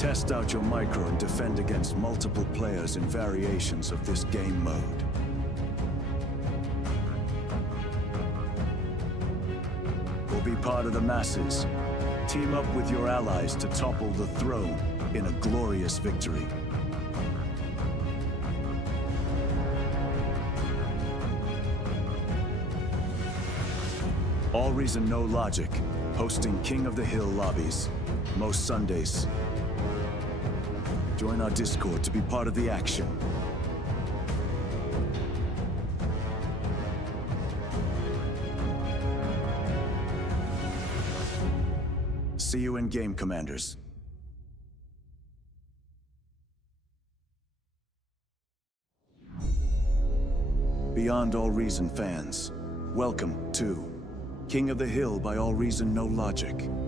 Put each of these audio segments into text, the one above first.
Test out your micro and defend against multiple players in variations of this game mode. Or be part of the masses. Team up with your allies to topple the throne in a glorious victory. AllReasonNoLogic, hosting King of the Hill lobbies, most Sundays. Join our Discord to be part of the action. See you in game, Commanders. Beyond All Reason fans, welcome to King of the Hill by AllReasonNoLogic.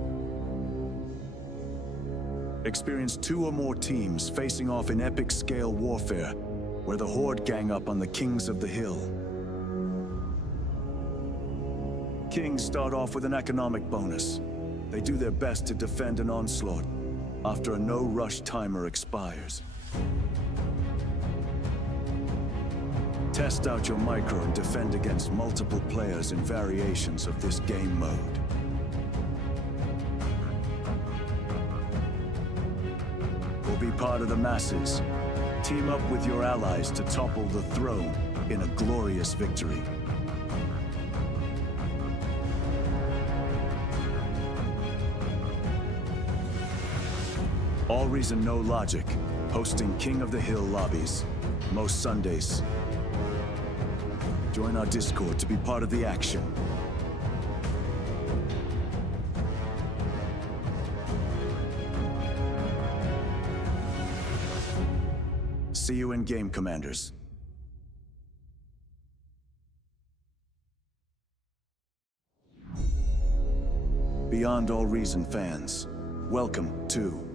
Experience 2 or more teams facing off in epic scale warfare, where the Horde gang up on the Kings of the Hill. Kings start off with an economic bonus. They do their best to defend an onslaught after a no-rush timer expires. Test out your micro and defend against multiple players in variations of this game mode. Or be part of the masses. Team up with your allies to topple the throne in a glorious victory. AllReasonNoLogic, hosting King of the Hill lobbies, most Sundays. Join our Discord to be part of the action. See you in game, Commanders. Beyond All Reason fans, welcome to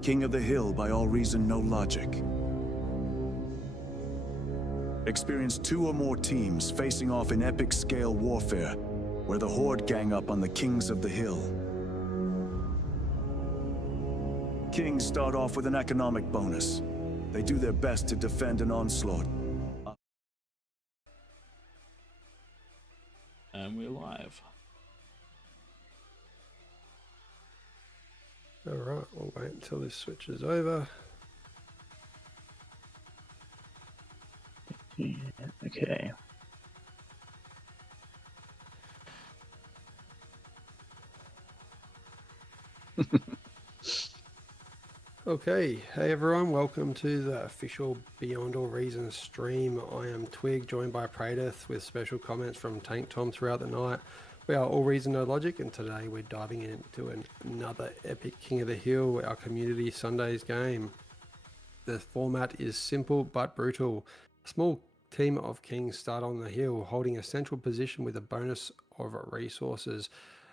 King of the Hill by AllReasonNoLogic. Experience 2 or more teams facing off in epic scale warfare, where the Horde gang up on the Kings of the Hill. Kings start off with an economic bonus. They do their best to defend an onslaught. And we're live. Alright, we'll wait until this switches over. Okay. Okay, hey everyone, welcome to the official Beyond All Reason stream. I am Twig, joined by Pradith, with special comments from Tank Tom throughout the night. We are All Reason No Logic, and today we're diving into another epic King of the Hill, our community Sundays game. The format is simple but brutal. A small team of kings start on the hill, holding a central position with a bonus of resources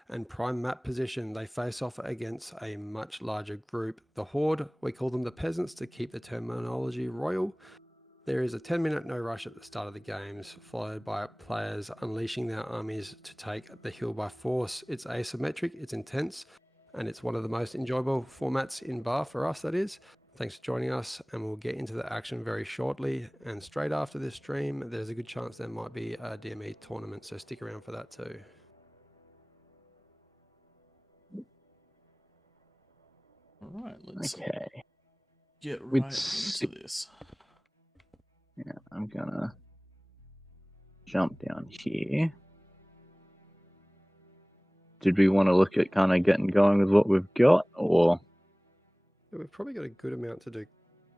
and prime map position. They face off against a much larger group. The Horde, we call them the peasants to keep the terminology royal. There is a 10-minute no rush at the start of the games, followed by players unleashing their armies to take the hill by force. It's asymmetric, it's intense, and it's one of the most enjoyable formats in bar for us, that is. Thanks for joining us, and we'll get into the action very shortly. And straight after this stream, there's a good chance there might be a DME tournament, so stick around for that too. All right, let's get right into this. Yeah, I'm gonna jump down here. Did we want to look at kind of getting going with what we've got, or? Yeah, we've probably got a good amount to do.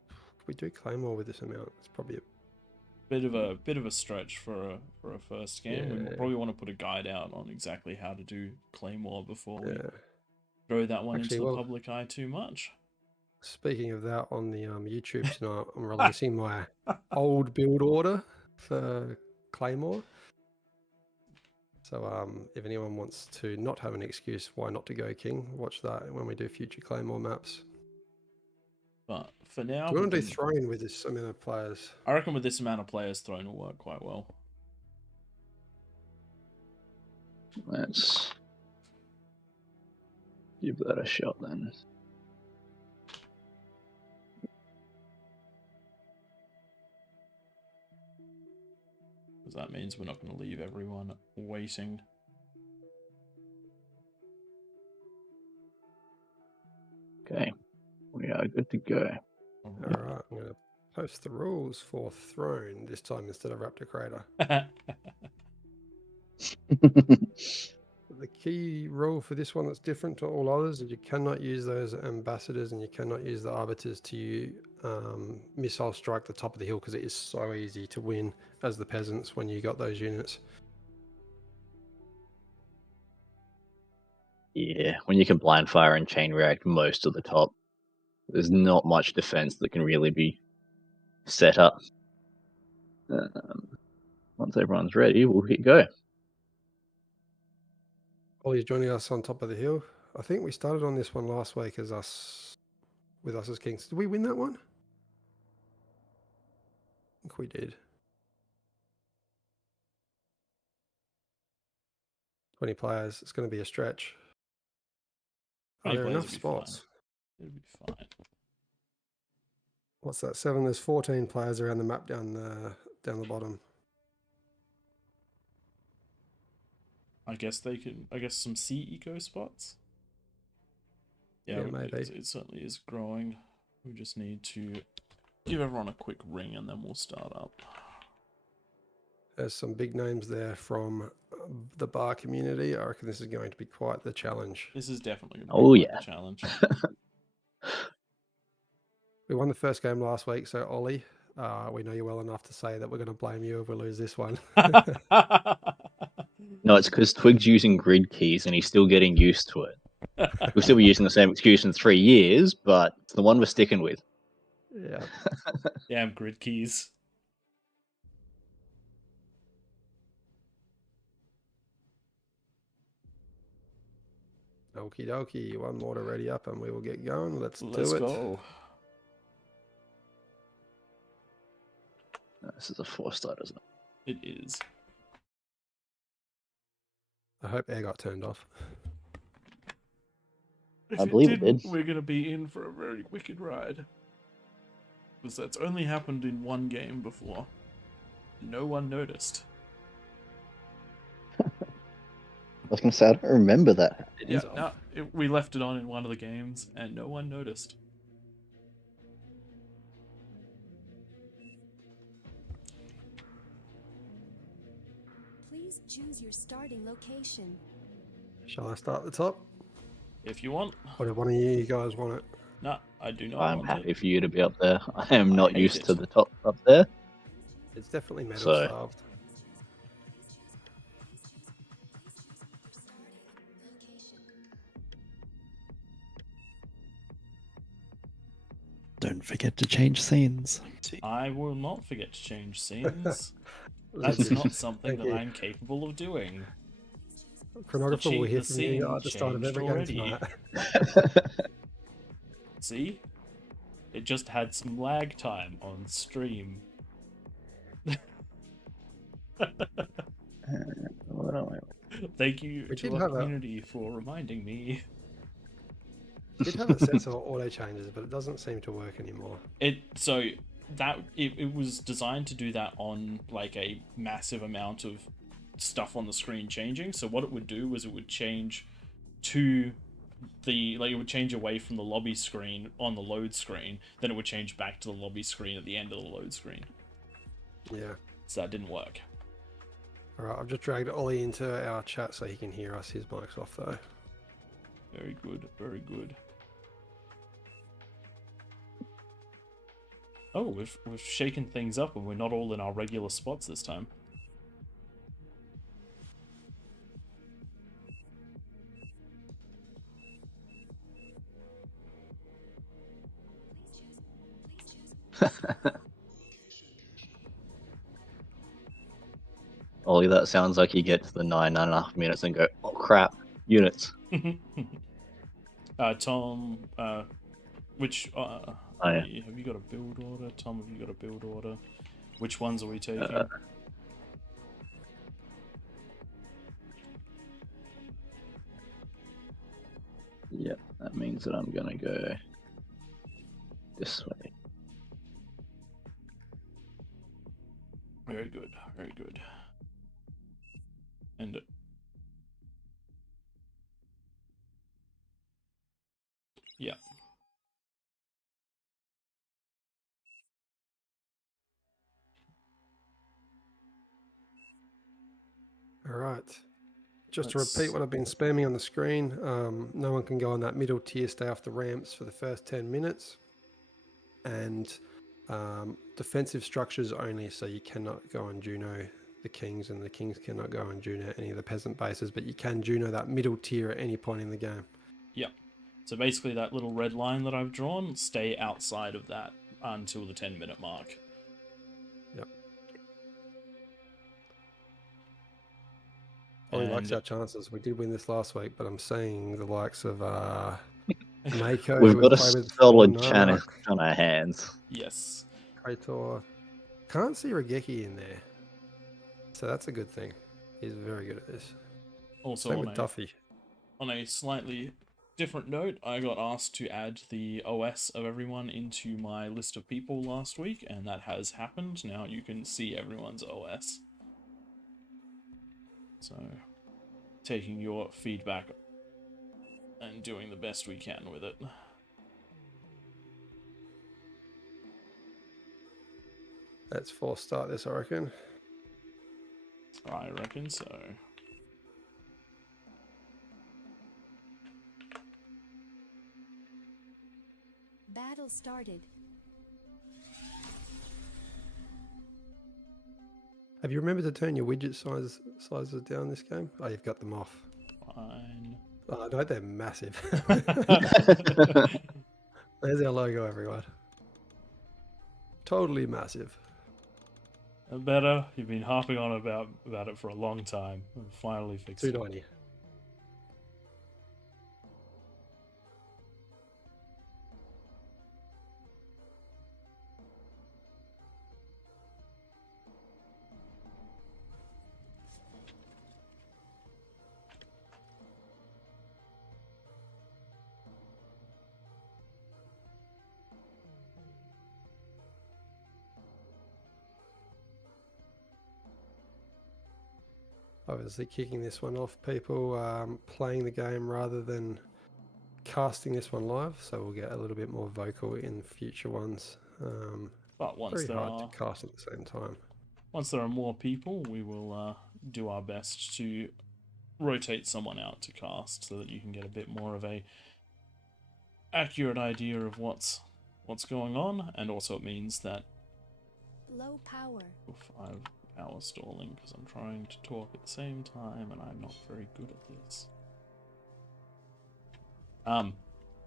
If we do Claymore with this amount, it's probably a bit of a stretch for a first game. Yeah. We probably want to put a guide out on exactly how to do Claymore before we throw that one into the public eye too much. Speaking of that, on the YouTube tonight, I'm releasing my old build order for Claymore. So if anyone wants to not have an excuse why not to go King, watch that when we do future Claymore maps. But for now, Do you want to do Throne with this amount of players? I reckon with this amount of players, Throne will work quite well. Let's give that a shot then. because that means we're not going to leave everyone waiting. Okay, we are good to go. All right, I'm going to post the rules for Throne this time instead of Raptor Crater. The key rule for this one that's different to all others is you cannot use those ambassadors and you cannot use the arbiters to missile strike the top of the hill, because it is so easy to win as the peasants when you got those units. Yeah, when you can blind fire and chain react most of the top, there's not much defense that can really be set up. Once everyone's ready, we'll hit go. Ollie's joining us on top of the hill. I think we started on this one last week with us as kings. Did we win that one? I think we did. 20 players. It's going to be a stretch. Are there enough spots? It'll be fine. What's that? 7. There's 14 players around the map down the bottom. I guess they can. I guess some sea eco spots. Yeah, maybe. It certainly is growing. We just need to give everyone a quick ring and then we'll start up. There's some big names there from the bar community. I reckon this is going to be quite the challenge. This is definitely going to be quite the challenge. We won the first game last week, so Ollie, we know you well enough to say that we're going to blame you if we lose this one. No, it's because Twig's using grid keys and he's still getting used to it. We'll still be using the same excuse in 3 years, but it's the one we're sticking with. Yeah. Damn grid keys. Okie dokie. One more to ready up and we will get going. Let's do it. Go. This is a 4-star, isn't it? It is. I hope air got turned off. If I believe it did. We're going to be in for a very wicked ride. Because that's only happened in one game before. No one noticed. I was going to say, I don't remember that. We left it on in one of the games and no one noticed. Please choose your starting location. Shall I start at the top? If you want. Or do one of you guys want it? No, I do not I'm want happy it. for you to be up there. I am not hate used it. to the top up there. It's definitely metal So- starved. Don't forget to change scenes. I will not forget to change scenes. That's not something Thank that you. I'm capable of doing. Chronographer will hear the from you scene at the start of every game changed tonight. See? It just had some lag time on stream. What am I? Thank you We to did our have a- community for reminding me. It did have a sense of auto changes, but it doesn't seem to work anymore. It was designed to do that on like a massive amount of stuff on the screen changing. So what it would do was it would change to it would change away from the lobby screen on the load screen, then it would change back to the lobby screen at the end of the load screen. Yeah. So that didn't work. Alright, I've just dragged Ollie into our chat so he can hear us. His mic's off though. Very good, very good. Oh, we've shaken things up and we're not all in our regular spots this time. Ollie, that sounds like you get to the 9.5 minutes and go, oh crap, units. Tom, which yeah. have you got a build order? Tom, have you got a build order? Which ones are we taking? Yep, that means that I'm gonna go this way. Very good, very good. End it. Yeah. All right. Just to Let's- repeat what I've been spamming on the screen, no one can go on that middle tier, stay off the ramps for the first 10 minutes. And defensive structures only, so you cannot go on Juno the Kings, and the Kings cannot go on Juno any of the peasant bases, but you can Juno that middle tier at any point in the game. Yep. So basically that little red line that I've drawn, stay outside of that until the 10-minute mark. Yep. Ollie likes And our chances. We did win this last week, but I'm seeing the likes of Mako, We've who got a played with solid before, chance Narmak, on our hands. yes. Krator. Can't see Regeki in there. So that's a good thing. He's very good at this. Also Same with Duffy. on a slightly different note, I got asked to add the OS of everyone into my list of people last week, and that has happened. Now you can see everyone's OS. So, taking your feedback and doing the best we can with it. Let's force start this, I reckon. I reckon so. Battle started. Have you remembered to turn your widget sizes down this game? Oh, you've got them off. Fine. Oh, no, they're massive. There's our logo, everyone. Totally massive. Better. You've been harping on about it for a long time. And finally fixed it. 290. Obviously kicking this one off, people playing the game rather than casting this one live, so we'll get a little bit more vocal in future ones. But once Very there hard are to cast at the same time. once there are more people, we will do our best to rotate someone out to cast so that you can get a bit more of a accurate idea of what's going on, and also it means that Low power. I'm power stalling because I'm trying to talk at the same time and I'm not very good at this.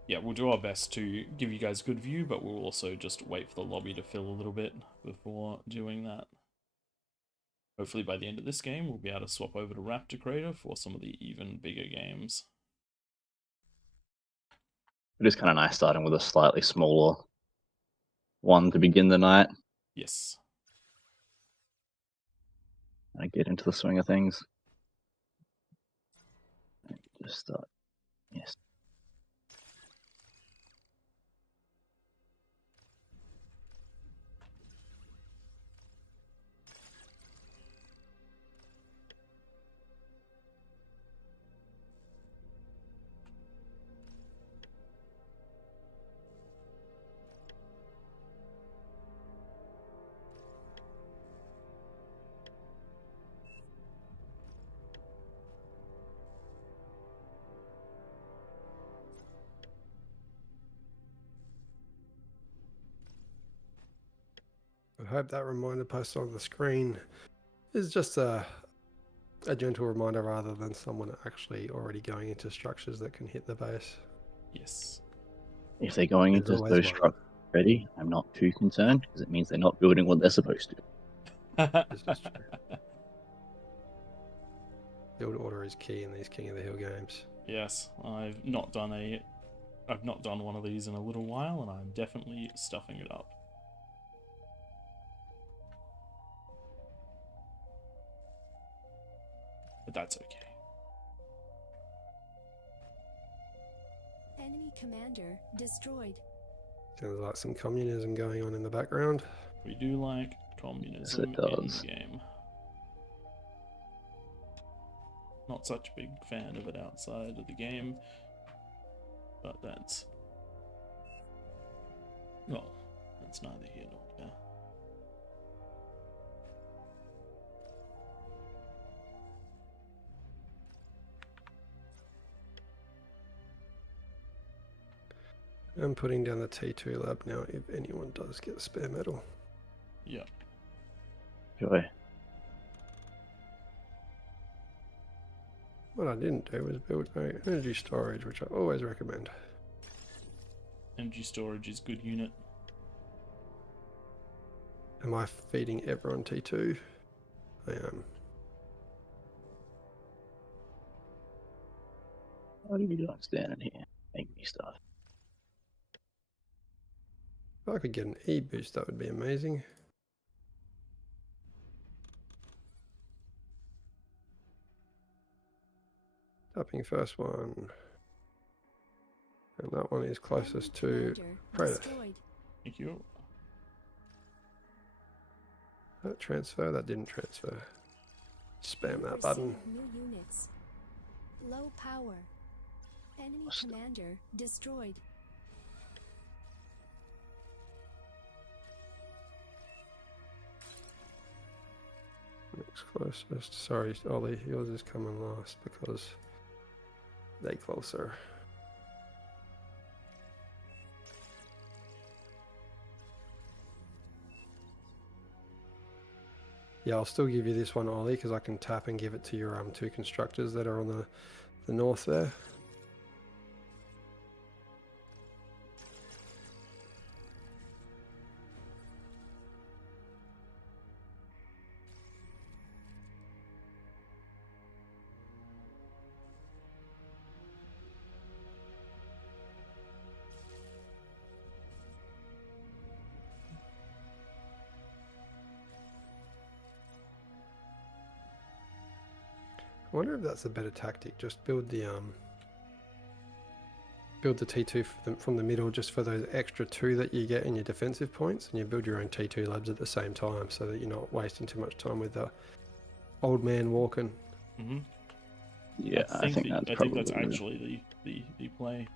Yeah, we'll do our best to give you guys a good view, but we'll also just wait for the lobby to fill a little bit before doing that. Hopefully by the end of this game, we'll be able to swap over to Raptor Crater for some of the even bigger games. It is kind of nice starting with a slightly smaller one to begin the night. Yes. I get into the swing of things. Just start. Yes. I hope that reminder post on the screen is just a gentle reminder rather than someone actually already going into structures that can hit the base. Yes. If they're going There's into always those one. structures already, I'm not too concerned because it means they're not building what they're supposed to. This is true. Build order is key in these King of the Hill games. Yes, I've not done one of these in a little while, and I'm definitely stuffing it up. But that's okay. Enemy commander destroyed. Sounds like some communism going on in the background. We do like communism Yes, it does. in game. not such a big fan of it outside of the game, but that's, well, that's neither here nor there. I'm putting down the T2 lab now if anyone does get spare metal. Yeah. Joy. What I didn't do was build energy storage, which I always recommend. Energy storage is good unit. Am I feeding everyone T2? I am. What do you do standing here? Make me stuff. If I could get an E boost, that would be amazing. Tapping first one. And that one is closest to Praetor. Thank you. That transfer, that didn't transfer. Spam that button. New units. Low power. Enemy commander destroyed. Next closest. Sorry, Ollie, yours is coming last because they closer. Yeah, I'll still give you this one, Ollie, because I can tap and give it to your two constructors that are on the north there. I wonder if that's a better tactic. Just build the T2 from the middle, just for those extra 2 that you get in your defensive points, and you build your own T2 labs at the same time, so that you're not wasting too much time with the old man walking. Mm-hmm. Yeah, I think that's actually the play.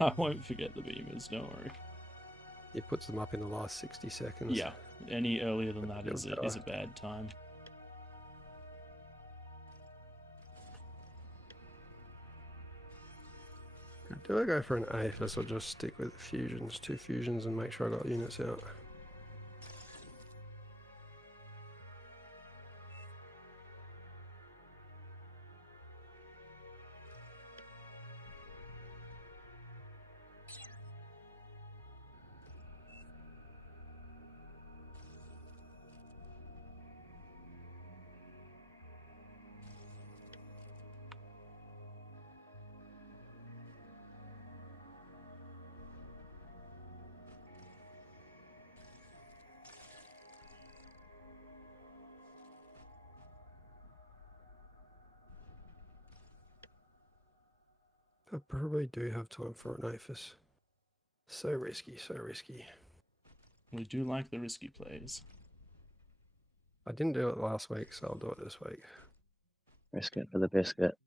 I won't forget the beamers, don't worry. It puts them up in the last 60 seconds. Yeah, any earlier than that is a bad time. Do I go for an APHIS or just stick with fusions, 2 fusions, and make sure I got units out? I probably do have time for an APHIS. So risky, so risky. We do like the risky plays. I didn't do it last week, so I'll do it this week. Risk it for the biscuit.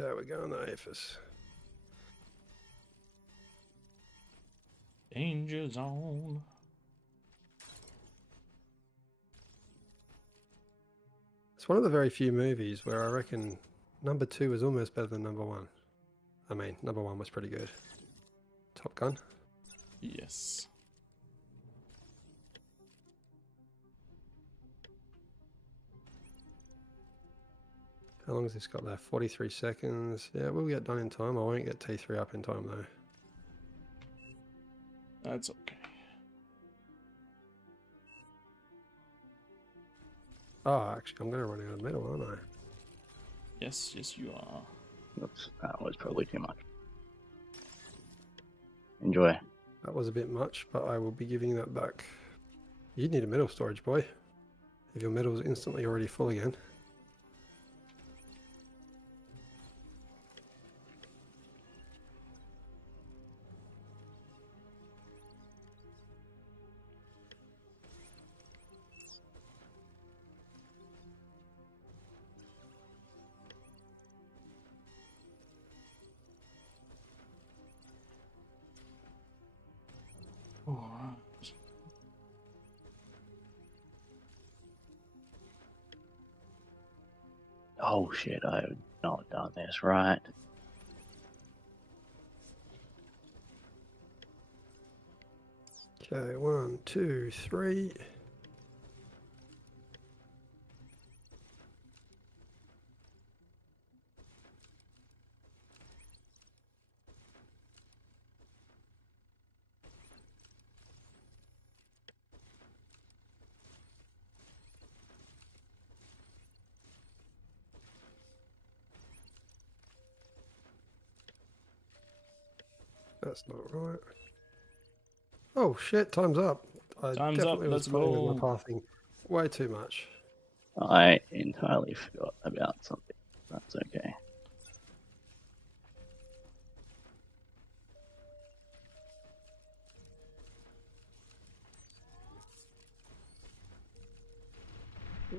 Okay, we're going to APHIS. Danger zone. It's one of the very few movies where I reckon number 2 is almost better than number 1. I mean, number 1 was pretty good. Top Gun. Yes. How long has this got left? 43 seconds. Yeah, we'll get done in time. I won't get T3 up in time though. That's okay. Oh, actually, I'm going to run out of metal, aren't I? Yes, you are. That was probably too much. Enjoy. That was a bit much, but I will be giving that back. You need a metal storage, boy. If your metal is instantly already full again. Alright. Oh shit, I have not done this right. Okay, 1, 2, 3. That's not right. Oh shit, time's up. I Time's up, definitely was let's playing with go. my pathing way too much. I entirely forgot about something. That's okay.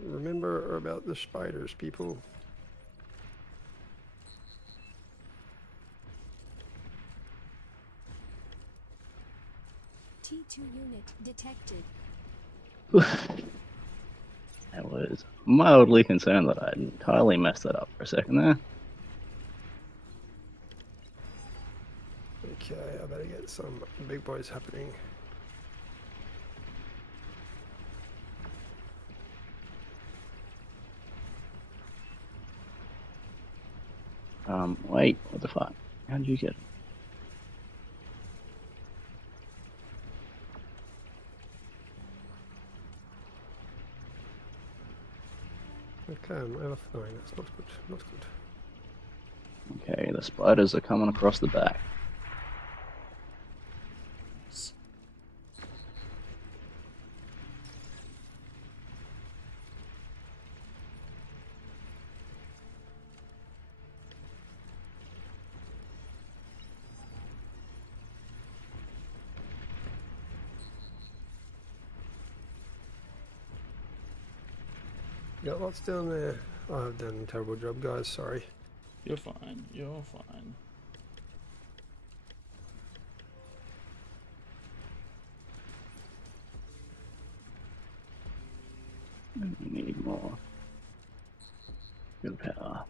Remember about the spiders, people. T2 unit detected. I was mildly concerned that I'd entirely messed that up for a second there. Okay, I better get some big boys happening. Wait, what the fuck? How did you get it? Okay, I'm overflowing. That's not good. Not good. Okay, the spiders are coming across the back. Got lots down there. Oh, I've done a terrible job, guys. Sorry. You're fine. You're fine. We need more good power.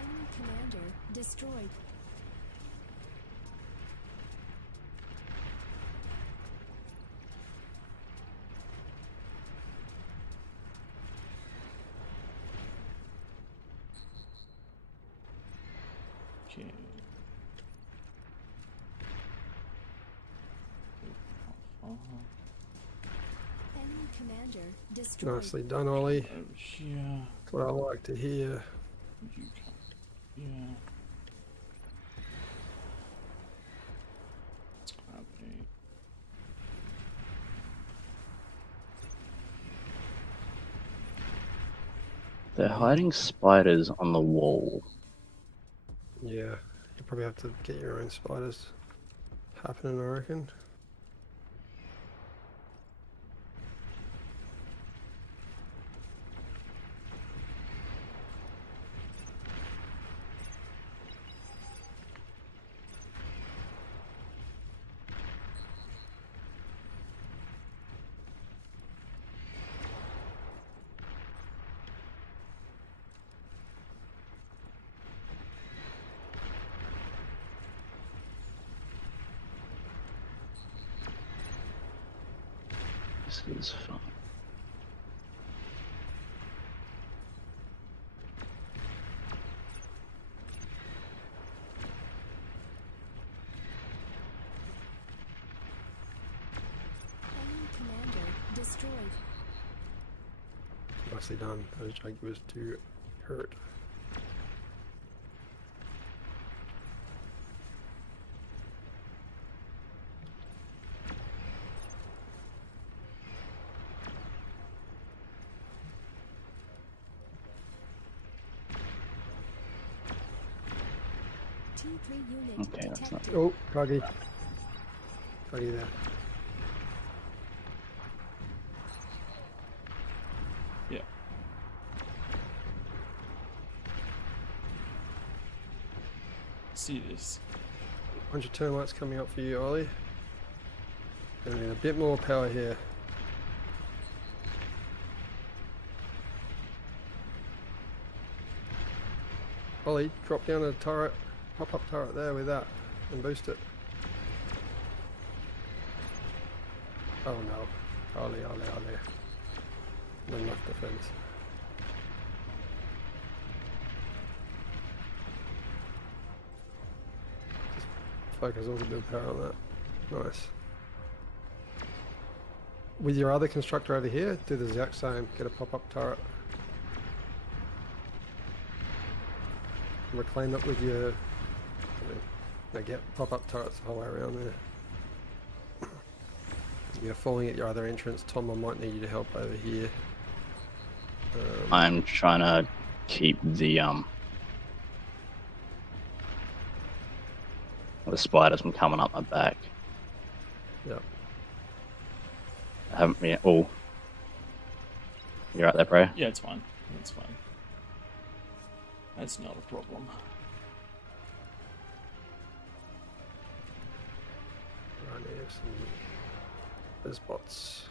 Enemy commander destroyed. Okay. Enemy commander destroyed. Nicely done, Ollie. Over here. That's what I like to hear. You come. Yeah. Let's grab a. They're hiding spiders on the wall. Yeah, you probably have to get your own spiders happening, I reckon. This is fun. Enemy commander destroyed. Nicely done. Those Jaguars do hurt. T3 unit Okay, that's not detected. Oh, Kagi. Kagi there. Yeah. See this. Bunch of termites coming up for you, Ollie. Gonna need a bit more power here. Ollie, drop down a turret, pop-up turret there with that, and boost it. Oh no. Ollie. Not enough defense. Just focus all the build power on that. Nice. With your other constructor over here, do the exact same. Get a pop-up turret. Reclaim it with your... get pop-up turrets the whole way around there. You're falling at your other entrance. Tom, I might need you to help over here. I'm trying to keep the spiders from coming up my back. Yep. I haven't been. Oh, you're right there, bro. Yeah, it's fine. It's fine. That's not a problem. Right here, there's bots.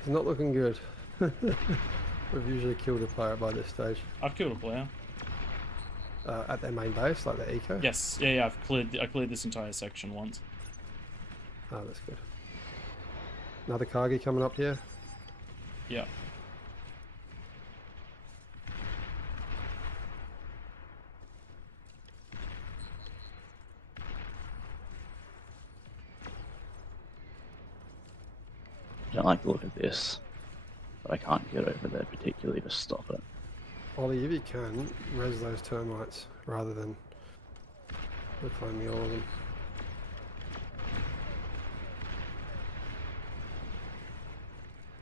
It's not looking good. We've usually killed a player by this stage. I've killed a player. At their main base, like the eco? Yes, yeah, I cleared this entire section once. Oh, that's good. Another Kagi coming up here. Yeah. I don't like the look of this, but I can't get over there particularly to stop it. Ollie, if you can, res those termites rather than reclaiming all of them.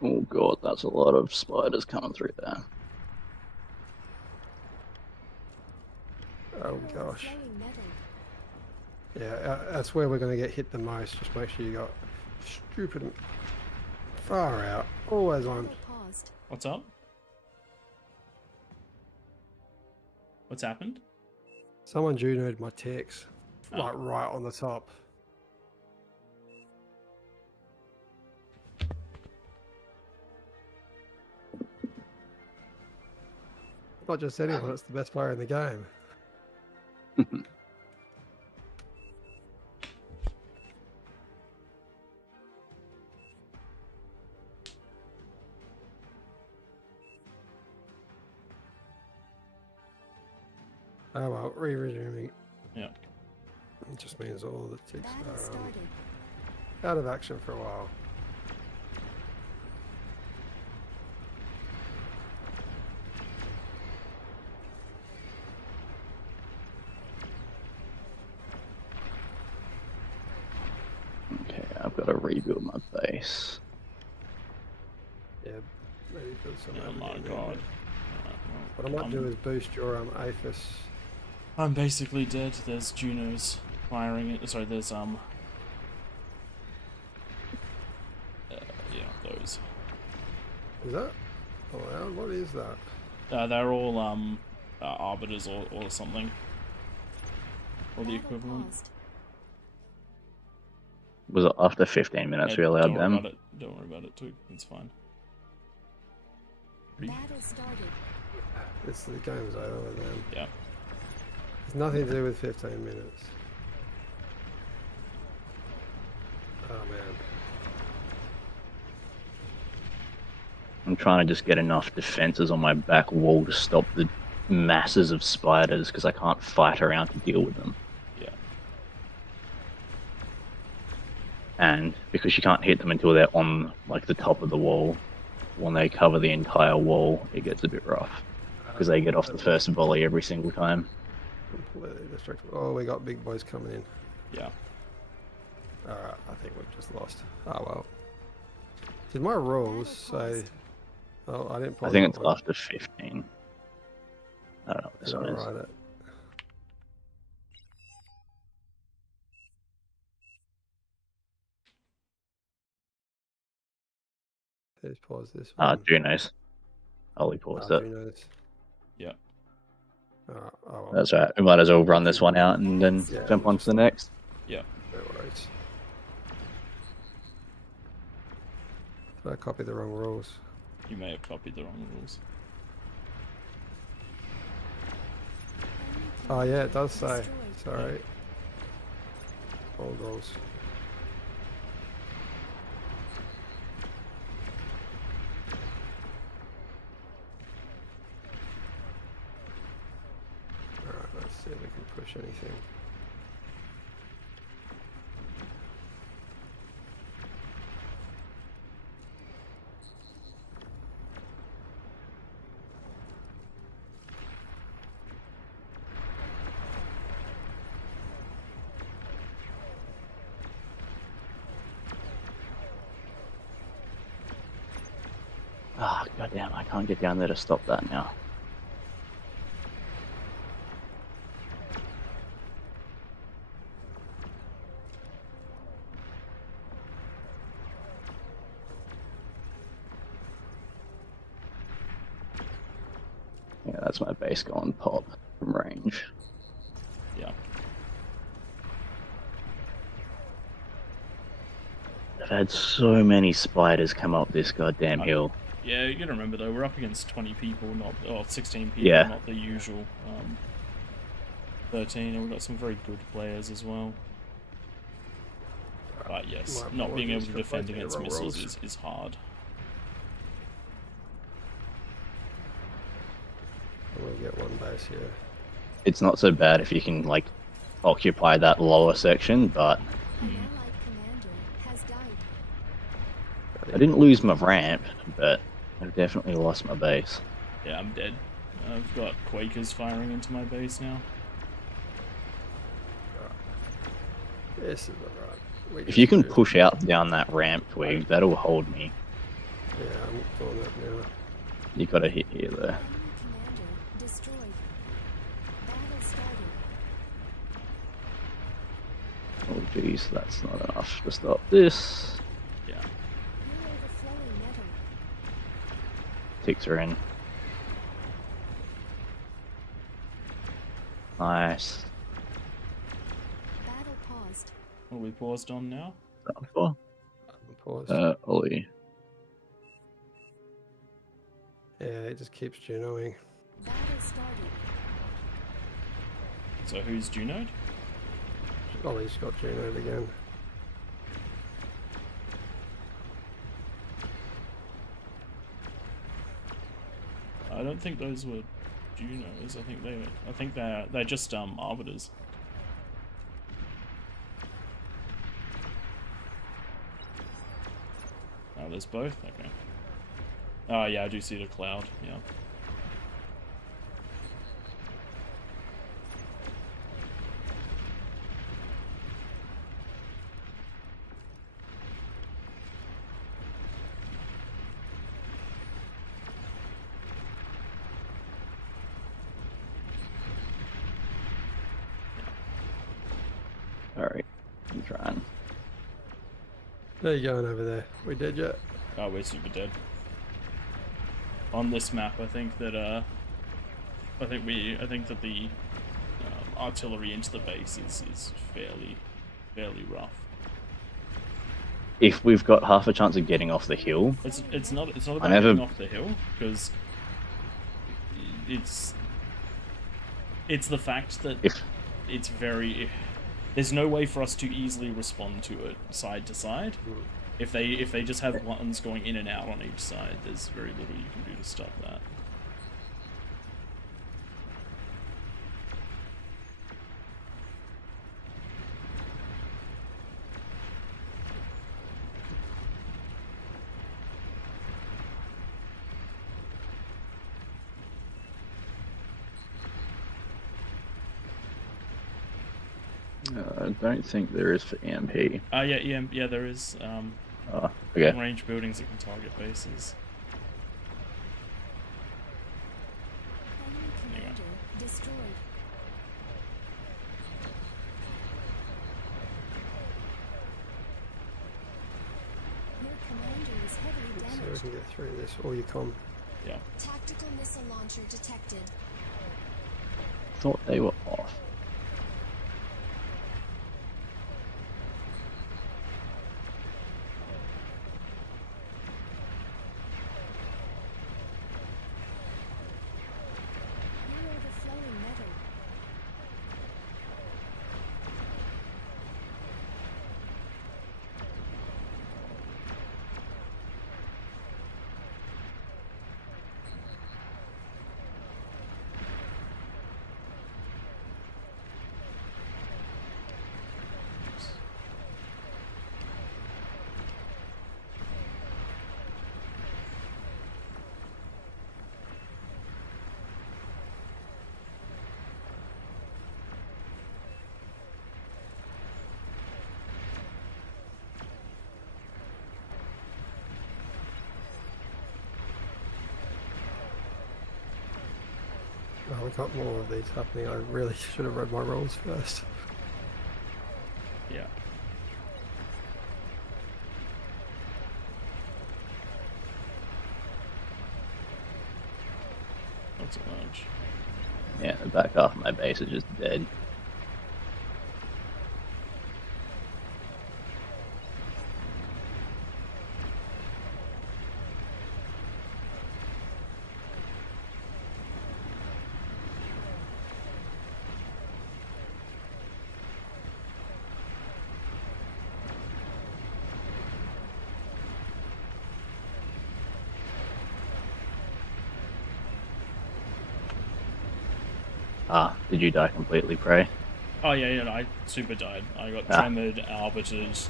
Oh god, that's a lot of spiders coming through there. Oh gosh. Flowing metal. Yeah, that's where we're going to get hit the most. Just make sure you got stupid far out, always on. Battle paused. What's up? What's happened? Someone junoed my text, Oh. like right on the top. Not just anyone, it's the best player in the game. Oh well, re-resuming. Yeah. It just means all the ticks Battle are started. out of action for a while. Okay, I've got to rebuild my base. Yeah, maybe build some Oh over my here, maybe. god. Alright, What I well, might do is boost your Aphis. I'm basically dead. There's Junos firing it. Sorry, there's yeah, those. Is that allowed? What is that? They're all arbiters or something, or the Battle equivalent. paused. Was it after 15 minutes we allowed Don't worry them? about it. Don't worry about it too. It's fine. Battle started. The game's over with them. Yeah. It's nothing to do with 15 minutes. Oh man. I'm trying to just get enough defenses on my back wall to stop the masses of spiders because I can't fight around to deal with them. Yeah. And because you can't hit them until they're on like the top of the wall, when they cover the entire wall, it gets a bit rough because they get off the first volley every single time. Completely distracted. Oh, we got big boys coming in. Yeah. Alright, I think we've just lost. Oh well. Did my rules say... Oh, I didn't pause I think that it's one. after 15. I don't know what this Did I one is. write it? Let's pause this one. Juno's. Ollie paused it. Juno's. Yeah. Alright, oh well. That's right. We might as well run this one out and then Yeah, jump we'll on just- to the next. Yeah. No worries. Did I copy the wrong rules? You may have copied the wrong rules. Oh yeah, it does say. Destroyed. Sorry. Old rules. Alright, let's see if we can push anything. Ah, goddamn! I can't get down there to stop that now. Yeah, that's my base going pop from range. Yeah. I've had so many spiders come up this goddamn hill. Yeah, you gotta remember though, we're up against 20 people, not 16 people, Yeah. not the usual 13, and we've got some very good players as well. But yes, My not being able apologies to for defend placing the against wrong missiles rolls. is hard. We'll get one base here. It's not so bad if you can like occupy that lower section, but An allied commander has died. I didn't lose my ramp, but I've definitely lost my base. Yeah, I'm dead. I've got Quakers firing into my base now. This is alright. If you can push out down that ramp, Twig, that'll hold me. Yeah, I'm doing that now. You gotta hit here though. Enemy commander destroyed. Battle started. Oh jeez, that's not enough to stop this. Yeah. You're overflowing metal. Ticks are in. Nice. Battle paused. What are we paused on now? Round 4. Pause. Ollie. Yeah, it just keeps Junoing. Battle started. So who's Junode? Ollie's got Junoed again. I don't think those were Junos. I think they're just arbiters. Oh, there's both? Okay. Oh yeah, I do see the cloud, yeah. Alright, I'm trying. There you going over there. We dead yet? Oh, we're super dead. On this map, I think that I think that the artillery into the base is fairly rough. If we've got half a chance of getting off the hill, It's not about never- getting off the hill, because it's the fact that if there's no way for us to easily respond to it side to side. If they just have ones going in and out on each side, there's very little you can do to stop that. I don't think there is for EMP. Yeah, there is Oh, okay. range buildings that can target bases. Enemy commander destroyed. Your commander is heavily So we damaged. can get through this. Or you com. Yeah. Tactical missile launcher detected. Thought they were off. Hero the flowing metal. Oh, we got more of these happening. I really should have read my rules first. Yeah. That's a large. Yeah, the back half of my base is just dead. Ah, did you die completely, Prey? Oh yeah, I super died. I got tremored, arbitered,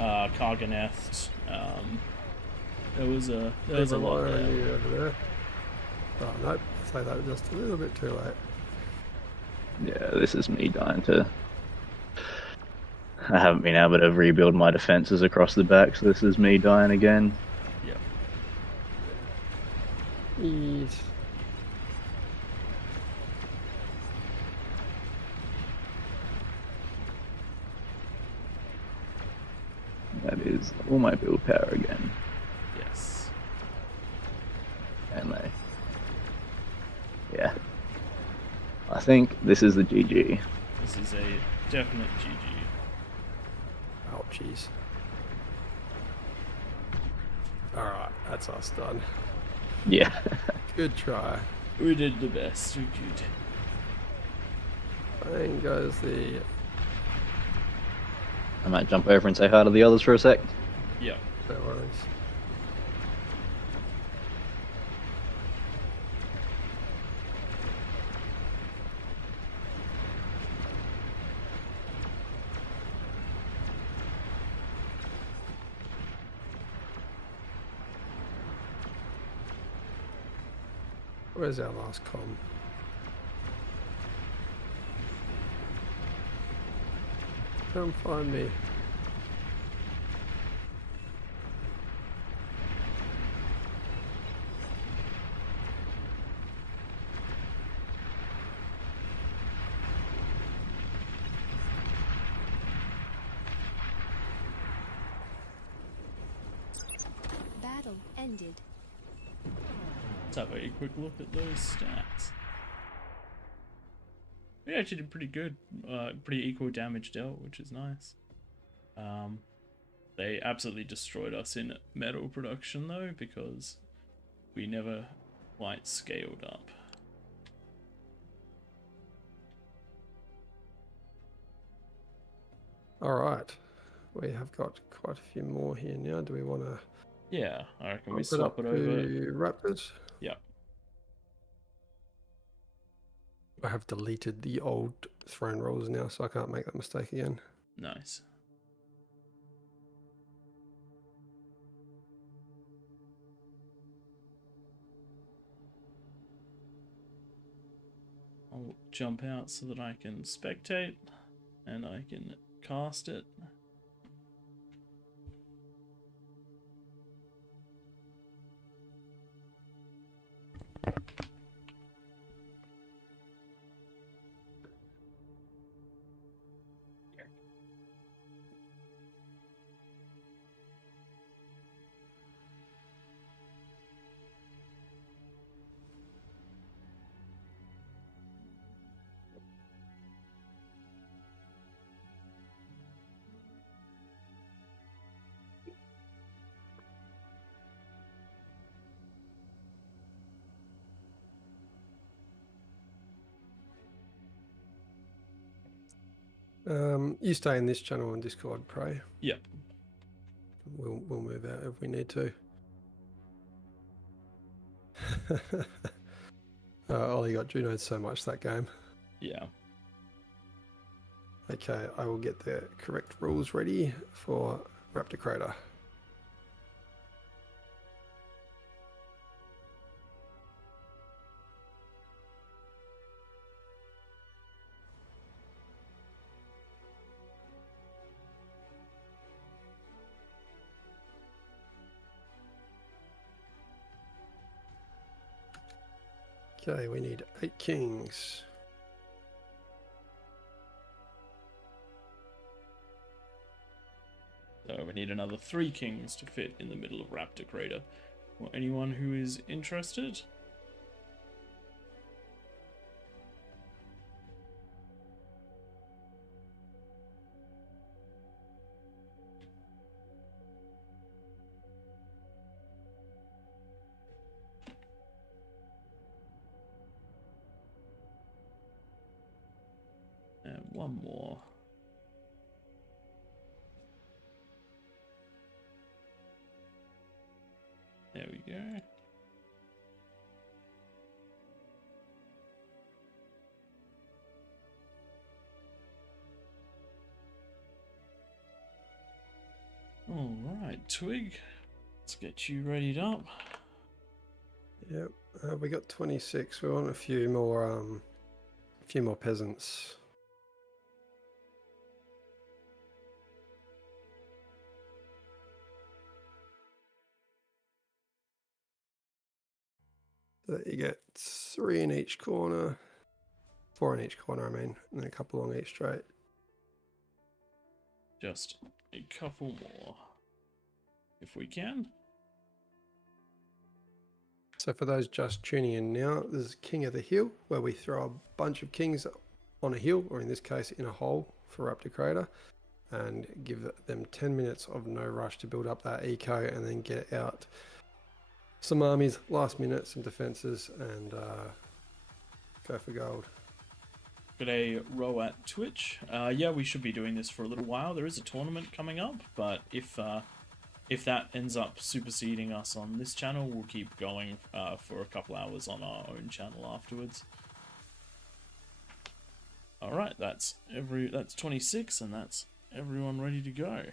Karganethed. There was a lot Rely on there. you over there. Oh, nope. I say that just a little bit too late. Yeah, this is me dying to... I haven't been able to rebuild my defenses across the back, so this is me dying again. Yeah. Eat. That is all my build power again. Yes. And they... Yeah. I think this is the GG. This is a definite GG. Ouchies. Alright, that's us done. Yeah. Good try. We did the best we could. Bang goes the... I might jump over and say hi to the others for a sec. Yeah. No worries. Where's our last com? Come find me. Battle ended. Let's have a quick look at those stats. We actually did pretty good. Pretty equal damage dealt, which is nice. They absolutely destroyed us in metal production though, because we never quite scaled up. Alright. We have got quite a few more here now. Do we want to Yeah, I reckon we put swap up it over. to Raptors? Yeah. I have deleted the old throne rules now, so I can't make that mistake again. Nice. I'll jump out so that I can spectate and I can cast it. You stay in this channel on Discord, Prey. Yep. We'll move out if we need to. Ollie got Junoed so much that game. Yeah. Okay, I will get the correct rules ready for Raptor Crater. Okay, we need 8 kings. So we need another 3 kings to fit in the middle of Raptor Crater. For anyone who is interested. And one more. There we go. All right, Twig. Let's get you readied up. Yep, we got 26. We want a few more peasants. So that you get 3 in each corner, 4 in each corner, I mean, and then a couple along each straight. Just a couple more, if we can. So for those just tuning in now, this is King of the Hill, where we throw a bunch of kings on a hill, or in this case, in a hole for Raptor Crater, and give them 10 minutes of no rush to build up that eco, and then get out some armies last minute, some defenses, and go for gold. G'day, Row at Twitch. Yeah, we should be doing this for a little while. There is a tournament coming up, but if that ends up superseding us on this channel, we'll keep going for a couple hours on our own channel afterwards. All right, that's 26, and that's everyone ready to go.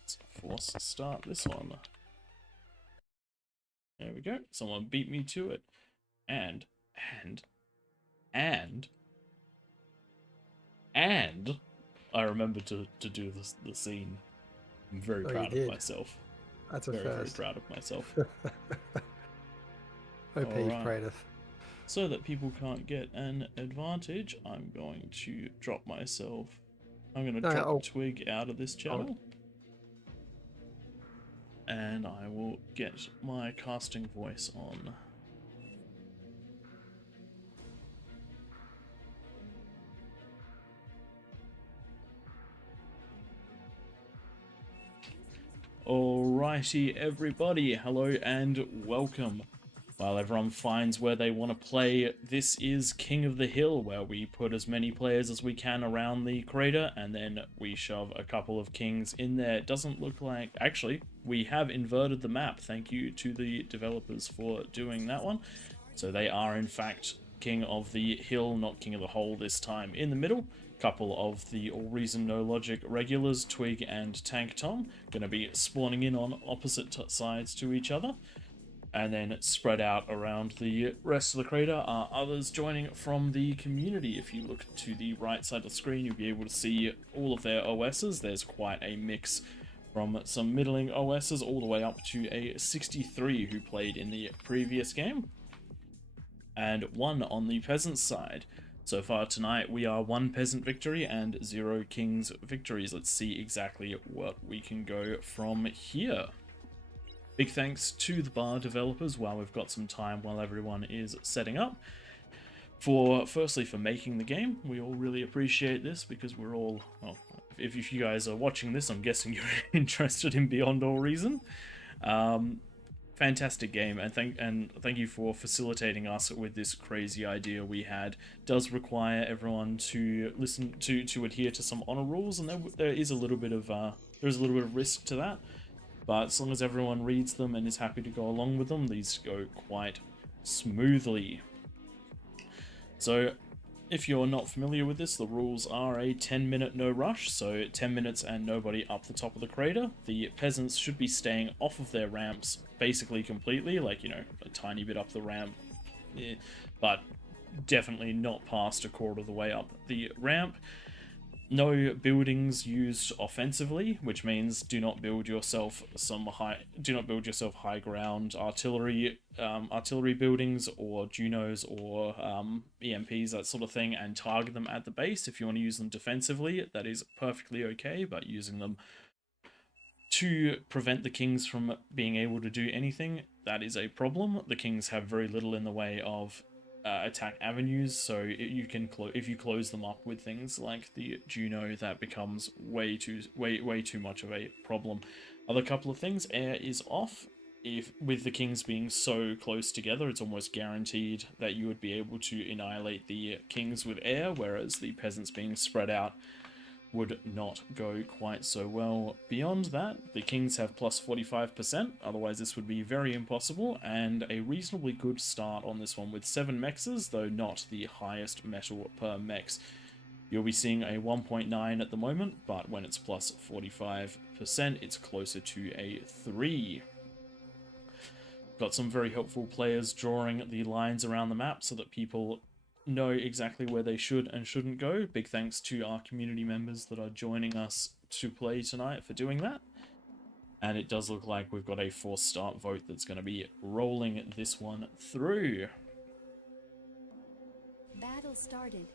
Let's force start this one. There we go. Someone beat me to it, and I remember to do the scene. I'm very proud of myself. That's a very first. Very proud of myself. OP Alright. Praetor. So that people can't get an advantage, I'm going to drop myself. I'm going to drop Twig out of this channel. And I will get my casting voice on. Alrighty, everybody, hello and welcome. while everyone finds where they want to play, this is King of the Hill, where we put as many players as we can around the crater, and then we shove a couple of kings in there. It doesn't look like... Actually, we have inverted the map. Thank you to the developers for doing that one. So they are, in fact, King of the Hill, not King of the Hole this time. In the middle, couple of the AllReasonNoLogic regulars, Twig and Tank Tom, going to be spawning in on opposite sides to each other. And then spread out around the rest of the crater are others joining from the community. If you look to the right side of the screen, you'll be able to see all of their OSs. There's quite a mix from some middling OSs all the way up to a 63 who played in the previous game. And 1 on the peasant side. So far tonight, we are 1 peasant victory and 0 kings victories. Let's see exactly what we can go from here. Big thanks to the bar developers while we've got some time while everyone is setting up. Firstly, for making the game. We all really appreciate this because we're all, well, if you guys are watching this, I'm guessing you're interested in Beyond All Reason. Fantastic game, and thank you for facilitating us with this crazy idea we had. Does require everyone to listen to adhere to some honor rules, and there is a little bit of risk to that. But as long as everyone reads them and is happy to go along with them, these go quite smoothly. So, if you're not familiar with this, the rules are a 10-minute no rush, so 10 minutes and nobody up the top of the crater. The peasants should be staying off of their ramps basically completely, like, you know, a tiny bit up the ramp, but definitely not past a quarter of the way up the ramp. No buildings used offensively, which means do not build yourself high ground artillery buildings or Junos or EMPs, that sort of thing, and target them at the base. If you want to use them defensively, that is perfectly okay, but using them to prevent the kings from being able to do anything, that is a problem. The kings have very little in the way of attack avenues, so if you close them up with things like the Juno, that becomes way too much of a problem. Other couple of things: air is off. With the kings being so close together, it's almost guaranteed that you would be able to annihilate the kings with air, whereas the peasants being spread out would not go quite so well. Beyond that, the kings have plus 45%, otherwise this would be very impossible, and a reasonably good start on this one with 7 mexes, though not the highest metal per mex. You'll be seeing a 1.9 at the moment, but when it's plus 45%, it's closer to a 3. Got some very helpful players drawing the lines around the map so that people know exactly where they should and shouldn't go. Big thanks to our community members that are joining us to play tonight for doing that. And it does look like we've got a forced start vote that's going to be rolling this one through. Battle started.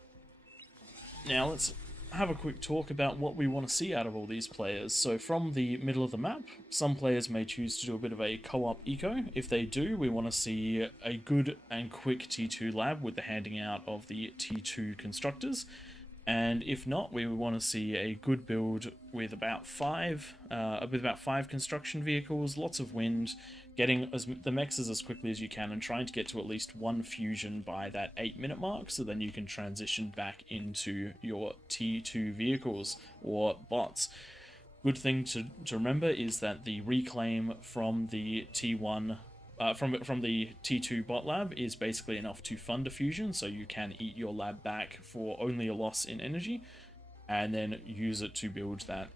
Now let's have a quick talk about what we want to see out of all these players. So from the middle of the map, some players may choose to do a bit of a co-op eco. If they do, we want to see a good and quick T2 lab with the handing out of the T2 constructors. And if not, we want to see a good build with about 5 construction vehicles, lots of wind, getting the mexes as quickly as you can, and trying to get to at least 1 fusion by that 8-minute mark, so then you can transition back into your T2 vehicles or bots. Good thing to remember is that the reclaim from the T1 from the T2 bot lab is basically enough to fund a fusion, so you can eat your lab back for only a loss in energy, and then use it to build that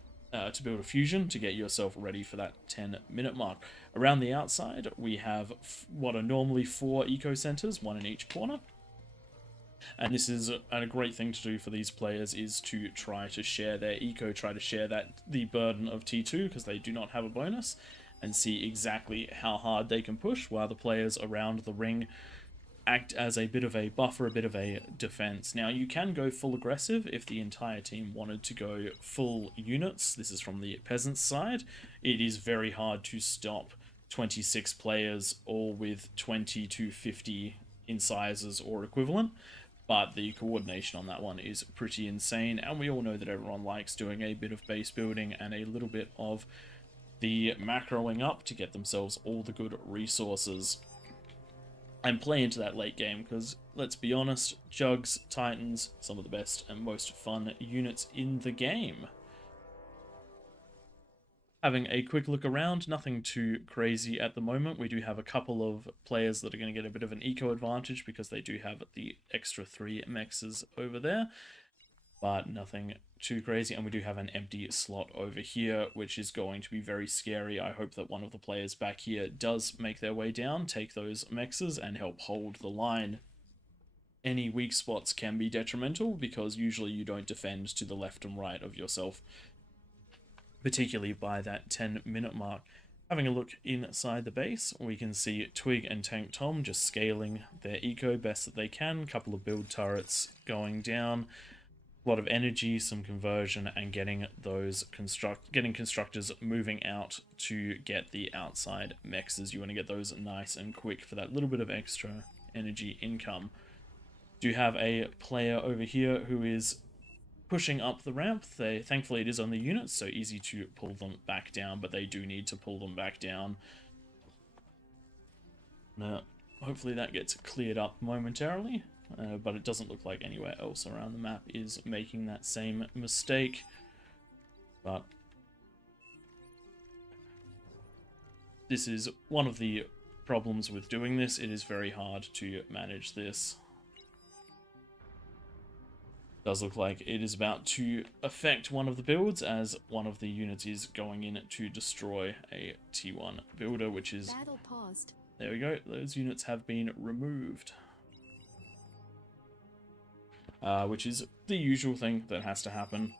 to build a fusion to get yourself ready for that 10-minute mark. Around the outside, we have what are normally 4 eco centers, 1 in each corner. And this is a great thing to do for these players, is to try to share their eco, try to share the burden of T2, because they do not have a bonus, and see exactly how hard they can push, while the players around the ring act as a bit of a buffer, a bit of a defense. Now, you can go full aggressive if the entire team wanted to go full units. This is from the peasants side. It is very hard to stop 26 players, all with 20 to 50 incisors or equivalent, but the coordination on that one is pretty insane, and we all know that everyone likes doing a bit of base building and a little bit of the macroing up to get themselves all the good resources. and play into that late game, because let's be honest, Jugs, Titans, some of the best and most fun units in the game. Having a quick look around, nothing too crazy at the moment. We do have a couple of players that are going to get a bit of an eco advantage because they do have the extra 3 mexes over there, but nothing too crazy. And we do have an empty slot over here, which is going to be very scary. I hope that one of the players back here does make their way down, take those mexes, and help hold the line. Any weak spots can be detrimental because usually you don't defend to the left and right of yourself, particularly by that 10-minute mark. Having a look inside the base, we can see Twig and Tank Tom just scaling their eco best that they can. Couple of build turrets going down, a lot of energy, some conversion, and getting those constructors moving out to get the outside mexes. You want to get those nice and quick for that little bit of extra energy income. Do have a player over here who is pushing up the ramp. Thankfully it is on the units, so easy to pull them back down, but they do need to pull them back down. Now, hopefully that gets cleared up momentarily, but it doesn't look like anywhere else around the map is making that same mistake. But this is one of the problems with doing this. It is very hard to manage this. Does look like it is about to affect one of the builds, as one of the units is going in to destroy a T1 builder, which is... Battle paused. There we go, those units have been removed. Which is the usual thing that has to happen.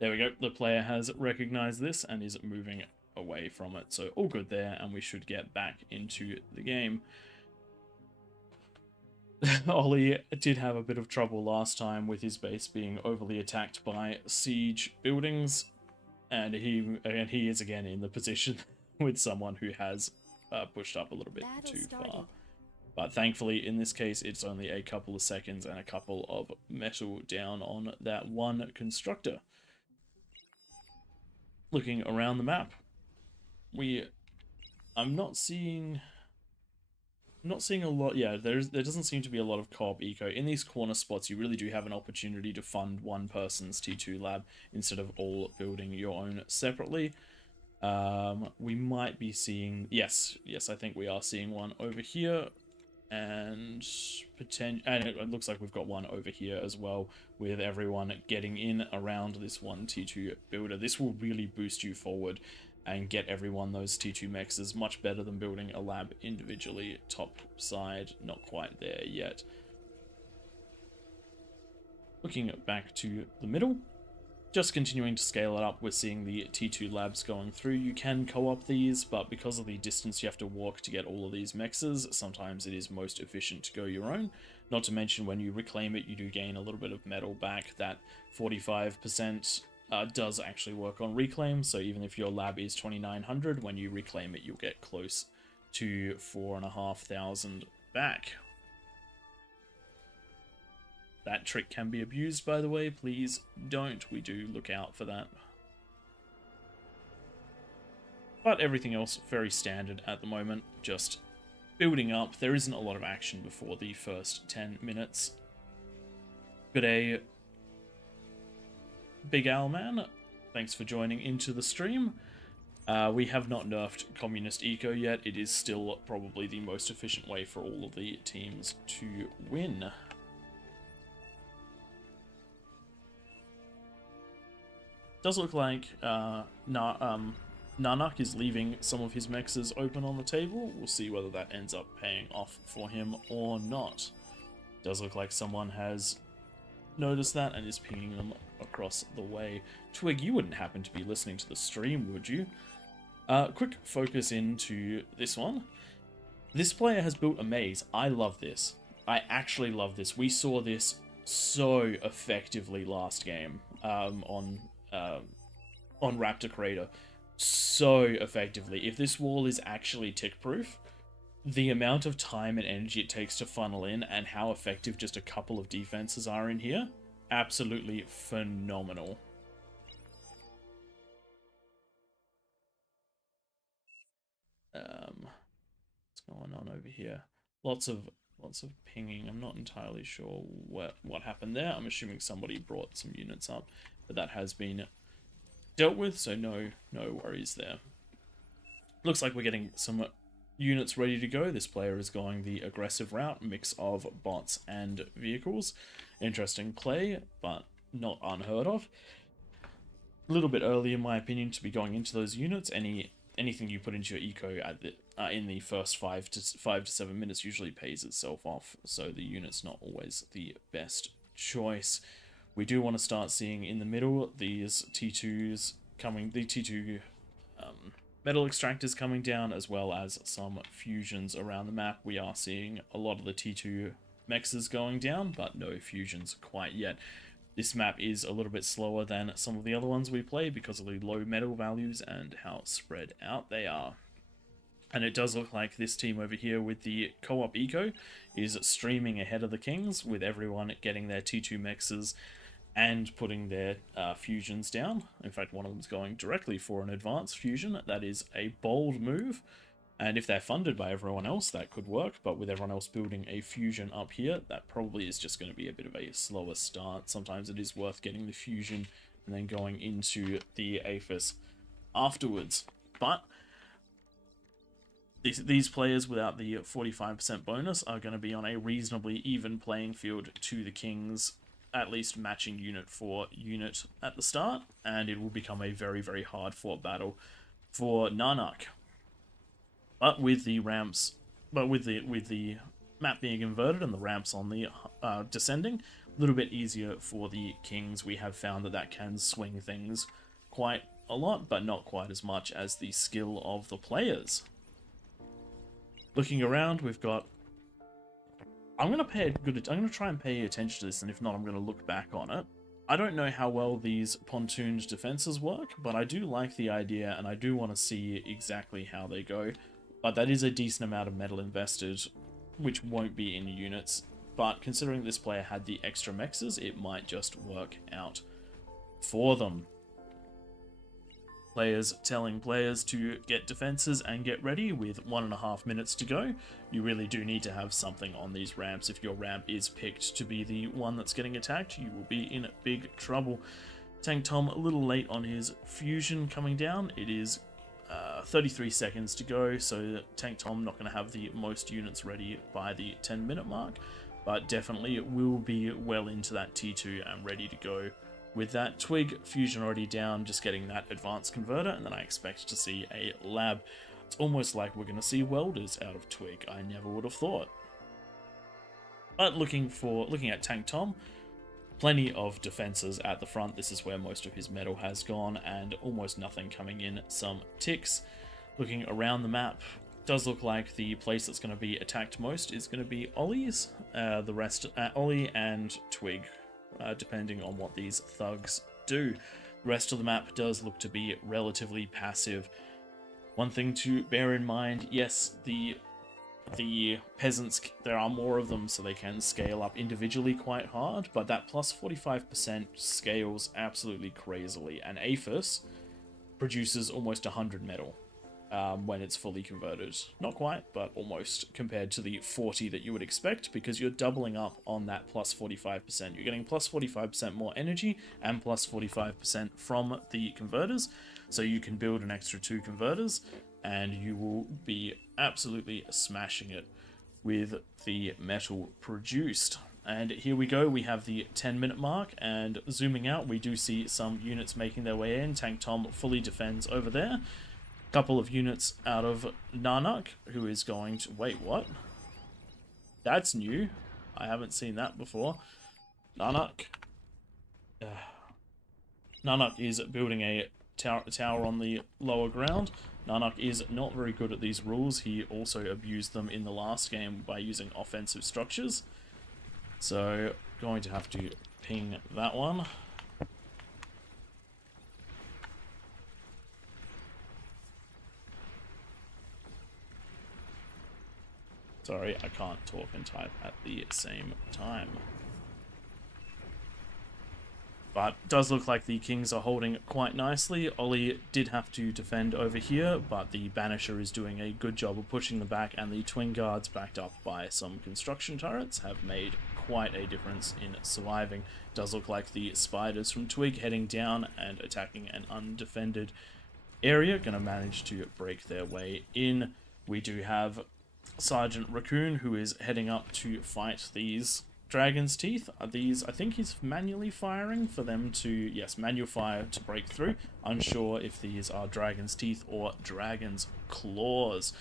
There we go, the player has recognized this and is moving away from it, so all good there, and we should get back into the game. Ollie did have a bit of trouble last time with his base being overly attacked by siege buildings, and he is again in the position with someone who has pushed up a little bit too far. But thankfully in this case it's only a couple of seconds and a couple of metal down on that one constructor. Looking around the map, I'm not seeing a lot. Yeah, there doesn't seem to be a lot of co-op eco in these corner spots. You really do have an opportunity to fund one person's T2 lab instead of all building your own separately. We might be seeing, yes, I think we are seeing one over here, and it looks like we've got one over here as well, with everyone getting in around this one T2 builder. This will really boost you forward and get everyone those T2 mexes, much better than building a lab individually. Top side, not quite there yet. Looking back to the middle, just continuing to scale it up. We're seeing the T2 labs going through. You can co-op these, but because of the distance you have to walk to get all of these mexes, sometimes it is most efficient to go your own. Not to mention, when you reclaim it, you do gain a little bit of metal back. That 45% does actually work on reclaim, so even if your lab is 2900, when you reclaim it, you'll get close to 4,500 back. That trick can be abused, by the way. Please don't. We do look out for that. But everything else very standard at the moment. Just building up. There isn't a lot of action before the first 10 minutes. Good day, Big Al Man. Thanks for joining into the stream. We have not nerfed Communist Eco yet. It is still probably the most efficient way for all of the teams to win. Does look like Nanak is leaving some of his mexes open on the table. We'll see whether that ends up paying off for him or not. Does look like someone has noticed that and is pinging them across the way. Twig, you wouldn't happen to be listening to the stream, would you? Quick focus into this one. This player has built a maze. I love this. I actually love this. We saw this so effectively last game on Raptor Crater. So effectively. If this wall is actually tick-proof, the amount of time and energy it takes to funnel in and how effective just a couple of defenses are in here, absolutely phenomenal. What's going on over here? Lots of pinging. I'm not entirely sure what happened there. I'm assuming somebody brought some units up, but that has been dealt with, so no worries there. Looks like we're getting some units ready to go. This player is going the aggressive route, mix of bots and vehicles. Interesting play, but not unheard of. A little bit early, in my opinion, to be going into those units. Anything you put into your eco at the in the first 5 to 7 minutes usually pays itself off, so the unit's not always the best choice. We do want to start seeing in the middle these T2s coming, the T2 metal extractors coming down, as well as some fusions around the map. We are seeing a lot of the T2 mexes going down, but no fusions quite yet. This map is a little bit slower than some of the other ones we play because of the low metal values and how spread out they are. And it does look like this team over here with the co-op eco is streaming ahead of the Kings, with everyone getting their T2 mexes and putting their fusions down. In fact, one of them's going directly for an advanced fusion. That is a bold move, and if they're funded by everyone else, that could work, but with everyone else building a fusion up here, that probably is just going to be a bit of a slower start. Sometimes it is worth getting the fusion and then going into the APHIS afterwards. But these players without the 45% bonus are going to be on a reasonably even playing field to the Kings, at least matching unit for unit at the start, and it will become a very, very hard fought battle for Narnak. But with the ramps, with the map being inverted and the ramps on the descending, a little bit easier for the Kings. We have found that can swing things quite a lot, but not quite as much as the skill of the players. Looking around, we've got. I'm gonna try and pay attention to this, and if not, I'm gonna look back on it. I don't know how well these pontooned defenses work, but I do like the idea, and I do want to see exactly how they go. But that is a decent amount of metal invested, which won't be in units. But considering this player had the extra mexes, it might just work out for them. Players telling players to get defenses and get ready with 1.5 minutes to go. You really do need to have something on these ramps. If your ramp is picked to be the one that's getting attacked, you will be in big trouble. Tank Tom a little late on his fusion coming down. It is 33 seconds to go, so Tank Tom not going to have the most units ready by the 10-minute mark, but definitely it will be well into that T2 and ready to go. With that Twig fusion already down, just getting that advanced converter, and then I expect to see a lab. It's almost like we're going to see welders out of Twig. I never would have thought. But looking at Tank Tom, plenty of defenses at the front. This is where most of his metal has gone, and almost nothing coming in. Some ticks. Looking around the map, does look like the place that's going to be attacked most is going to be Ollie's. The rest, Ollie and Twig, depending on what these thugs do. The rest of the map does look to be relatively passive. One thing to bear in mind, yes, the peasants, there are more of them, so they can scale up individually quite hard, but that plus 45% scales absolutely crazily, and APHIS produces almost 100 metal when it's fully converted. Not quite, but almost, compared to the 40 that you would expect, because you're doubling up on that plus 45%. You're getting plus 45% more energy and plus 45% from the converters, so you can build an extra 2 converters, and you will be absolutely smashing it with the metal produced. And here we go, we have the 10-minute mark, and zooming out, we do see some units making their way in. Tank Tom fully defends over there. Couple of units out of Narnak, who is going to... Wait, what? That's new. I haven't seen that before. Narnak. Narnak is building a tower on the lower ground. Narnak is not very good at these rules. He also abused them in the last game by using offensive structures. So, going to have to ping that one. Sorry, I can't talk and type at the same time. But does look like the Kings are holding quite nicely. Ollie did have to defend over here, but the Banisher is doing a good job of pushing them back, and the Twin Guards, backed up by some construction turrets, have made quite a difference in surviving. Does look like the Spiders from Twig heading down and attacking an undefended area, going to manage to break their way in. We do have Sergeant Raccoon, who is heading up to fight these Dragon's Teeth. Are these, I think he's manually firing for them to, yes, manual fire to break through. Unsure if these are Dragon's Teeth or Dragon's Claws.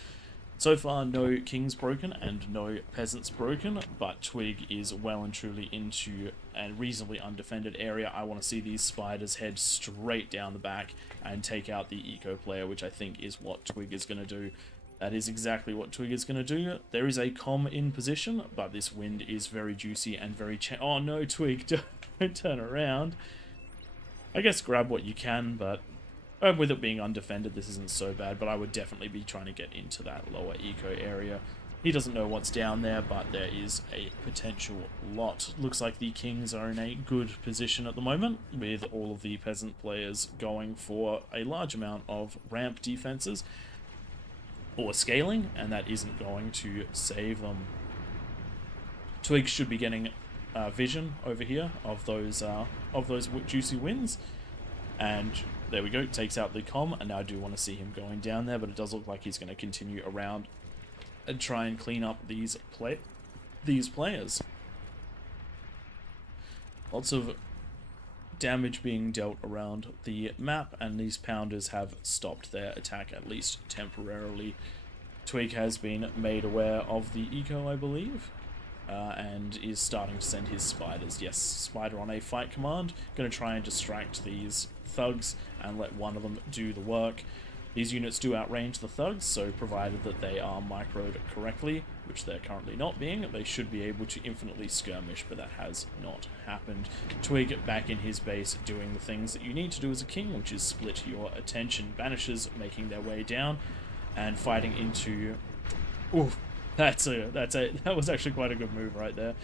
So far, no Kings broken and no Peasants broken, but Twig is well and truly into a reasonably undefended area. I want to see these Spiders head straight down the back and take out the Eco player, which I think is what Twig is going to do. That is exactly what Twig is going to do. There is a comm in position, but this wind is very juicy and very oh no, Twig, don't turn around. I guess grab what you can, but with it being undefended, this isn't so bad, but I would definitely be trying to get into that lower eco area. He doesn't know what's down there, but there is a potential lot. Looks like the Kings are in a good position at the moment, with all of the Peasant players going for a large amount of ramp defenses or scaling, and that isn't going to save them. Twig should be getting vision over here of those juicy wins, and there we go, takes out the comm, and now I do want to see him going down there, but it does look like he's going to continue around and try and clean up these players. Lots of damage being dealt around the map, and these Pounders have stopped their attack, at least temporarily. Twig has been made aware of the eco, I believe, and is starting to send his Spiders. Yes, Spider on a fight command, going to try and distract these thugs and let one of them do the work. These units do outrange the thugs, so provided that they are microed correctly, which they're currently not being, they should be able to infinitely skirmish, but that has not happened. Twig back in his base doing the things that you need to do as a king, which is split your attention. Banishers making their way down and fighting into... Ooh, that was actually quite a good move right there.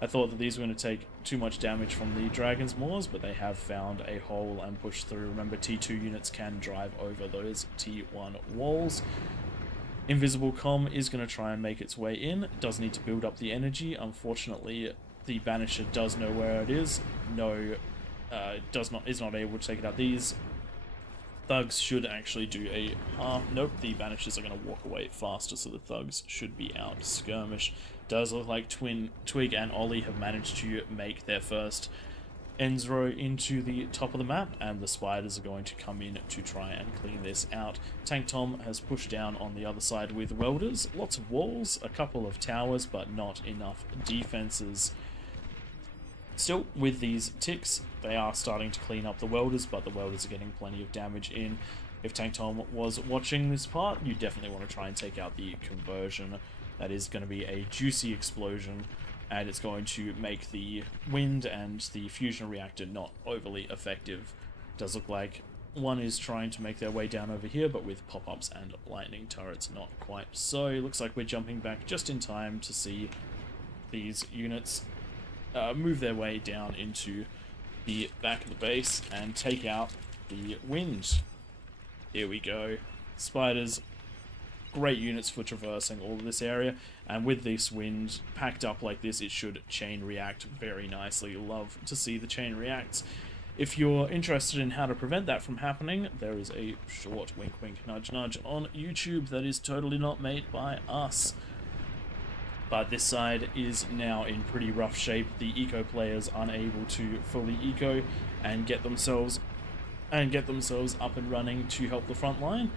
I thought that these were going to take too much damage from the Dragon's Maws, but they have found a hole and pushed through. Remember, T2 units can drive over those T1 walls. Invisible comm is going to try and make its way in. It does need to build up the energy. Unfortunately, the Banisher does know where it is. Is not able to take it out. These thugs should actually do a... nope, the Banishers are going to walk away faster, so the thugs should be out skirmish. Does look like Twig and Ollie have managed to make their first ends row into the top of the map, and the Spiders are going to come in to try and clean this out. Tank Tom has pushed down on the other side with welders. Lots of walls, a couple of towers, but not enough defenses. Still, with these ticks, they are starting to clean up the welders, but the welders are getting plenty of damage in. If Tank Tom was watching this part, you definitely want to try and take out the conversion. That is going to be a juicy explosion, and it's going to make the wind and the fusion reactor not overly effective. Does look like one is trying to make their way down over here, but with pop-ups and lightning turrets, not quite so. Looks like we're jumping back just in time to see these units move their way down into the back of the base and take out the wind. Here we go. Spiders, great units for traversing all of this area, and with this wind packed up like this, it should chain react very nicely. Love to see the chain reacts. If you're interested in how to prevent that from happening, there is a short wink wink nudge nudge on YouTube that is totally not made by us. But this side is now in pretty rough shape. The eco players unable to fully eco and get themselves up and running to help the front line.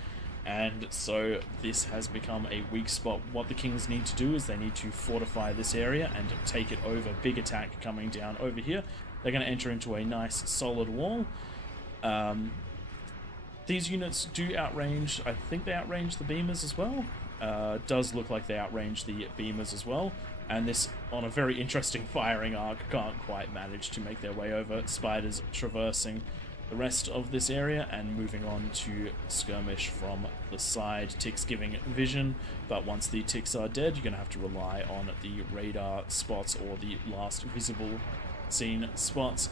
And so this has become a weak spot. What the Kings need to do is they need to fortify this area and take it over. Big attack coming down over here. They're going to enter into a nice solid wall. These units do outrange, I think they outrange the beamers as well. Does look like they outrange the beamers as well. And this, on a very interesting firing arc, can't quite manage to make their way over. Spiders traversing the rest of this area and moving on to skirmish from the side. Ticks giving vision, but once the ticks are dead, you're going to have to rely on the radar spots or the last visible seen spots.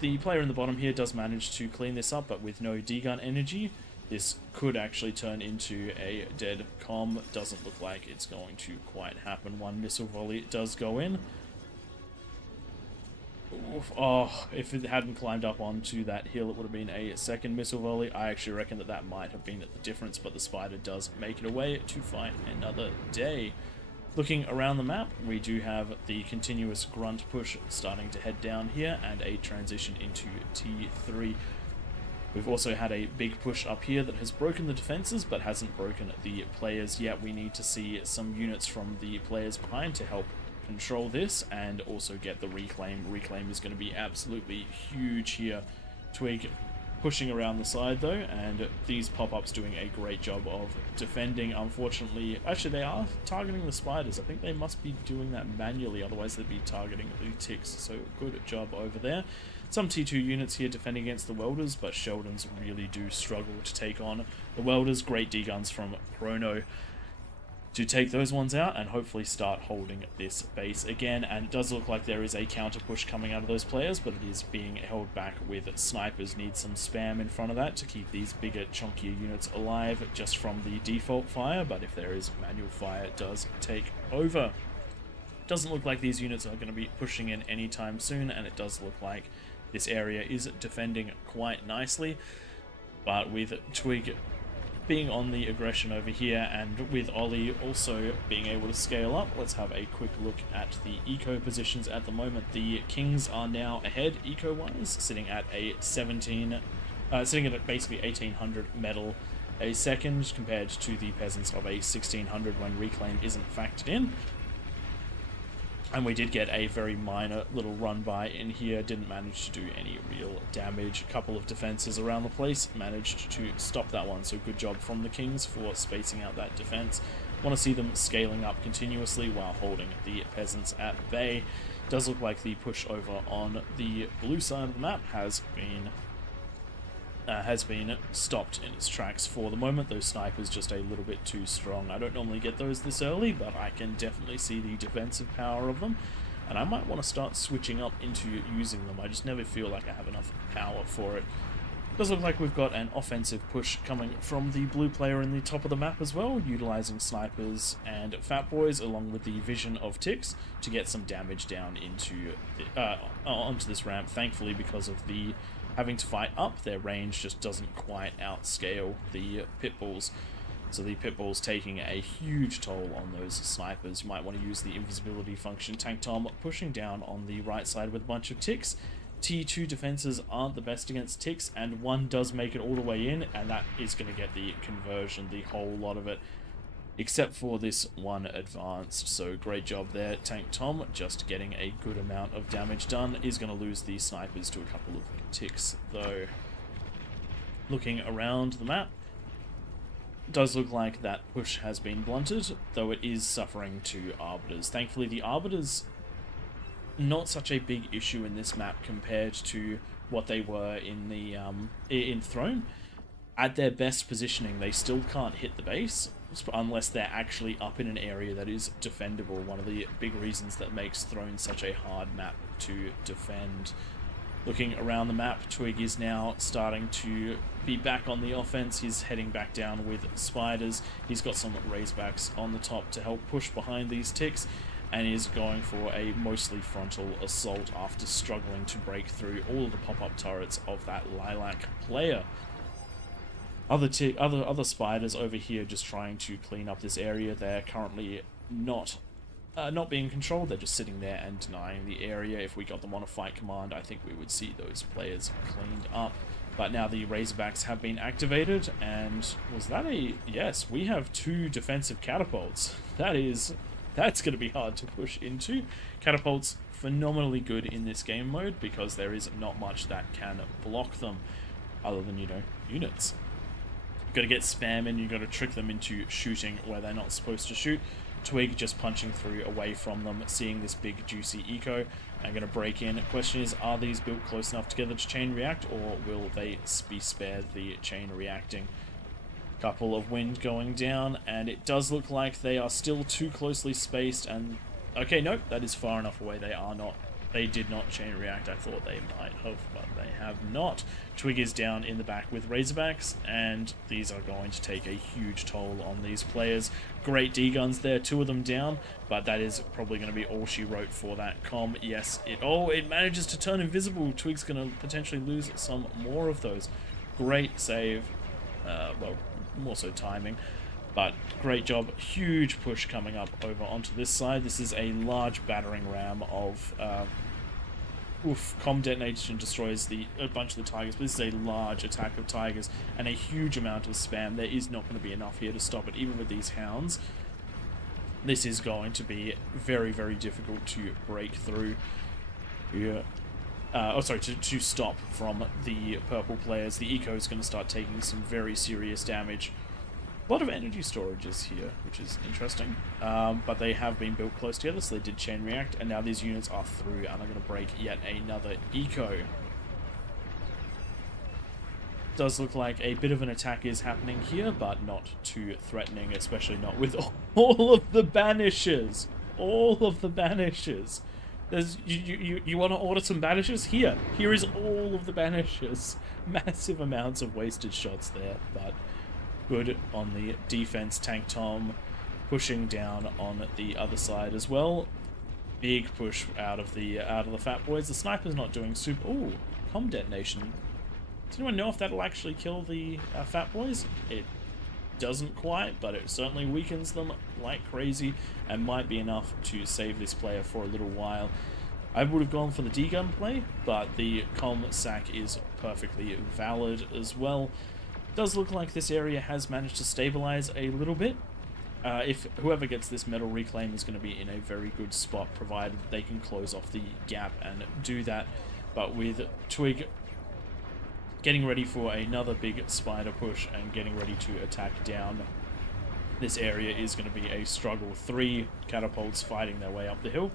the player in the bottom here does manage to clean this up, but with no D-gun energy, this could actually turn into a dead comm. Doesn't look like it's going to quite happen. One missile volley does go in. Oof. Oh, if it hadn't climbed up onto that hill, it would have been a second missile volley. I actually reckon that that might have been the difference, but the spider does make it away to fight another day. Looking around the map, we do have the continuous grunt push starting to head down here and a transition into T3. We've also had a big push up here that has broken the defenses but hasn't broken the players yet. We need to see some units from the players behind to help control this and also get the reclaim. Reclaim is going to be absolutely huge here. Twig pushing around the side though, and these pop-ups doing a great job of defending. Unfortunately, actually they are targeting the spiders. I think they must be doing that manually, otherwise they'd be targeting the ticks, so good job over there. Some T2 units here defending against the welders, but Sheldons really do struggle to take on the welders. Great D-guns from Chrono to take those ones out and hopefully start holding this base again. And it does look like there is a counter push coming out of those players, but it is being held back with snipers. Need some spam in front of that to keep these bigger, chunkier units alive just from the default fire, but if there is manual fire, it does take over. Doesn't look like these units are going to be pushing in anytime soon, and it does look like this area is defending quite nicely, but with Twig being on the aggression over here and with Ollie also being able to scale up, let's have a quick look at the eco positions at the moment. The Kings are now ahead eco-wise, sitting at a sitting at basically 1800 metal a second compared to the peasants of a 1600 when reclaim isn't factored in. And we did get a very minor little run by in here, didn't manage to do any real damage. A couple of defenses around the place managed to stop that one, so good job from the Kings for spacing out that defense. Want to see them scaling up continuously while holding the peasants at bay. Does look like the push over on the blue side of the map has been stopped in its tracks for the moment. Those snipers just a little bit too strong. I don't normally get those this early, but I can definitely see the defensive power of them, and I might want to start switching up into using them. I just never feel like I have enough power for it. Does look like we've got an offensive push coming from the blue player in the top of the map as well, utilizing snipers and fat boys along with the vision of ticks to get some damage down into onto this ramp. Thankfully, because of the having to fight up, their range just doesn't quite outscale the pitbulls. So the pitbulls taking a huge toll on those snipers. You might want to use the invisibility function. Tank Tom pushing down on the right side with a bunch of ticks. T2 defenses aren't the best against ticks, and one does make it all the way in, and that is going to get the conversion, the whole lot of it, except for this one advanced. So great job there, Tank Tom, just getting a good amount of damage done. Is going to lose the snipers to a couple of ticks though. Looking around the map, does look like that push has been blunted, though it is suffering to arbiters. Thankfully the arbiters not such a big issue in this map compared to what they were in the in Throne. At their best positioning, they still can't hit the base unless they're actually up in an area that is defendable. One of the big reasons that makes Throne such a hard map to defend. Looking around the map, Twig is now starting to be back on the offense. He's heading back down with spiders. He's got some raisebacks on the top to help push behind these ticks, and is going for a mostly frontal assault after struggling to break through all of the pop-up turrets of that Lilac player. Other spiders over here just trying to clean up this area. They're currently not being controlled. They're just sitting there and denying the area. If we got them on a fight command, I think we would see those players cleaned up. But now the Razorbacks have been activated, and was that a... Yes, we have 2 defensive catapults. That's going to be hard to push into. Catapults phenomenally good in this game mode because there is not much that can block them other than, you know, units. You've got to get spam in, you've got to trick them into shooting where they're not supposed to shoot. Twig just punching through away from them, seeing this big juicy eco, and going to break in. Question is, are these built close enough together to chain react, or will they be spared the chain reacting? Couple of wind going down, and it does look like they are still too closely spaced, and okay, nope, that is far enough away. They are not They did not chain react. I thought they might have, but they have not. Twig is down in the back with Razorbacks, and these are going to take a huge toll on these players. Great D-guns there, 2 of them down, but that is probably going to be all she wrote for that comm. Yes, it manages to turn invisible. Twig's going to potentially lose some more of those. Great save. Well, more so timing. But great job. Huge push coming up over onto this side. This is a large battering ram of... comm detonation destroys a bunch of the Tigers, but this is a large attack of Tigers and a huge amount of spam. There is not going to be enough here to stop it, even with these Hounds. This is going to be very, very difficult to break through. Yeah. To stop from the purple players. The Eco is going to start taking some very serious damage. A lot of energy storages here, which is interesting. But they have been built close together, so they did chain react, and now these units are through and are going to break yet another Eco. Does look like a bit of an attack is happening here, but not too threatening, especially not with all of the banishes. All of the banishes. You want to order some banishes? Here is all of the banishes. Massive amounts of wasted shots there, but good on the defense. Tank Tom pushing down on the other side as well. Big push out of the Fat Boys. The sniper's not doing super. Ooh, comm detonation. Does anyone know if that'll actually kill the Fat Boys? It doesn't quite, but it certainly weakens them like crazy and might be enough to save this player for a little while. I would have gone for the D-gun play, but the comm sack is perfectly valid as well. Does look like this area has managed to stabilize a little bit. If whoever gets this metal reclaim is going to be in a very good spot, provided they can close off the gap and do that. But with Twig getting ready for another big spider push and getting ready to attack down, this area is going to be a struggle. 3 catapults fighting their way up the hill.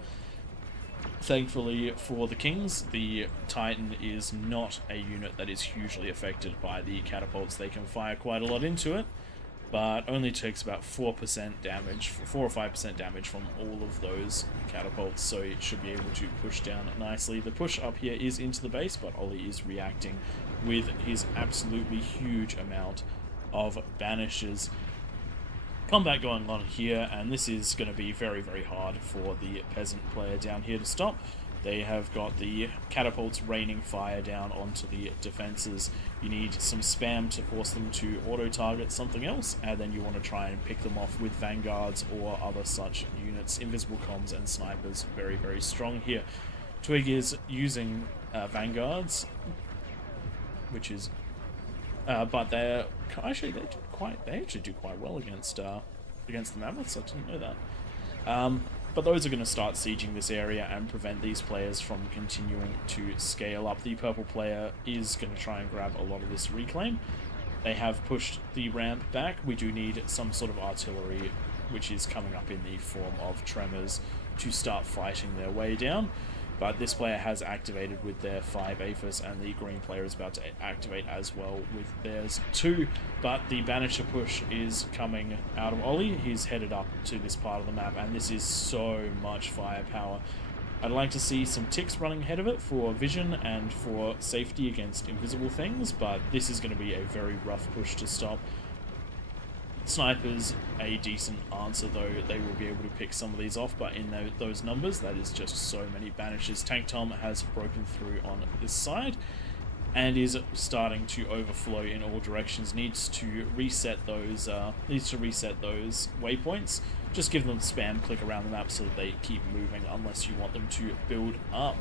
Thankfully for the Kings, the Titan is not a unit that is hugely affected by the catapults. They can fire quite a lot into it, but only takes about 4% damage, 4 or 5% damage from all of those catapults, so it should be able to push down nicely. The push up here is into the base, but Ollie is reacting with his absolutely huge amount of banishes. Combat going on here, and this is going to be very, very hard for the peasant player down here to stop. They have got the catapults raining fire down onto the defenses. You need some spam to force them to auto-target something else, and then you want to try and pick them off with vanguards or other such units. Invisible comms and snipers, very, very strong here. Twig is using vanguards, which is... but they're... Actually, they actually do quite well against the Mammoths. I didn't know that. But those are going to start sieging this area and prevent these players from continuing to scale up. The purple player is going to try and grab a lot of this reclaim. They have pushed the ramp back. We do need some sort of artillery, which is coming up in the form of tremors, to start fighting their way down. But this player has activated with their 5 APHIS, and the green player is about to activate as well with theirs too. But the Banisher push is coming out of Ollie. He's headed up to this part of the map, and this is so much firepower. I'd like to see some ticks running ahead of it for vision and for safety against invisible things, but this is going to be a very rough push to stop. Snipers, a decent answer though. They will be able to pick some of these off, but in those numbers, that is just so many banishes. Tank Tom has broken through on this side and is starting to overflow in all directions. Needs to reset those waypoints. Just give them spam click around the map so that they keep moving unless you want them to build up.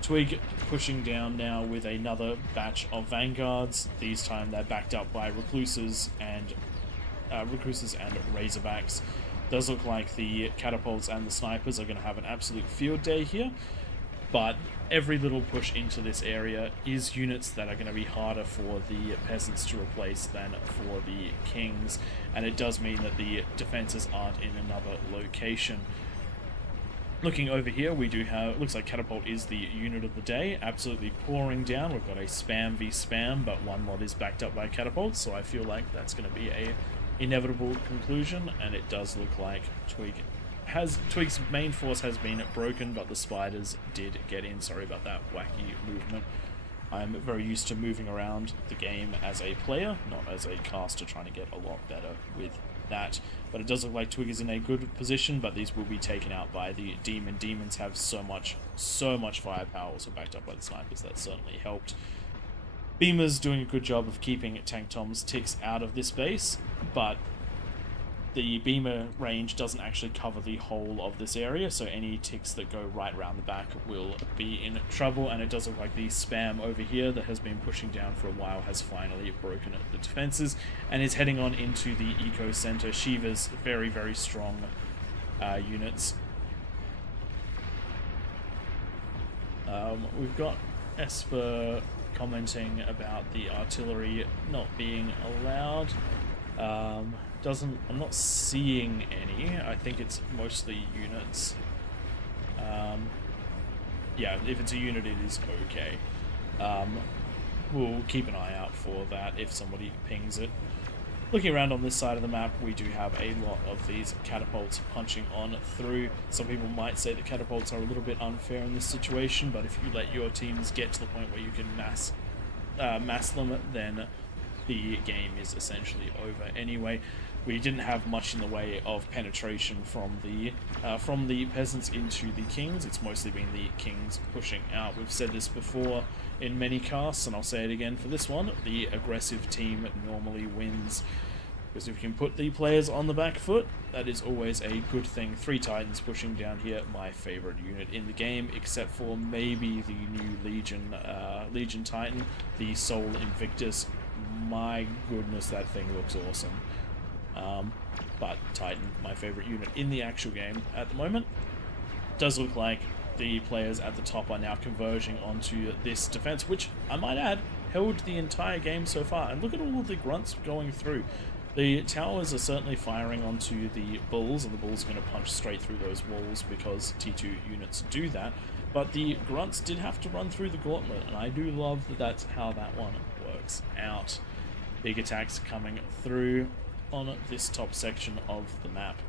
Twig pushing down now with another batch of vanguards. These time they're backed up by recluses and Razorbacks. Does look like the catapults and the snipers are going to have an absolute field day here, but every little push into this area is units that are going to be harder for the peasants to replace than for the Kings, and it does mean that the defenses aren't in another location. Looking over here, we do have, looks like Catapult is the unit of the day, absolutely pouring down. We've got a spam v spam, but one mod is backed up by Catapult, so I feel like that's going to be a inevitable conclusion, and it does look like Twig Twig's main force has been broken, but the spiders did get in. Sorry about that wacky movement. I'm very used to moving around the game as a player, not as a caster, trying to get a lot better with that. But it does look like Twig is in a good position, but these will be taken out by the demon. Demons have so much firepower, also backed up by the snipers. That certainly helped. Beamer's doing a good job of keeping Tank Tom's ticks out of this base, but the beamer range doesn't actually cover the whole of this area, so any ticks that go right around the back will be in trouble. And it does look like the spam over here that has been pushing down for a while has finally broken the defenses and is heading on into the eco center. Shiva's very, very strong units. We've got Esper commenting about the artillery not being allowed. I'm not seeing any. I think it's mostly units. Yeah, if it's a unit, it is okay. We'll keep an eye out for that if somebody pings it. Looking around on this side of the map, we do have a lot of these catapults punching on through. Some people might say that catapults are a little bit unfair in this situation, but if you let your teams get to the point where you can mass them, then the game is essentially over anyway. We didn't have much in the way of penetration from the peasants into the kings. It's mostly been the kings pushing out. We've said this before in many casts, and I'll say it again for this one. The aggressive team normally wins, because if you can put the players on the back foot, that is always a good thing. 3 Titans pushing down here, my favorite unit in the game, except for maybe the new Legion Titan, the Soul Invictus. My goodness, that thing looks awesome. But Titan, my favorite unit in the actual game at the moment. Does look like the players at the top are now converging onto this defense, which I might add held the entire game so far. And look at all of the grunts going through. The towers are certainly firing onto the bulls, and the bulls are going to punch straight through those walls because T2 units do that. But the grunts did have to run through the gauntlet, and I do love that that's how that one works out. Big attacks coming through on this top section of the map,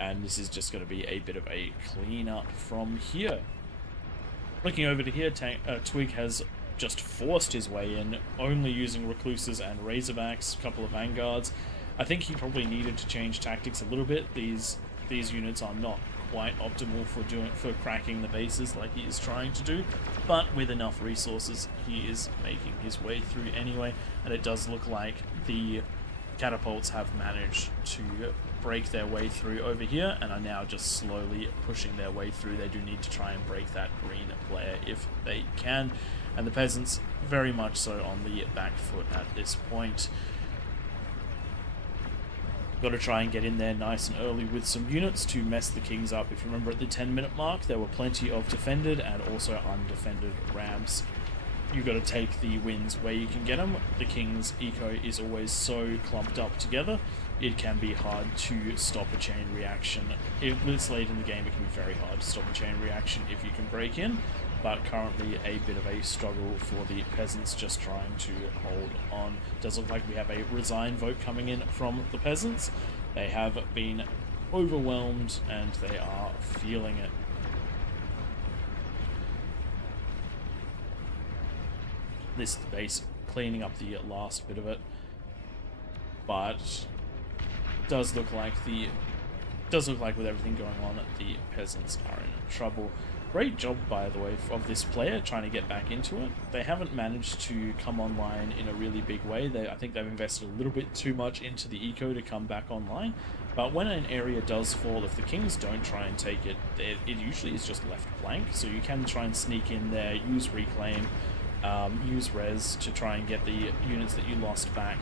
and this is just going to be a bit of a cleanup from here. Looking over to here, Twig has just forced his way in, only using recluses and razorbacks, a couple of vanguards. I think he probably needed to change tactics a little bit. These units are not quite optimal for cracking the bases like he is trying to do, but with enough resources he is making his way through anyway. And it does look like the catapults have managed to break their way through over here and are now just slowly pushing their way through. They do need to try and break that green player if they can, and the peasants very much so on the back foot at this point. Got to try and get in there nice and early with some units to mess the kings up. If you remember, at the 10-minute mark there were plenty of defended and also undefended ramps. You've got to take the wins where you can get them. The king's eco is always so clumped up together, it can be hard to stop a chain reaction. If it's late in the game, it can be very hard to stop a chain reaction if you can break in, but currently a bit of a struggle for the peasants just trying to hold on. Does look like we have a resign vote coming in from the peasants. They have been overwhelmed and they are feeling it. This base cleaning up the last bit of it, but does look like with everything going on, the peasants are in trouble. Great job, by the way, of this player trying to get back into it. They haven't managed to come online in a really big way. I think they've invested a little bit too much into the eco to come back online. But when an area does fall, if the kings don't try and take it, it usually is just left blank. So you can try and sneak in there, use reclaim, use res to try and get the units that you lost back,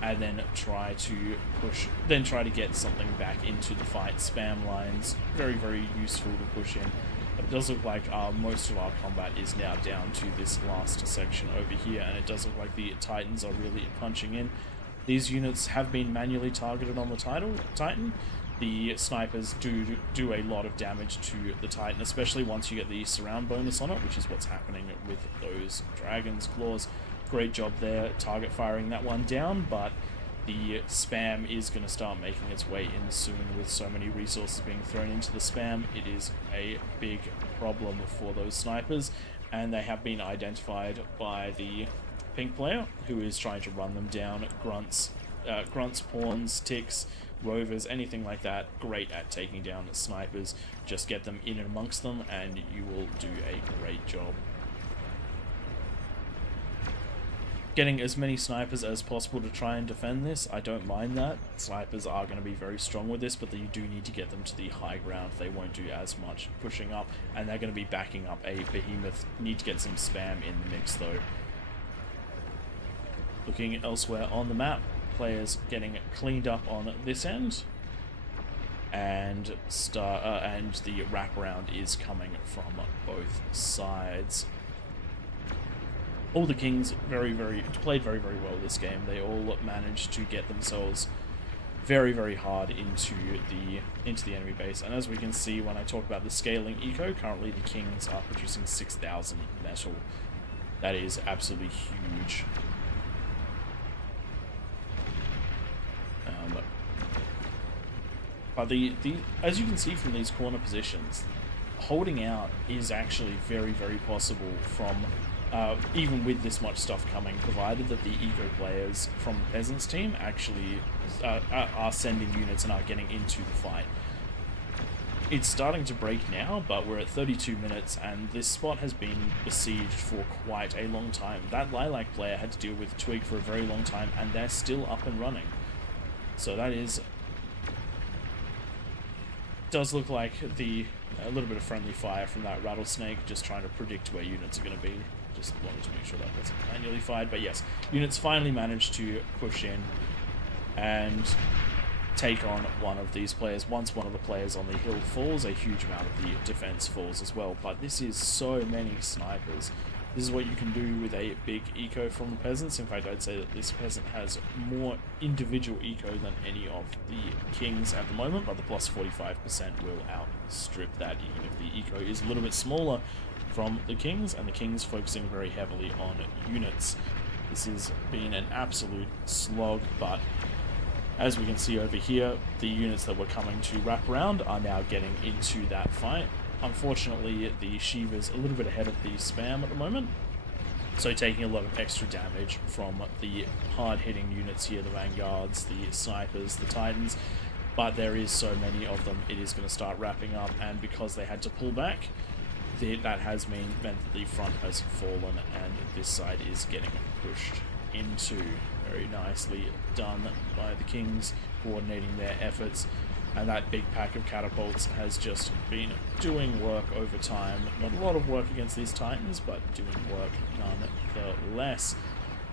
and then try to get something back into the fight. Spam lines, very, very useful to push in. But it does look like most of our combat is now down to this last section over here, and it does look like the Titans are really punching in. These units have been manually targeted on the Titan. The snipers do a lot of damage to the Titan, especially once you get the surround bonus on it, which is what's happening with those Dragon's Claws. Great job there, target firing that one down, but the spam is going to start making its way in soon. With so many resources being thrown into the spam, it is a big problem for those snipers, and they have been identified by the pink player, who is trying to run them down. Grunts, pawns, ticks, rovers, anything like that, great at taking down snipers. Just get them in amongst them and you will do a great job. Getting as many snipers as possible to try and defend this, I don't mind that. Snipers are going to be very strong with this, but you do need to get them to the high ground. They won't do as much pushing up, and they're going to be backing up a behemoth. Need to get some spam in the mix though. Looking elsewhere on the map, players getting cleaned up on this end, and the wraparound is coming from both sides. All the Kings played very well this game. They all managed to get themselves very hard into the enemy base, and as we can see when I talk about the scaling eco, currently the Kings are producing 6,000 metal. That is absolutely huge. But as you can see from these corner positions, holding out is actually very possible from even with this much stuff coming, provided that the eco players from the Peasants team actually are sending units and are getting into the fight. It's starting to break now, but we're at 32 minutes and this spot has been besieged for quite a long time. That Lilac player had to deal with Twig for a very long time and they're still up and running. So that does look like a little bit of friendly fire from that Rattlesnake, just trying to predict where units are going to be. Just wanted to make sure that wasn't manually fired, but yes, units finally managed to push in and take on one of these players. Once one of the players on the hill falls, a huge amount of the defense falls as well, but this is so many snipers. This is what you can do with a big eco from the Peasants. In fact, I'd say that this Peasant has more individual eco than any of the Kings at the moment, but the plus 45% will outstrip that, even if the eco is a little bit smaller from the Kings, and the Kings focusing very heavily on units. This has been an absolute slog, but as we can see over here, the units that were coming to wrap around are now getting into that fight. Unfortunately, the Shiva's a little bit ahead of the spam at the moment, so taking a lot of extra damage from the hard-hitting units here, the Vanguards, the Snipers, the Titans, but there is so many of them, it is going to start wrapping up, and because they had to pull back, that has meant that the front has fallen and this side is getting pushed into. Very nicely done by the Kings, coordinating their efforts, and that big pack of catapults has just been doing work over time. Not a lot of work against these Titans, but doing work nonetheless.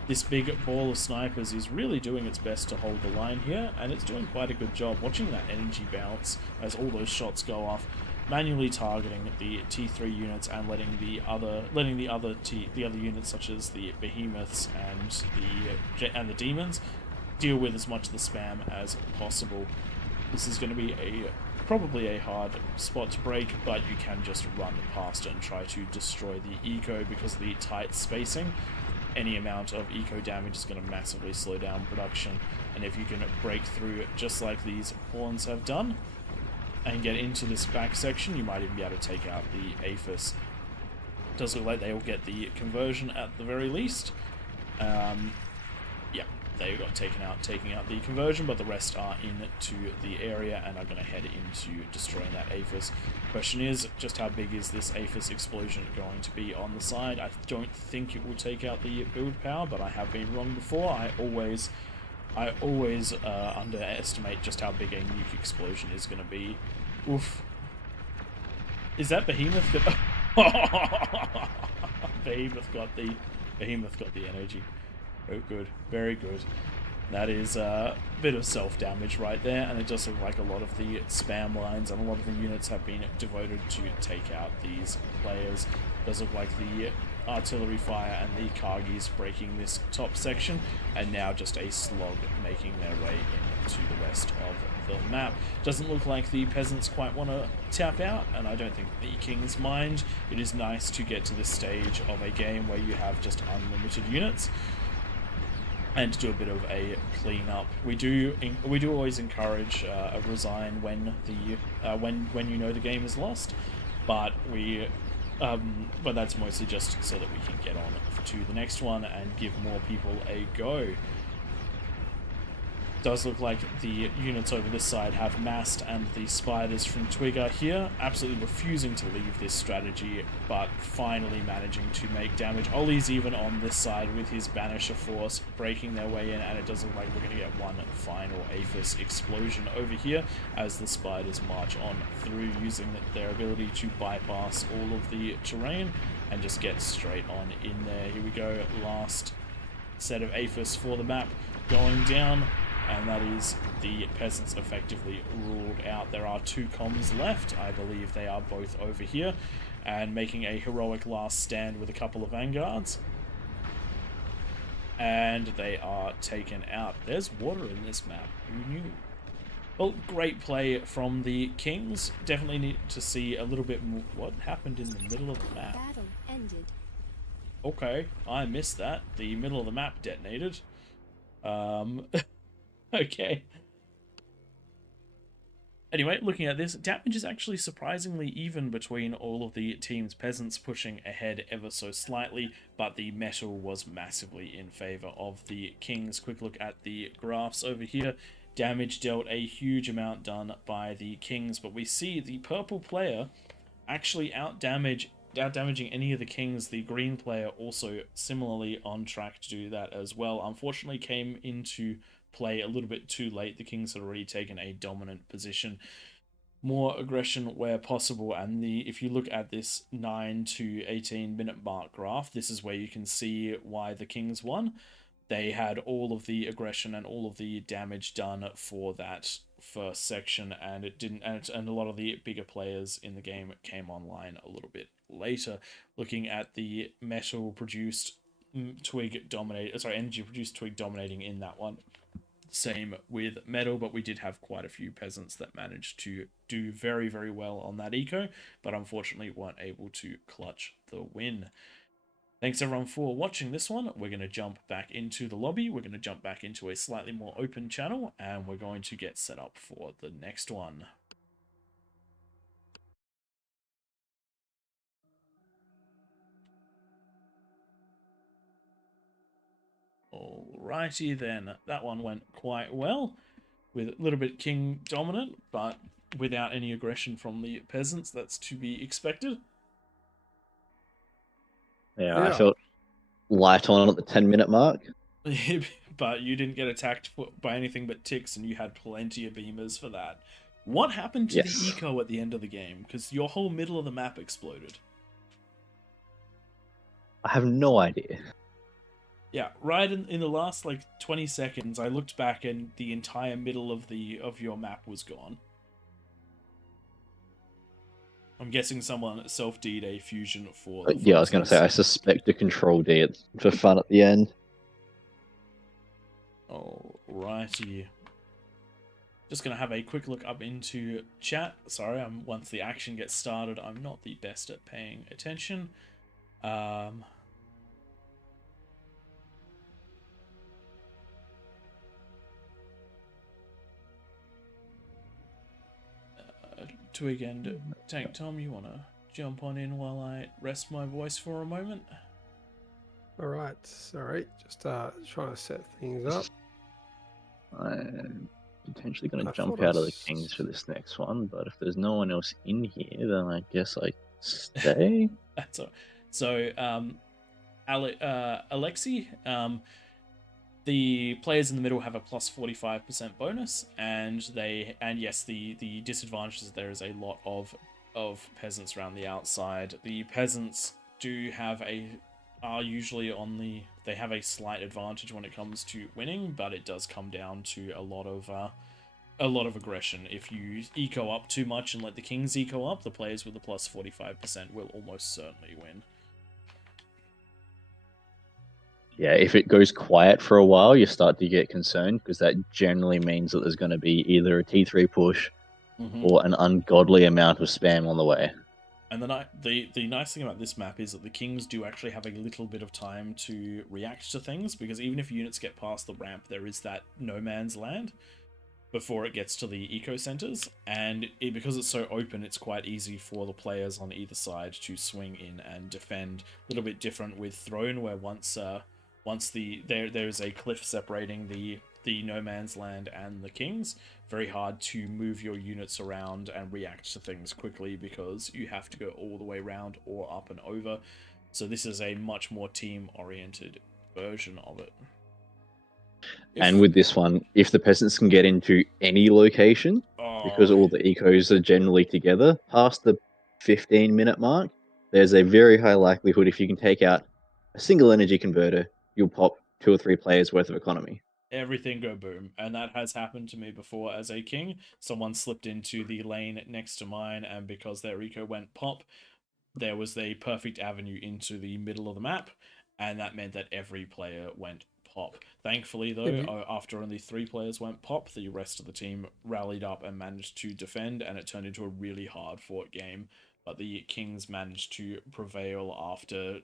This big ball of snipers is really doing its best to hold the line here, and it's doing quite a good job. Watching that energy bounce as all those shots go off, manually targeting the T3 units and letting the other units such as the behemoths and the demons deal with as much of the spam as possible. This is going to be probably a hard spot to break, but you can just run past it and try to destroy the eco because of the tight spacing. Any amount of eco damage is going to massively slow down production, and if you can break through it just like these pawns have done and get into this back section, you might even be able to take out the Aphis. Does look like they will get the conversion at the very least. Yeah, they got taking out the conversion, but the rest are into the area and are going to head into destroying that Aphis. Question is, just how big is this Aphis explosion going to be on the side? I don't think it will take out the build power, but I have been wrong before. I always underestimate just how big a nuke explosion is going to be. Oof. Is that Behemoth? Behemoth got the energy. Oh, good. Very good. That is a bit of self-damage right there, and it does look like a lot of the spam lines and a lot of the units have been devoted to take out these players. It does look like the artillery fire and the Kargis breaking this top section, and now just a slog making their way into the rest of the map. Doesn't look like the Peasants quite want to tap out, and I don't think the Kings mind. It is nice to get to this stage of a game where you have just unlimited units. and to do a bit of a cleanup. We do always encourage a resign when when you know the game is lost, but but that's mostly just so that we can get on to the next one and give more people a go. Does look like the units over this side have massed, and the spiders from Twig are here, absolutely refusing to leave this strategy, but finally managing to make damage. Ollie's even on this side with his Banisher Force, breaking their way in, and it does look like we're going to get one final Aphis explosion over here as the spiders march on through, using their ability to bypass all of the terrain and just get straight on in there. Here we go, last set of Aphis for the map going down. And that is the peasants effectively ruled out. There are 2 comms left. I believe they are both over here. And making a heroic last stand with a couple of vanguards. And they are taken out. There's water in this map. Who knew? Well, great play from the Kings. Definitely need to see a little bit more. What happened in the middle of the map? Battle ended. Okay, I missed that. The middle of the map detonated. Okay. Anyway, looking at this, damage is actually surprisingly even between all of the team's peasants, pushing ahead ever so slightly, but the metal was massively in favor of the Kings. Quick look at the graphs over here. Damage dealt, a huge amount done by the Kings, but we see the purple player actually out-damaging any of the Kings. The green player also similarly on track to do that as well. Unfortunately came into play a little bit too late. The Kings had already taken a dominant position. More aggression where possible, and if you look at this 9 to 18 minute mark graph, this is where you can see why the Kings won. They had all of the aggression and all of the damage done for that first section, and it didn't, and a lot of the bigger players in the game came online a little bit later. Looking at the metal produced Twig energy produced Twig dominating in that one. Same with metal, but we did have quite a few peasants that managed to do very, very well on that eco, but unfortunately weren't able to clutch the win. Thanks everyone for watching this one. We're going to jump back into the lobby. We're going to jump back into a slightly more open channel, and we're going to get set up for the next one. Alrighty then, that one went quite well, with a little bit King dominant, but without any aggression from the peasants. That's to be expected. Yeah, I felt light on at the 10-minute mark. But you didn't get attacked by anything but ticks, and you had plenty of beamers for that. What happened to the eco at the end of the game? Because your whole middle of the map exploded. I have no idea. Yeah, right in the last like 20 seconds, I looked back and the entire middle of your map was gone. I'm guessing someone self-D'd a fusion for. Yeah, I was going to say I suspect a control D for fun at the end. Alrighty. Just gonna have a quick look up into chat. Sorry, once the action gets started, I'm not the best at paying attention. Twig and Tank Tom, you want to jump on in while I rest my voice for a moment? All right, sorry, just trying to set things up. I'm potentially going to jump out of the Kings for this next one, but if there's no one else in here, then I guess I stay. That's all. So, Alexi, the players in the middle have a plus 45% bonus, and yes, the disadvantage is there is a lot of peasants around the outside. The peasants are usually they have a slight advantage when it comes to winning, but it does come down to a lot of aggression. If you eco up too much and let the Kings eco up, the players with the plus 45% will almost certainly win. Yeah, if it goes quiet for a while, you start to get concerned, because that generally means that there's going to be either a T3 push or an ungodly amount of spam on the way. And the nice thing about this map is that the kings do actually have a little bit of time to react to things, because even if units get past the ramp, there is that no man's land before it gets to the eco centers, and because it's so open, it's quite easy for the players on either side to swing in and defend. A little bit different with Throne, where once there's a cliff separating the no man's land and the kings, very hard to move your units around and react to things quickly because you have to go all the way around or up and over. So this is a much more team oriented version of it. And with this one, if the peasants can get into any location, because all the ecos are generally together, past the 15-minute mark, there's a very high likelihood if you can take out a single energy converter, you'll pop 2 or 3 players worth of economy. Everything go boom, and that has happened to me before as a king. Someone slipped into the lane next to mine, and because their eco went pop, there was the perfect avenue into the middle of the map, and that meant that every player went pop. Thankfully, though, after only 3 players went pop, the rest of the team rallied up and managed to defend, and it turned into a really hard-fought game. But the Kings managed to prevail after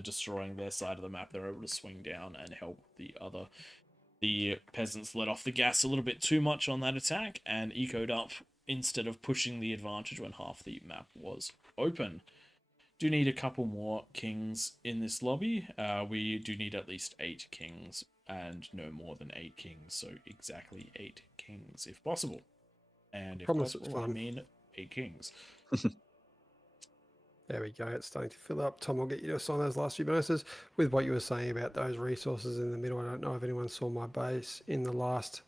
destroying their side of the map. They were able to swing down and help the other. The peasants let off the gas a little bit too much on that attack and ecoed up instead of pushing the advantage when half the map was open. Do need a couple more kings in this lobby. We do need at least 8 kings and no more than 8 kings, so exactly 8 kings if possible. And if possible, I mean 8 kings. There we go. It's starting to fill up. Tom, I'll get you to sign those last few bonuses. With what you were saying about those resources in the middle, I don't know if anyone saw my base in the last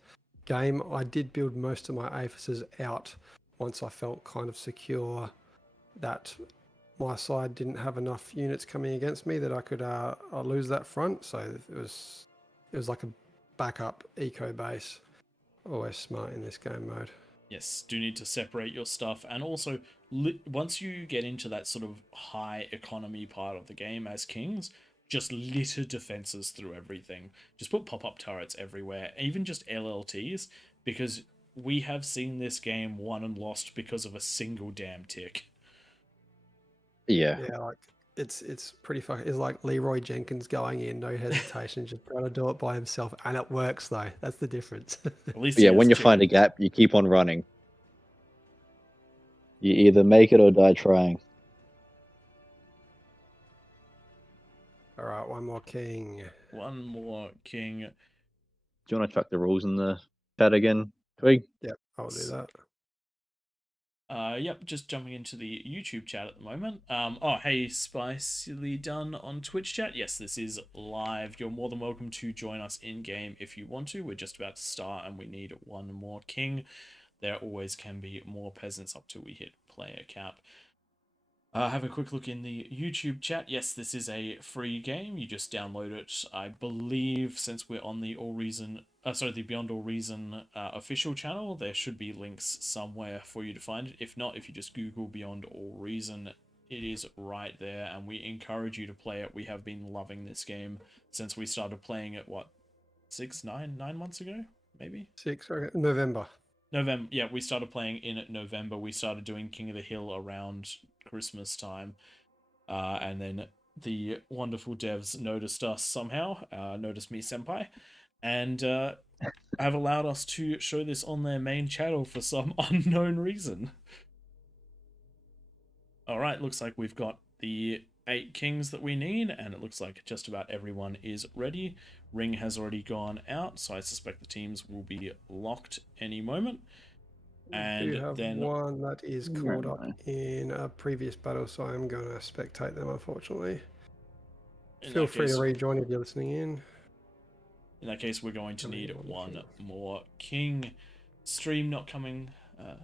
game. I did build most of my aphises out once I felt kind of secure that my side didn't have enough units coming against me that I could lose that front. So it was like a backup eco base. Always smart in this game mode. Yes, do need to separate your stuff, and also once you get into that sort of high economy part of the game as kings, just litter defenses through everything. Just put pop-up turrets everywhere, even just LLTs, because we have seen this game won and lost because of a single damn tick. Yeah. Yeah, like it's pretty fucking. It's like Leroy Jenkins going in, no hesitation, just trying to do it by himself, and it works though. That's the difference. At least Yeah, when you find a gap, you keep on running. You either make it or die trying. All right, one more king. One more king. Do you want to chuck the rules in the chat again, Twig? Yep, I'll do that. Yep, just jumping into the YouTube chat at the moment. Oh, hey, Spicily Done on Twitch chat. Yes, this is live. You're more than welcome to join us in-game if you want to. We're just about to start and we need one more king. There always can be more peasants up till we hit player cap. Have a quick look in the YouTube chat. Yes, this is a free game. You just download it. I believe since we're on the the Beyond All Reason official channel, there should be links somewhere for you to find it. If not, if you just Google Beyond All Reason, it is right there, and we encourage you to play it. We have been loving this game since we started playing it, what, 9 months ago, maybe? 6, okay. November. Yeah, we started playing in November. We started doing King of the Hill around Christmas time, and then the wonderful devs noticed us somehow, noticed me, senpai, and have allowed us to show this on their main channel for some unknown reason. Alright, looks like we've got the 8 kings that we need, and it looks like just about everyone is ready. Ring has already gone out, so I suspect the teams will be locked any moment. And we do have then one that is caught up in a previous battle, so I'm going to spectate them, unfortunately. Feel free to rejoin if you're listening in. In that case, we're going to need one more king. Stream not coming.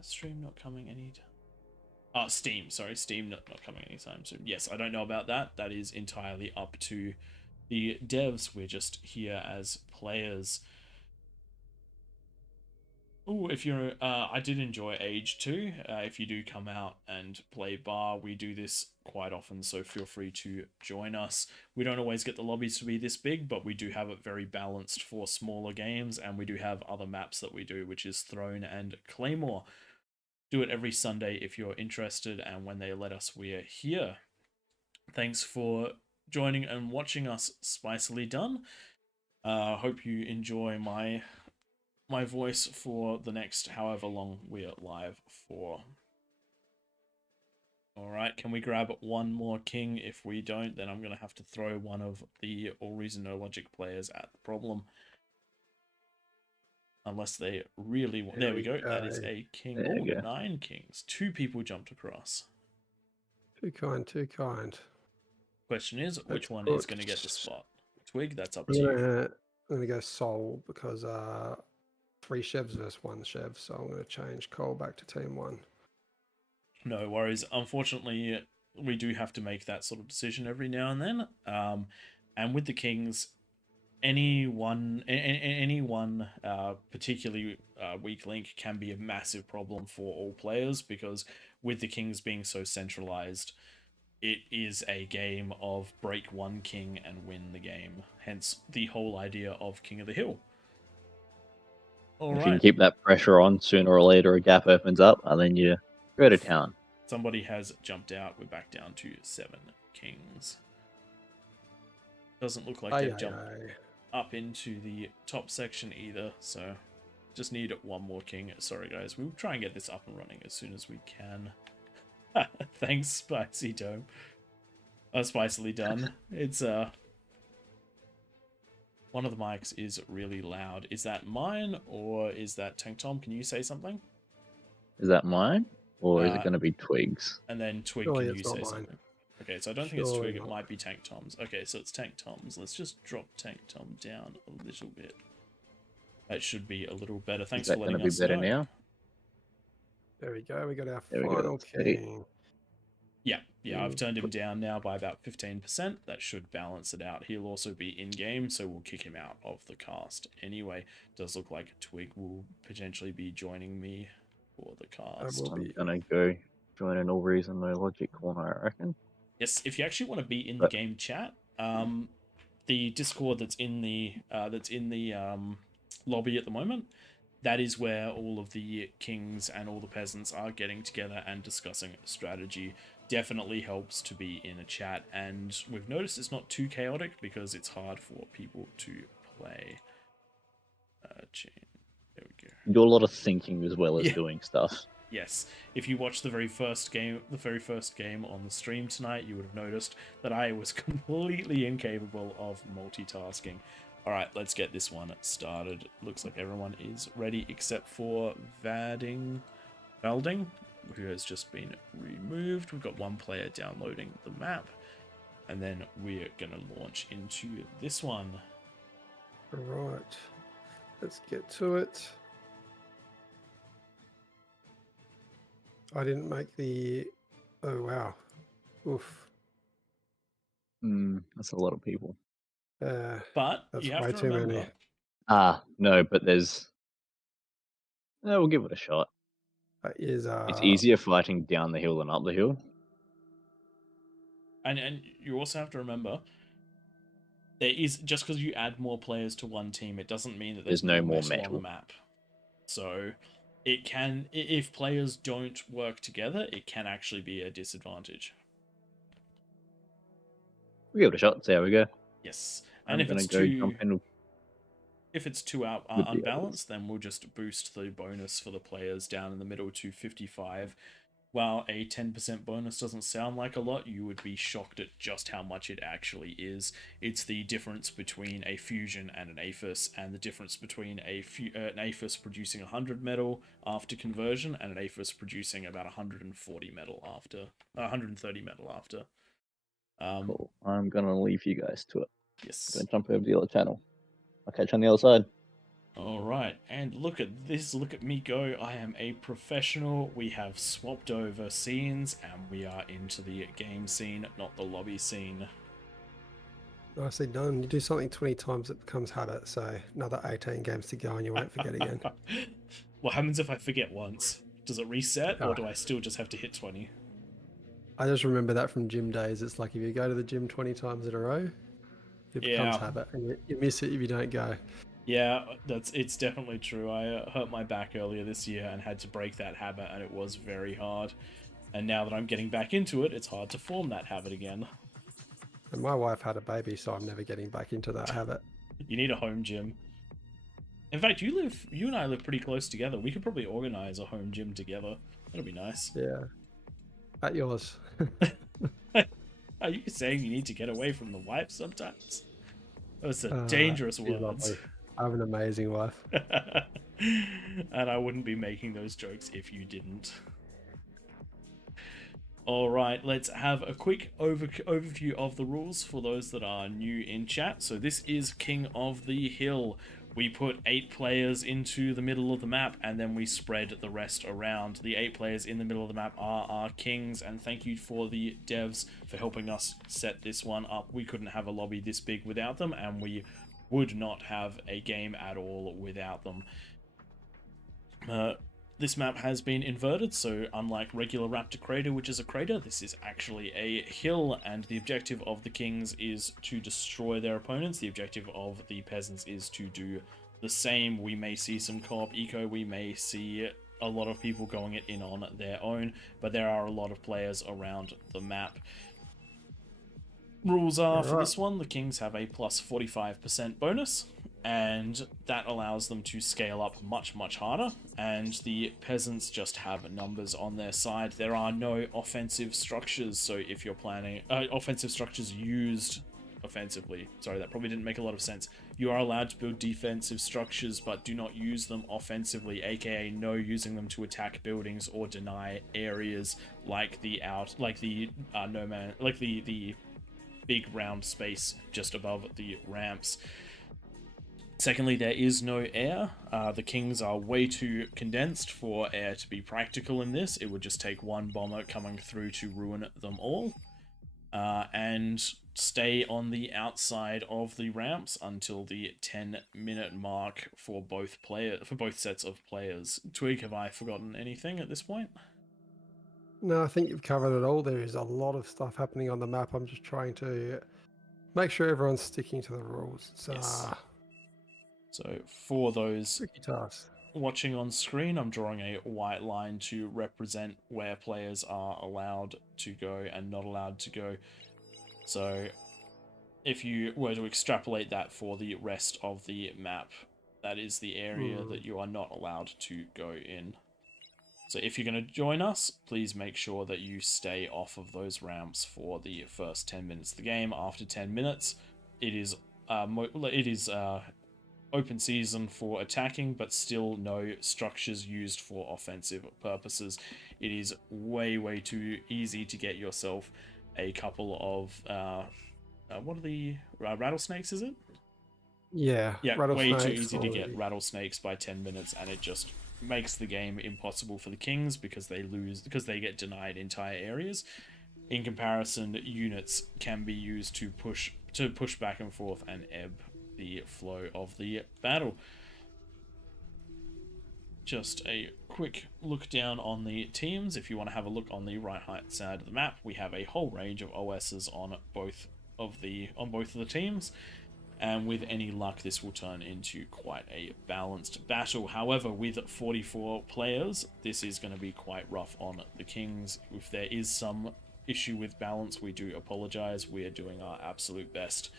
Stream not coming anytime. Steam, sorry. Steam not coming anytime soon. Yes, I don't know about that. That is entirely up to the devs. We're just here as players. Oh, if you're, I did enjoy Age 2. If you do come out and play bar, we do this quite often, so feel free to join us. We don't always get the lobbies to be this big, but we do have it very balanced for smaller games, and we do have other maps that we do, which is Throne and Claymore. Do it every Sunday if you're interested, and when they let us, we are here. Thanks for joining and watching us spicily done. Hope you enjoy my voice for the next however long we're live for. All right, can we grab one more king? If we don't, then I'm going to have to throw one of the AllReasonNoLogic players at the problem. Unless they really want... There we go. That is a king. There we Oh, go. 9 kings. 2 people jumped across. Too kind, too kind. Question is, which Let's one is put- going to get the spot? Twig, that's up I'm to you. gonna go Soul because 3 chefs versus 1 chef, so I'm gonna change Cole back to team 1. No worries. Unfortunately, we do have to make that sort of decision every now and then. And with the kings, any one particularly weak link can be a massive problem for all players, because with the kings being so centralized, it is a game of break one king and win the game. Hence the whole idea of King of the Hill. All If you can right. keep that pressure on, sooner or later a gap opens up, and then you go to town. Somebody has jumped out. We're back down to 7 kings. Doesn't look like they've jumped up into the top section either, so just need one more king. Sorry guys, we'll try and get this up and running as soon as we can. Thanks, Spicy Dome. Spicily done. It's one of the mics is really loud. Is that mine or is that Tank Tom? Can you say something? Is that mine? Or is it going to be Twig's? And then Twig, Surely can you it's not say mine. something? Okay, so I don't think it's Surely Twig, it not. might be Tank Tom's. Okay, so it's Tank Tom's. Let's just drop Tank Tom down a little bit. That should be a little better. Thanks Is that for going letting to be us better know. now? There we go. We got our There we go, final that's steady. king. Yeah, I've turned him down now by about 15%. That should balance it out. He'll also be in-game, so we'll kick him out of the cast. Anyway, does look like Twig will potentially be joining me for the cast. will I'm be- going to go join an AllReasonNoLogic corner, I reckon. Yes, if you actually want to be in the game chat, the Discord that's in the lobby at the moment, that is where all of the kings and all the peasants are getting together and discussing strategy. Definitely helps to be in a chat, and we've noticed it's not too chaotic because it's hard for people to play. There we go. You do a lot of thinking as well as Yeah. doing stuff. Yes, if you watched the very first game on the stream tonight, you would have noticed that I was completely incapable of multitasking. All right, let's get this one started. Looks like everyone is ready except for Valding, who has just been removed. We've got one player downloading the map, and then we're gonna launch into this one. All right. Let's get to it. I didn't make the... Oh, wow. Oof. That's a lot of people. But That's you have way to too remember, many. No, but there's... we'll give it a shot. That is... It's easier fighting down the hill than up the hill. and you also have to remember, there is, just because you add more players to one team, it doesn't mean that there's no more metal on metal. the map. So it can, if players don't work together, it can actually be a disadvantage. We'll give it a shot, see how we go. Yes, I'm and going to go jump in. if it's too the unbalanced, then we'll just boost the bonus for the players down in the middle to 55. While a 10% bonus doesn't sound like a lot, you would be shocked at just how much it actually is. It's the difference between a fusion and an aphis, and the difference between an aphis producing 100 metal after conversion and an aphis producing about 140 metal after, 130 metal after. Cool. I'm going to leave you guys to it. Yes. I'm going to jump over to the other channel. I'll catch you on the other side. All right, and look at this, look at me go. I am a professional. We have swapped over scenes and we are into the game scene, not the lobby scene. Nicely done. You do something 20 times, it becomes habit, so another 18 games to go and you won't forget again. What happens if I forget once? Does it reset, or do I still just have to hit 20? I just remember that from gym days. It's like if you go to the gym 20 times in a row, it becomes habit, and you miss it if you don't go. Yeah, it's definitely true. I hurt my back earlier this year and had to break that habit, and it was very hard. And now that I'm getting back into it, it's hard to form that habit again. And my wife had a baby, so I'm never getting back into that habit. You need a home gym. In fact, you and I live pretty close together. We could probably organize a home gym together. That'd be nice. Yeah. At yours. Are you saying you need to get away from the wife sometimes? Those are Uh, dangerous she's words. lovely. I have an amazing wife. And I wouldn't be making those jokes if you didn't. Alright, let's have a quick overview of the rules for those that are new in chat. So this is King of the Hill. We put 8 players into the middle of the map, and then we spread the rest around. The 8 players in the middle of the map are our kings, and thank you for the devs for helping us set this one up. We couldn't have a lobby this big without them, and we would not have a game at all without them. This map has been inverted, so unlike regular Raptor Crater, which is a crater, this is actually a hill, and the objective of the kings is to destroy their opponents. The objective of the peasants is to do the same. We may see some co-op eco, we may see a lot of people going it in on their own, but there are a lot of players around the map. Rules are, for this one, the kings have a plus 45% bonus, and that allows them to scale up much, much harder, and the peasants just have numbers on their side. There are no offensive structures, so if you're planning... offensive structures used offensively. Sorry, that probably didn't make a lot of sense. You are allowed to build defensive structures, but do not use them offensively, aka no using them to attack buildings or deny areas like the the big round space just above the ramps. Secondly, there is no air. The kings are way too condensed for air to be practical in this. It would just take one bomber coming through to ruin them all. And stay on the outside of the ramps until the 10-minute mark for both sets of players. Twig, have I forgotten anything at this point? No, I think you've covered it all. There is a lot of stuff happening on the map. I'm just trying to make sure everyone's sticking to the rules. It's Yes. So for those tricky task. watching on screen, I'm drawing a white line to represent where players are allowed to go and not allowed to go. So if you were to extrapolate that for the rest of the map, that is the area that you are not allowed to go in. So if you're going to join us, please make sure that you stay off of those ramps for the first 10 minutes of the game. After 10 minutes, it is open season for attacking, but still no structures used for offensive purposes. It is way too easy to get yourself a couple of what are the rattlesnakes, is it? Yeah, Way too easy to get rattlesnakes by 10 minutes, and it just makes the game impossible for the kings because they get denied entire areas. In comparison, units can be used to push back and forth and ebb the flow of the battle. Just a quick look down on the teams. If you want to have a look on the right hand side of the map, we have a whole range of OSs on both of the teams. And with any luck, this will turn into quite a balanced battle. However, with 44 players, this is going to be quite rough on the kings. If there is some issue with balance, we do apologize. We are doing our absolute best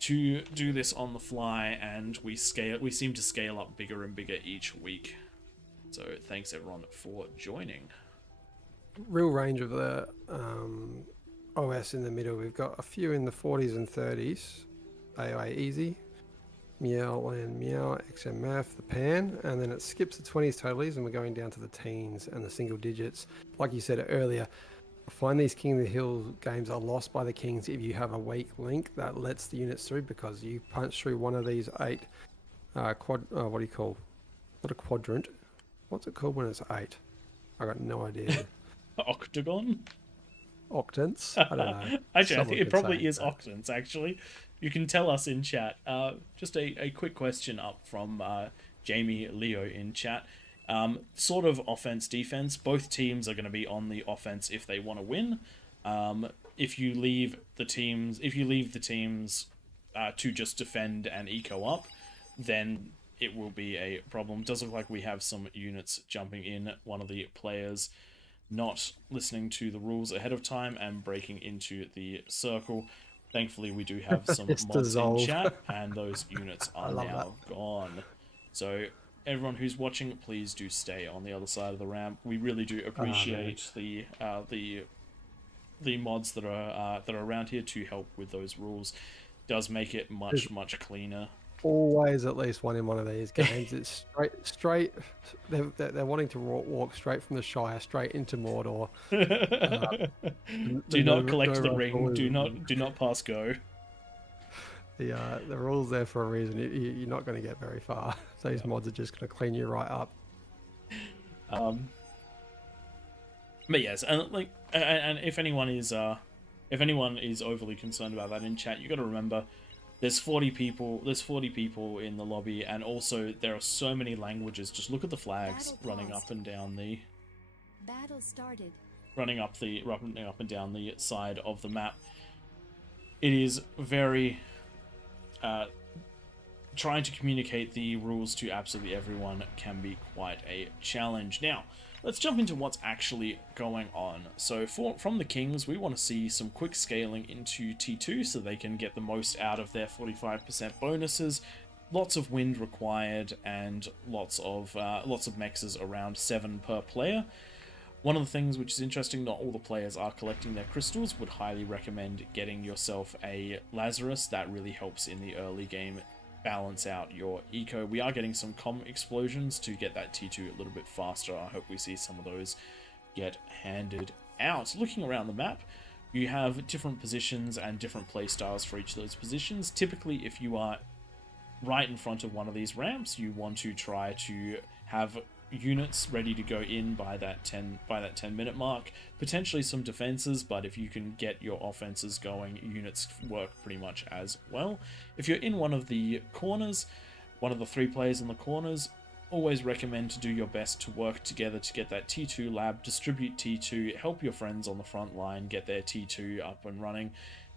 to do this on the fly, and we seem to scale up bigger and bigger each week. So thanks everyone for joining. Real range of the OS in the middle. We've got a few in the 40s and 30s. AOA Easy, Meow and Meow, XMF, the Pan, and then it skips the 20s totalies and we're going down to the teens and the single digits. Like you said earlier, I find these King of the Hill games are lost by the kings if you have a weak link that lets the units through, because you punch through one of these 8 what do you call? Not a quadrant. What's it called when it's 8? I got no idea. Octagon? Octants? I don't know. Actually, I think it probably is octants, actually. You can tell us in chat. Just a quick question up from Jamie Leo in chat. Sort of offense-defense. Both teams are going to be on the offense if they want to win. If you leave the teams to just defend and eco up, then it will be a problem. It does look like we have some units jumping in. One of the players not listening to the rules ahead of time and breaking into the circle. Thankfully, we do have some It's mods dissolved. in chat, and those units are love now gone. So everyone who's watching, please do stay on the other side of the ramp. We really do appreciate the mods that are around here to help with those rules. Does make it much cleaner. Always at least one in one of these games. It's straight. They're wanting to walk straight from the Shire straight into Mordor. Do not collect no the rush ring. rules. Do not pass go. The rules there for a reason. You're not going to get very far. These mods are just going to clean you right up. But yes, and if anyone is overly concerned about that in chat, you got to remember there's 40 people in the lobby, and also there are so many languages. Just look at the flags running up and down the Battle started. running up and down the side of the map. It is very trying to communicate the rules to absolutely everyone can be quite a challenge. Now, let's jump into what's actually going on. So from the Kings, we want to see some quick scaling into T2 so they can get the most out of their 45% bonuses. Lots of wind required and lots of mexes, around 7 per player. One of the things which is interesting, not all the players are collecting their crystals. Would highly recommend getting yourself a Lazarus. That really helps in the early game balance out your eco. We are getting some comm explosions to get that T2 a little bit faster. I hope we see some of those get handed out. Looking around the map, you have different positions and different play styles for each of those positions. Typically, if you are right in front of one of these ramps, you want to try to have units ready to go in by that 10-minute mark. Potentially some defenses, but if you can get your offenses going, units work pretty much as well. If you're in one of the corners, one of the 3 players in the corners, always recommend to do your best to work together to get that T2 lab, distribute T2, help your friends on the front line get their T2 up and running,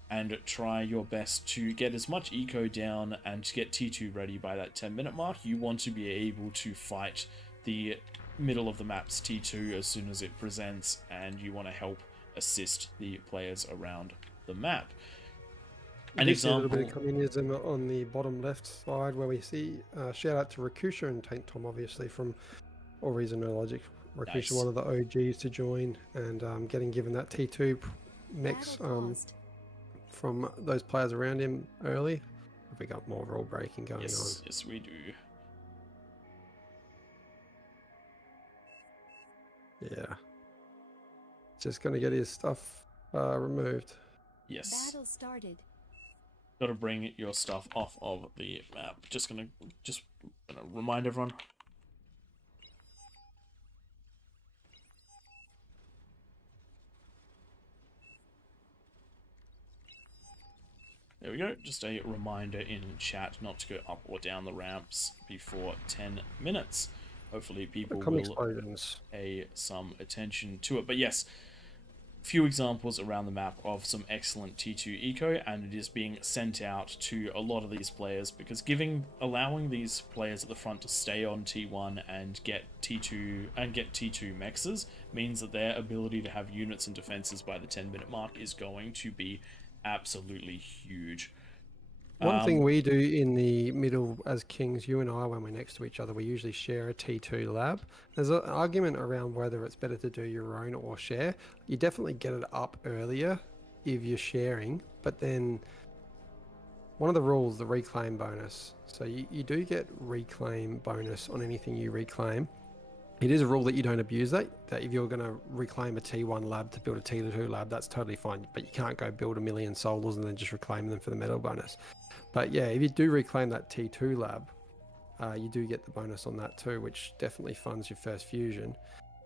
and try your best to get as much eco down and to get T2 ready by that 10-minute mark. You want to be able to fight the middle of the map's T2 as soon as it presents, and you want to help assist the players around the map. An example, a little bit of communism on the bottom left side where we see shout out to Rakusha and Tank Tom, obviously from AllReasonNoLogic. Rakusha, Nice. one of the OGs to join, and getting given that T2 mix from those players around him early. Have we got more rule breaking going on? Yes, we do. Yeah. Just going to get his stuff removed. Yes. Battle started. Got to bring your stuff off of the map. Just gonna remind everyone. There we go. Just a reminder in chat not to go up or down the ramps before 10 minutes. Hopefully people will pay some attention to it. But yes, few examples around the map of some excellent T2 eco, and it is being sent out to a lot of these players because allowing these players at the front to stay on T1 and get T2 mexes means that their ability to have units and defenses by the 10-minute mark is going to be absolutely huge. One thing we do in the middle as Kings, you and I, when we're next to each other, we usually share a T2 lab. There's an argument around whether it's better to do your own or share. You definitely get it up earlier if you're sharing, but then one of the rules, the reclaim bonus. So you do get reclaim bonus on anything you reclaim. It is a rule that you don't abuse that if you're going to reclaim a T1 lab to build a T2 lab, that's totally fine. But you can't go build 1 million solars and then just reclaim them for the metal bonus. But yeah, if you do reclaim that T2 lab, you do get the bonus on that too, which definitely funds your first fusion.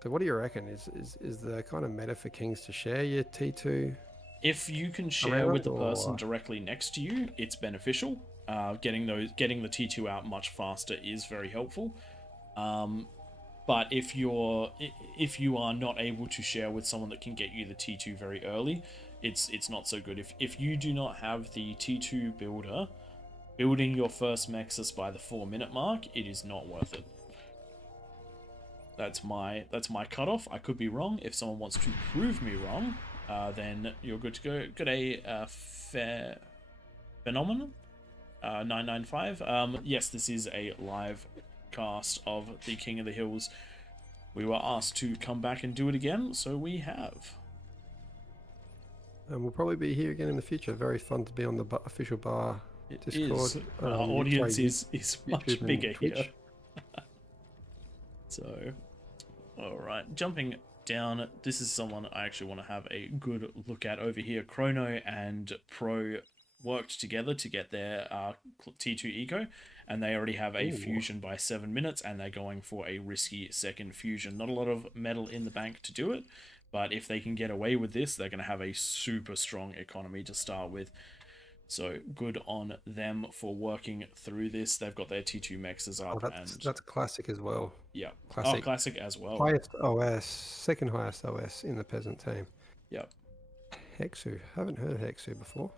So what do you reckon? Is the kind of meta for Kings to share your T2? If you can share with the person directly next to you, it's beneficial. Getting the T2 out much faster is very helpful. But if you are not able to share with someone that can get you the T2 very early, it's not so good. If you do not have the T2 builder building your first Mexus by the 4-minute mark, it is not worth it. That's my cutoff. I could be wrong. If someone wants to prove me wrong, then you're good to go. Good fair phenomenon. 995. Yes, this is a live cast of the King of the Hills. We were asked to come back and do it again, so we have. And we'll probably be here again in the future. Very fun to be on the official bar Discord. Is. Our audience is much YouTube and bigger here. Twitch. So, alright, jumping down, this is someone I actually want to have a good look at over here. Chrono and Pro worked together to get their T2 Eco, and they already have a fusion by 7 minutes, and they're going for a risky second fusion. Not a lot of metal in the bank to do it, but if they can get away with this, they're going to have a super strong economy to start with. So good on them for working through this. They've got their T2 Mexes up. That's classic as well. Yeah. Classic. Oh, classic as well. Highest OS, second highest OS in the peasant team. Yep. Hexu. Haven't heard of Hexu before.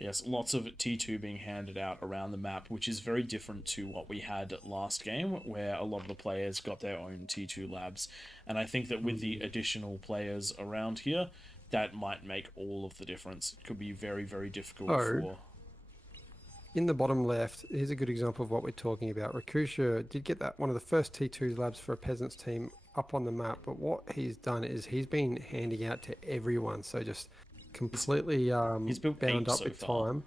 Yes, lots of T2 being handed out around the map, which is very different to what we had last game, where a lot of the players got their own T2 labs. And I think that with the additional players around here, that might make all of the difference. It could be very, very difficult for... In the bottom left, here's a good example of what we're talking about. Rakusha did get that one of the first T2 labs for a peasants team up on the map, but what he's done is he's been handing out to everyone, so just completely he's built bound up so with far. time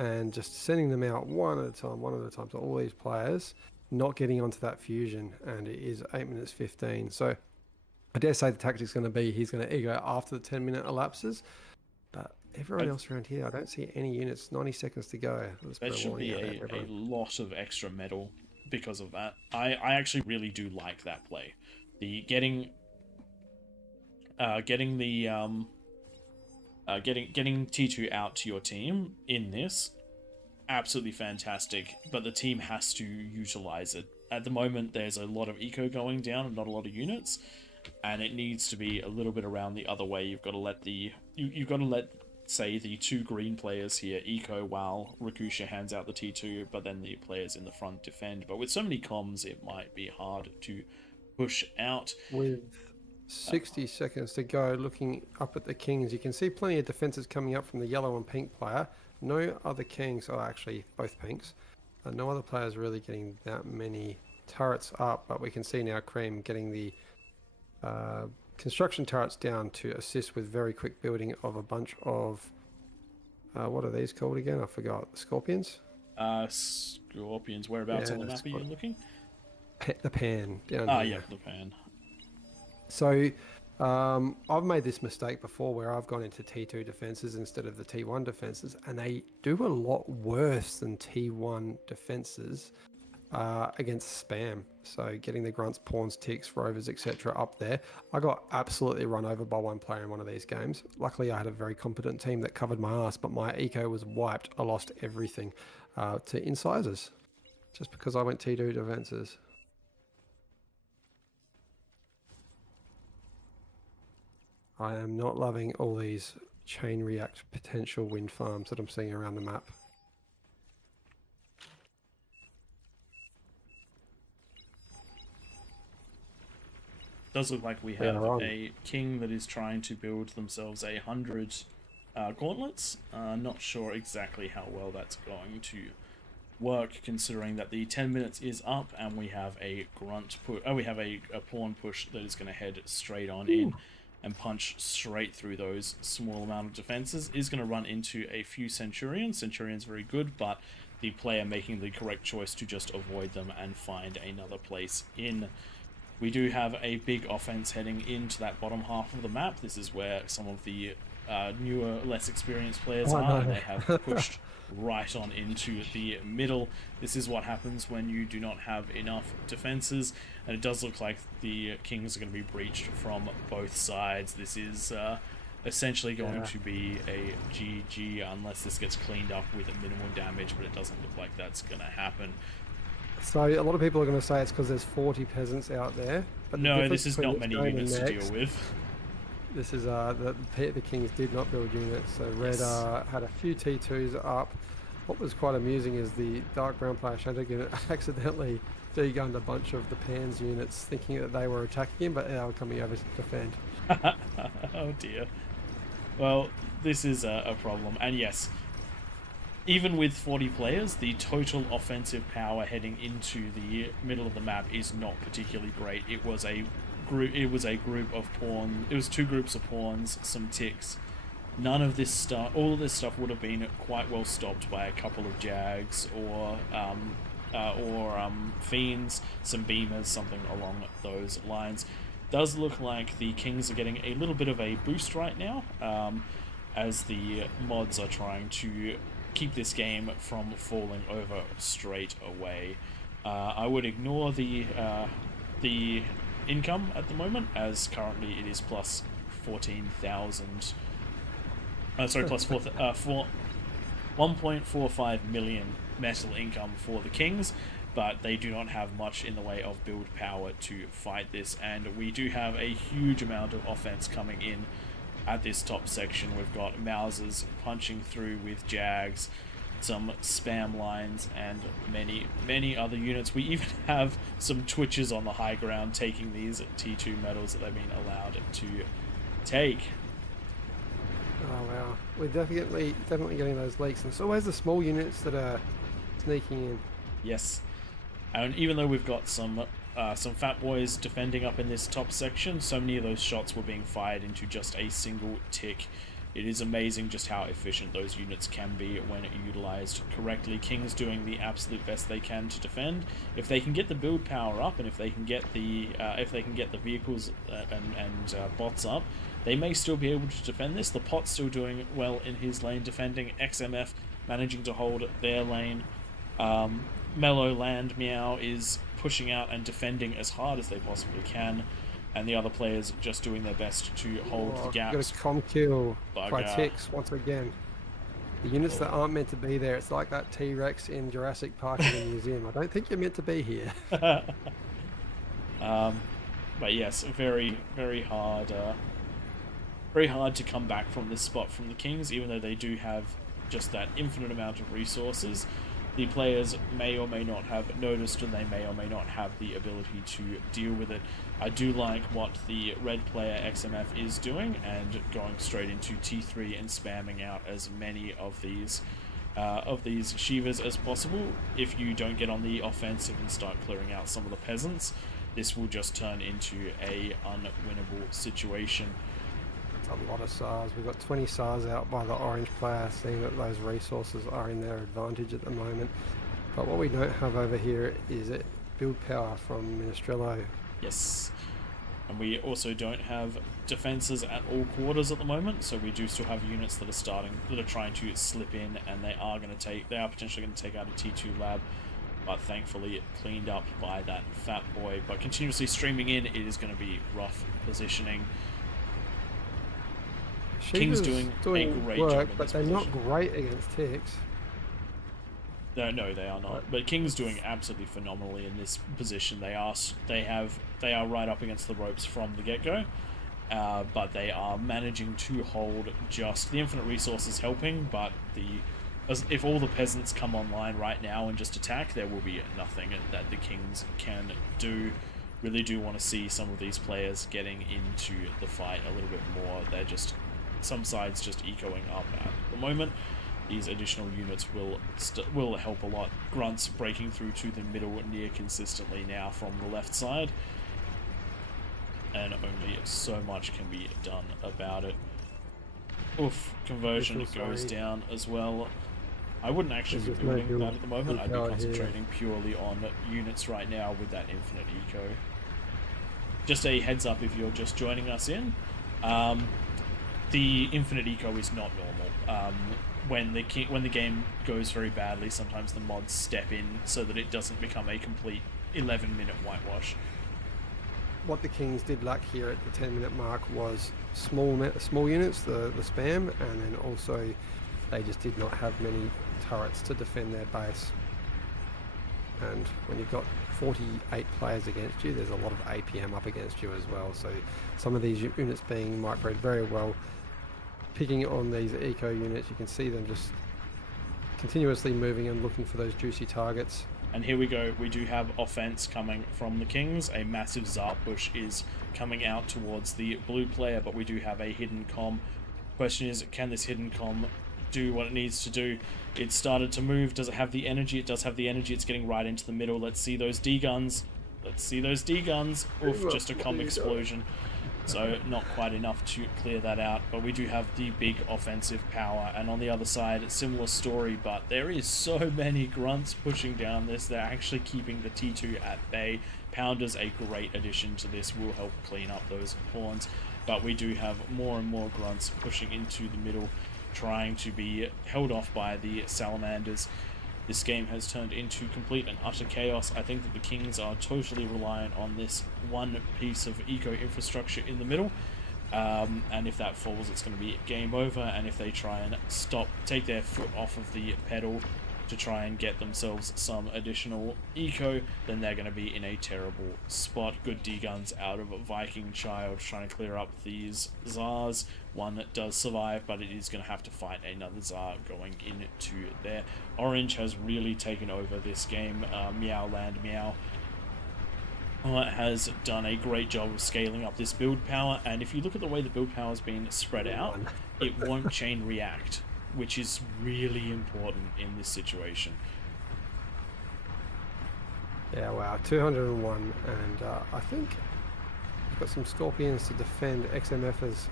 and just sending them out one at a time to all these players, not getting onto that fusion, and it is 8 minutes 15. So I dare say the tactic's going to be he's going to ego after the 10-minute elapses, but everyone else around here, I don't see any units. 90 seconds to go. That should be a lot of extra metal because of that. I actually really do like that play. The getting T2 out to your team in this, absolutely fantastic, but the team has to utilize it. At the moment, there's a lot of eco going down and not a lot of units, and it needs to be a little bit around the other way. You've got to let you've got to let, say, the two green players here eco while Rakusha hands out the T2, but then the players in the front defend. But with so many comms, it might be hard to push out. With 60 seconds to go, looking up at the Kings, you can see plenty of defenses coming up from the yellow and pink player. No other Kings, or actually both pinks. No other players really getting that many turrets up, but we can see now Cream getting the construction turrets down to assist with very quick building of a bunch of what are these called again? I forgot. Scorpions? Scorpions. Whereabouts on the map are you looking? The pan. Down Ah, here. yeah, the pan. So I've made this mistake before where I've gone into T2 defenses instead of the T1 defenses, and they do a lot worse than T1 defenses against spam. So getting the grunts, pawns, ticks, rovers, etc. up there. I got absolutely run over by one player in one of these games. Luckily, I had a very competent team that covered my ass, but my eco was wiped. I lost everything to incisors just because I went T2 defenses. I am not loving all these chain react potential wind farms that I'm seeing around the map. Does look like we have a king that is trying to build themselves 100 gauntlets. Not sure exactly how well that's going to work, considering that the 10 minutes is up and we have a grunt push. Oh, we have a pawn push that is going to head straight on in and punch straight through those small amount of defenses. Is going to run into a few Centurions. Centurions very good, but the player making the correct choice to just avoid them and find another place in. We do have a big offense heading into that bottom half of the map. This is where some of the newer, less experienced players are, and they have pushed right on into the middle. This is what happens when you do not have enough defenses, and it does look like the Kings are going to be breached from both sides. This is essentially going to be a GG unless this gets cleaned up with minimal damage, but it doesn't look like that's going to happen. So a lot of people are going to say it's because there's 40 peasants out there. But no, this is not many units to deal with. This is the Kings did not build units, so Red Yes. had a few T2s up. What was quite amusing is the dark brown player Shantic unit accidentally degunned a bunch of the Pan's units, thinking that they were attacking him, but they were coming over to defend. Oh dear. Well, this is a problem, and yes, even with 40 players, the total offensive power heading into the middle of the map is not particularly great. It was a group of pawns. It was 2 groups of pawns, some ticks. None of this stuff, all of this stuff would have been quite well stopped by a couple of Jags or Fiends, some Beamers, something along those lines. Does look like the Kings are getting a little bit of a boost right now, as the mods are trying to keep this game from falling over straight away. I would ignore the income at the moment, as currently it is plus 14,000. Plus 1.45 million metal income for the Kings, but they do not have much in the way of build power to fight this, and we do have a huge amount of offense coming in at this top section. We've got Mausers punching through with Jags, some spam lines, and many other units. We even have some Twitches on the high ground taking these T2 medals that they've been allowed to take. Oh wow, we're definitely getting those leaks, and it's always the small units that are sneaking in. Yes, and even though we've got some fat boys defending up in this top section, so many of those shots were being fired into just a single tick. It is amazing just how efficient those units can be when utilized correctly. Kings doing the absolute best they can to defend. If they can get the build power up, and if they can get the vehicles and bots up, they may still be able to defend this. The Pot's still doing well in his lane defending. XMF managing to hold their lane. Mellow Land Meow is pushing out and defending as hard as they possibly can, and the other players just doing their best to hold the gaps. Got a com kill by Bugger. ticks once again. The units that aren't meant to be there, it's like that T-Rex in Jurassic Park in the museum. I don't think you're meant to be here. But yes, very hard to come back from this spot from the Kings, even though they do have just that infinite amount of resources. The players may or may not have noticed, and they may or may not have the ability to deal with it. I do like what the red player XMF is doing, and going straight into T3 and spamming out as many of these Shivas as possible. If you don't get on the offensive and start clearing out some of the peasants, this will just turn into a unwinnable situation. A lot of SARs. We've got 20 SARs out by the orange player, seeing that those resources are in their advantage at the moment. But what we don't have over here is build power from Minestrello. Yes, and we also don't have defenses at all quarters at the moment, so we do still have units that are trying to slip in, and they are potentially going to take out a T2 lab. But thankfully cleaned up by that fat boy. But continuously streaming in, it is going to be rough positioning. King's doing a great job in but this they're position. not great against ticks. No, they are not. But King's doing absolutely phenomenally in this position. They are right up against the ropes from the get-go, but they are managing to hold just the infinite resources helping. But if all the peasants come online right now and just attack, there will be nothing that the Kings can do. Really do want to see some of these players getting into the fight a little bit more. They're just some sides just ecoing up at the moment. These additional units will help a lot. Grunts breaking through to the middle near consistently now from the left side, and only so much can be done about it. Oof, conversion goes down as well. I wouldn't actually be building that at the moment. I'd be concentrating purely on units right now with that infinite eco. Just a heads up if you're just joining us in. The infinite eco is not normal. When the game goes very badly, sometimes the mods step in so that it doesn't become a complete 11-minute whitewash. What the Kings did lack here at the 10-minute mark was small units, the spam, and then also they just did not have many turrets to defend their base. And when you've got 48 players against you, there's a lot of APM up against you as well. So some of these units being microed very well. Picking on these eco units, you can see them just continuously moving and looking for those juicy targets. And here we go, we do have offense coming from the Kings. A massive Tsar push is coming out towards the blue player, but we do have a hidden comm. Question is, can this hidden comm do what it needs to do? It started to move. Does it have the energy? It does have the energy. It's getting right into the middle. Let's see those D-guns. Let's see those D-guns. Oof, just a comm explosion. So not quite enough to clear that out, but we do have the big offensive power. And on the other side, similar story, but there is so many grunts pushing down this. They're actually keeping the T2 at bay. Pounder's a great addition to this, will help clean up those pawns, but we do have more and more grunts pushing into the middle, trying to be held off by the salamanders. This game has turned into complete and utter chaos. I think that the Kings are totally reliant on this one piece of eco-infrastructure in the middle. And if that falls, it's going to be game over. And if they try and take their foot off of the pedal to try and get themselves some additional eco, then they're going to be in a terrible spot. Good D-guns out of Viking Child trying to clear up these Tsars. One that does survive, but it is going to have to fight another Tsar going into there. Orange has really taken over this game. Meow Land Meow has done a great job of scaling up this build power, and if you look at the way the build power has been spread out, it won't chain react, which is really important in this situation. Yeah, wow, 201, and I think we've got some Scorpions to defend XMF's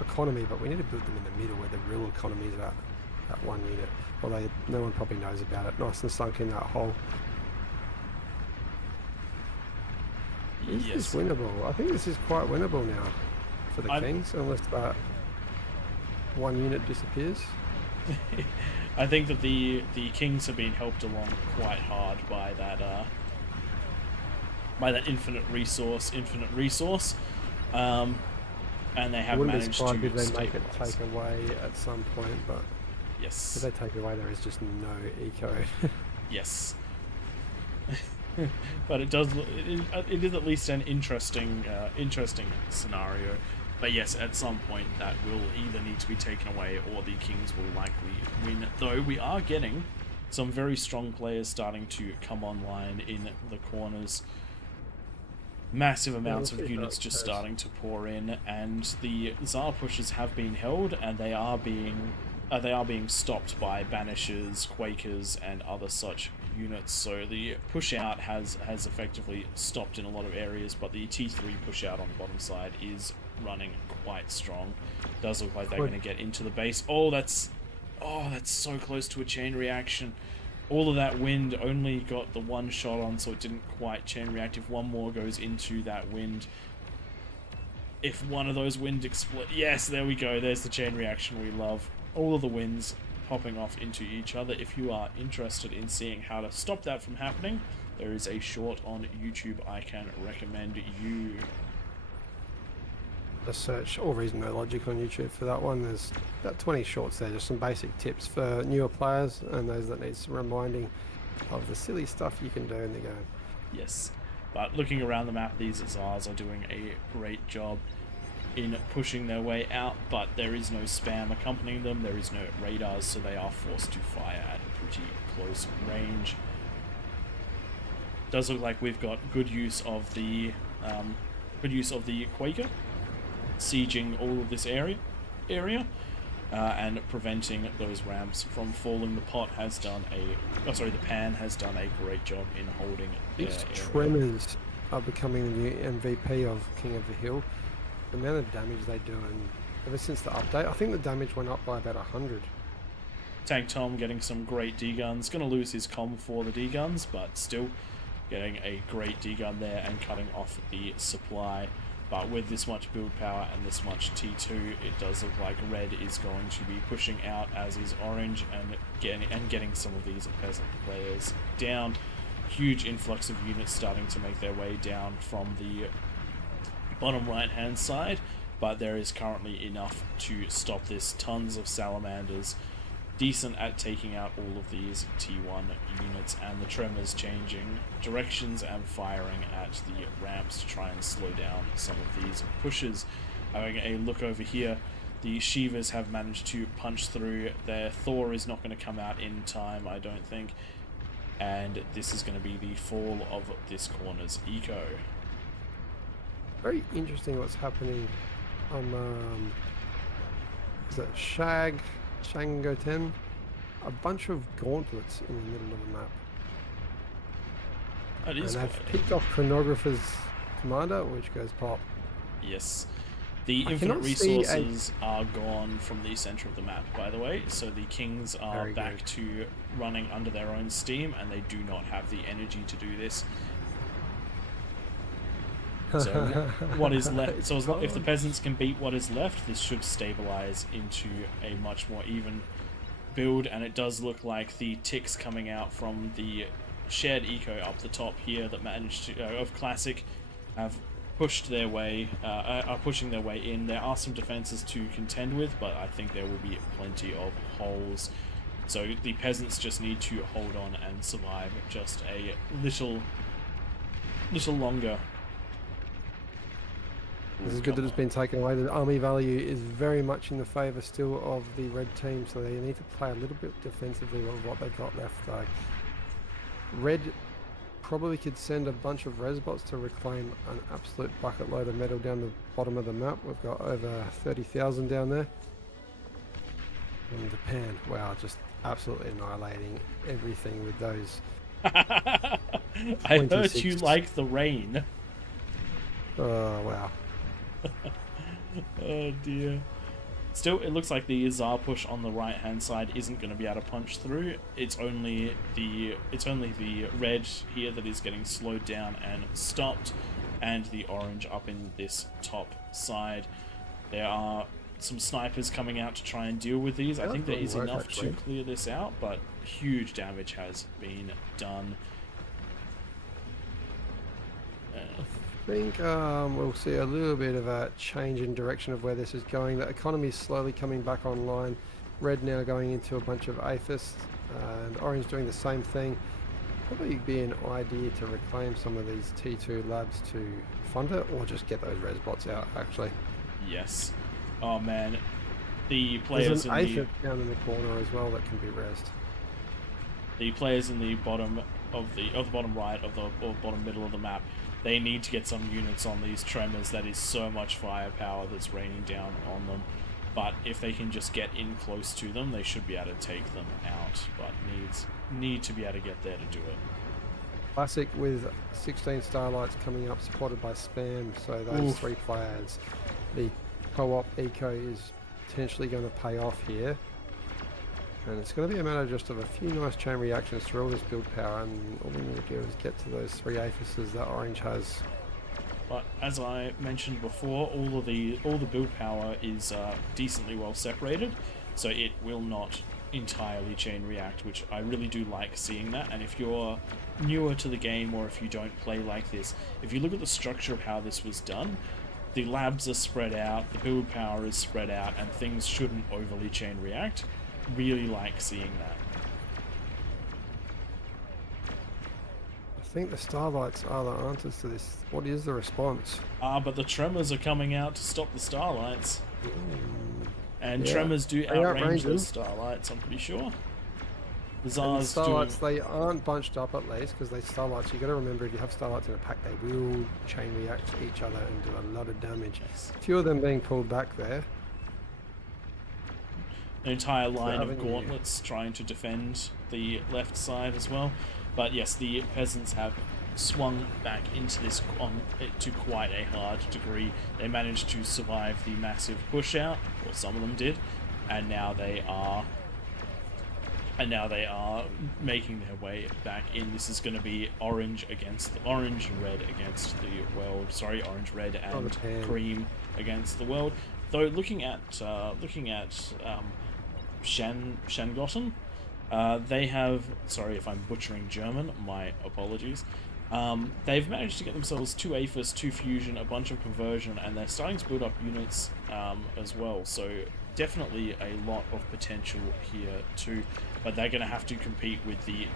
economy, but we need to build them in the middle where the real economy is at one unit, although no one probably knows about it. Nice and sunk in that hole. Is this winnable? I think this is quite winnable now for the Kings, unless that one unit disappears. I think that the Kings have been helped along quite hard by that infinite resource, and they have managed to wouldn't be surprised if they make it take away at some point, but yes, if they take it away, there is just no eco. Yes. But it does. It is at least an interesting scenario. But yes, at some point that will either need to be taken away or the Kings will likely win. Though we are getting some very strong players starting to come online in the corners. Massive amounts of units just starting to pour in, and the Tsar pushes have been held, and they are being stopped by Banishers, Quakers, and other such units. So the push out has effectively stopped in a lot of areas, but the T3 push out on the bottom side is running quite strong. Does look like they're going to get into the base. Oh, that's so close to a chain reaction. All of that wind only got the one shot on, so it didn't quite chain react. If one more goes into that wind, if one of those wind explode, yes, there we go. There's the chain reaction we love. All of the winds popping off into each other. If you are interested in seeing how to stop that from happening, there is a short on YouTube I can recommend you. Just search AllReasonNoLogic on YouTube for that one. There's about 20 shorts there, just some basic tips for newer players and those that need some reminding of the silly stuff you can do in the game. Yes, but looking around the map, these Tsars are doing a great job in pushing their way out, but there is no spam accompanying them, there is no radars, so they are forced to fire at a pretty close range. Does look like we've got good use of the Quaker sieging all of this area and preventing those ramps from falling. The Pan has done a great job in holding these Tremors are becoming the new MVP of King of the Hill. The amount of damage they do, and ever since the update, I think the damage went up by about 100. Tank Tom getting some great D-guns. Going to lose his comm for the D-guns, but still getting a great D-gun there and cutting off the supply. But with this much build power and this much T2, it does look like Red is going to be pushing out, as is Orange, and getting some of these peasant players down. Huge influx of units starting to make their way down from the bottom right hand side, but there is currently enough to stop this. Tons of salamanders decent at taking out all of these T1 units, and the Tremors changing directions and firing at the ramps to try and slow down some of these pushes. Having a look over here, the Shivas have managed to punch through. Their Thor is not going to come out in time, I don't think, and this is going to be the fall of this corner's eco. Very interesting what's happening on is that Shango 10? A bunch of gauntlets in the middle of the map. That is and quite... they've picked off Chronographer's commander, which goes pop. Yes. The I infinite cannot see resources are gone from the center of the map, by the way, so the Kings are Very back good. to running under their own steam, and they do not have the energy to do this. So what is left? So as long, if the peasants can beat what is left, this should stabilize into a much more even build. And it does look like the ticks coming out from the shared eco up the top here that managed to of classic have pushed their way, are pushing their way in. There are some defenses to contend with, but I think there will be plenty of holes. So the peasants just need to hold on and survive just a little longer. This is good that it's been taken away. The army value is very much in the favour still of the red team, so they need to play a little bit defensively with what they've got left though. Red probably could send a bunch of resbots to reclaim an absolute bucket load of metal down the bottom of the map. We've got over 30,000 down there. And Japan, wow, just absolutely annihilating everything with those. I heard you like the rain. Oh, wow. Oh dear. Still, it looks like the Tsar push on the right hand side isn't going to be able to punch through. It's only the red here that is getting slowed down and stopped, and the orange up in this top side. There are some snipers coming out to try and deal with these. I think there is enough to clear this out, but huge damage has been done. I think we'll see a little bit of a change in direction of where this is going. The economy is slowly coming back online. Red now going into a bunch of APHIS, and Orange doing the same thing. Probably be an idea to reclaim some of these T2 labs to fund it, or just get those resbots out actually. Yes. Oh man, the players There's an in APHIS down in the corner as well that can be rezzed. The players in the bottom of the bottom right of the or bottom middle of the map, they need to get some units on these Tremors. That is so much firepower that's raining down on them. But if they can just get in close to them, they should be able to take them out. But need to be able to get there to do it. Classic with 16 Starlights coming up, supported by Spam. So those three players, the co-op eco is potentially going to pay off here. And it's going to be a matter just of a few nice chain reactions through all this build power, and all we need to do is get to those three APHISes that Orange has. But as I mentioned before, all the build power is decently well separated, so it will not entirely chain react, which I really do like seeing that. And if you're newer to the game, or if you don't play like this, if you look at the structure of how this was done, the labs are spread out, the build power is spread out, and things shouldn't overly chain react. Really like seeing that. I think the Starlights are the answers to this. What is the response? But the Tremors are coming out to stop the Starlights. And Yeah. Tremors do They outrange outrange them. those Starlights, I'm pretty sure. The And Tsars Starlights, do... they aren't bunched up at least, because they Starlights, you got to remember, if you have Starlights in a pack, they will chain react to each other and do a lot of damage. Yes. A few of them being pulled back there. An entire line of avenue. gauntlets trying to defend the left side as well. But yes, the peasants have swung back into this to quite a hard degree. They managed to survive the massive push out, or some of them did, and now they are making their way back in. This is going to be orange and red against the world. Sorry, orange, red, and cream against the world. Though looking at Shangotten, they have, sorry if I'm butchering German, my apologies. They've managed to get themselves 2 APHIS, 2 fusion, a bunch of conversion, and they're starting to build up units as well. So definitely a lot of potential here too, but they're going to have to compete with the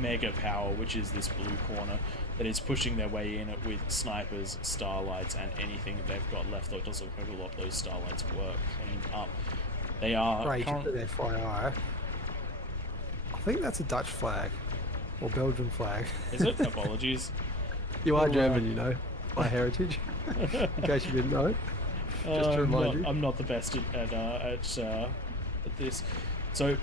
mega power, which is this blue corner, that is pushing their way in with snipers, starlights, and anything that they've got left, though it does look like a lot of those starlights were cleaned up. They are Right, FYI. I think that's a Dutch flag. Or Belgian flag. Is it? Apologies. You are German, you know, by heritage. In case you didn't know. Just to remind you. I'm not the best at this. So,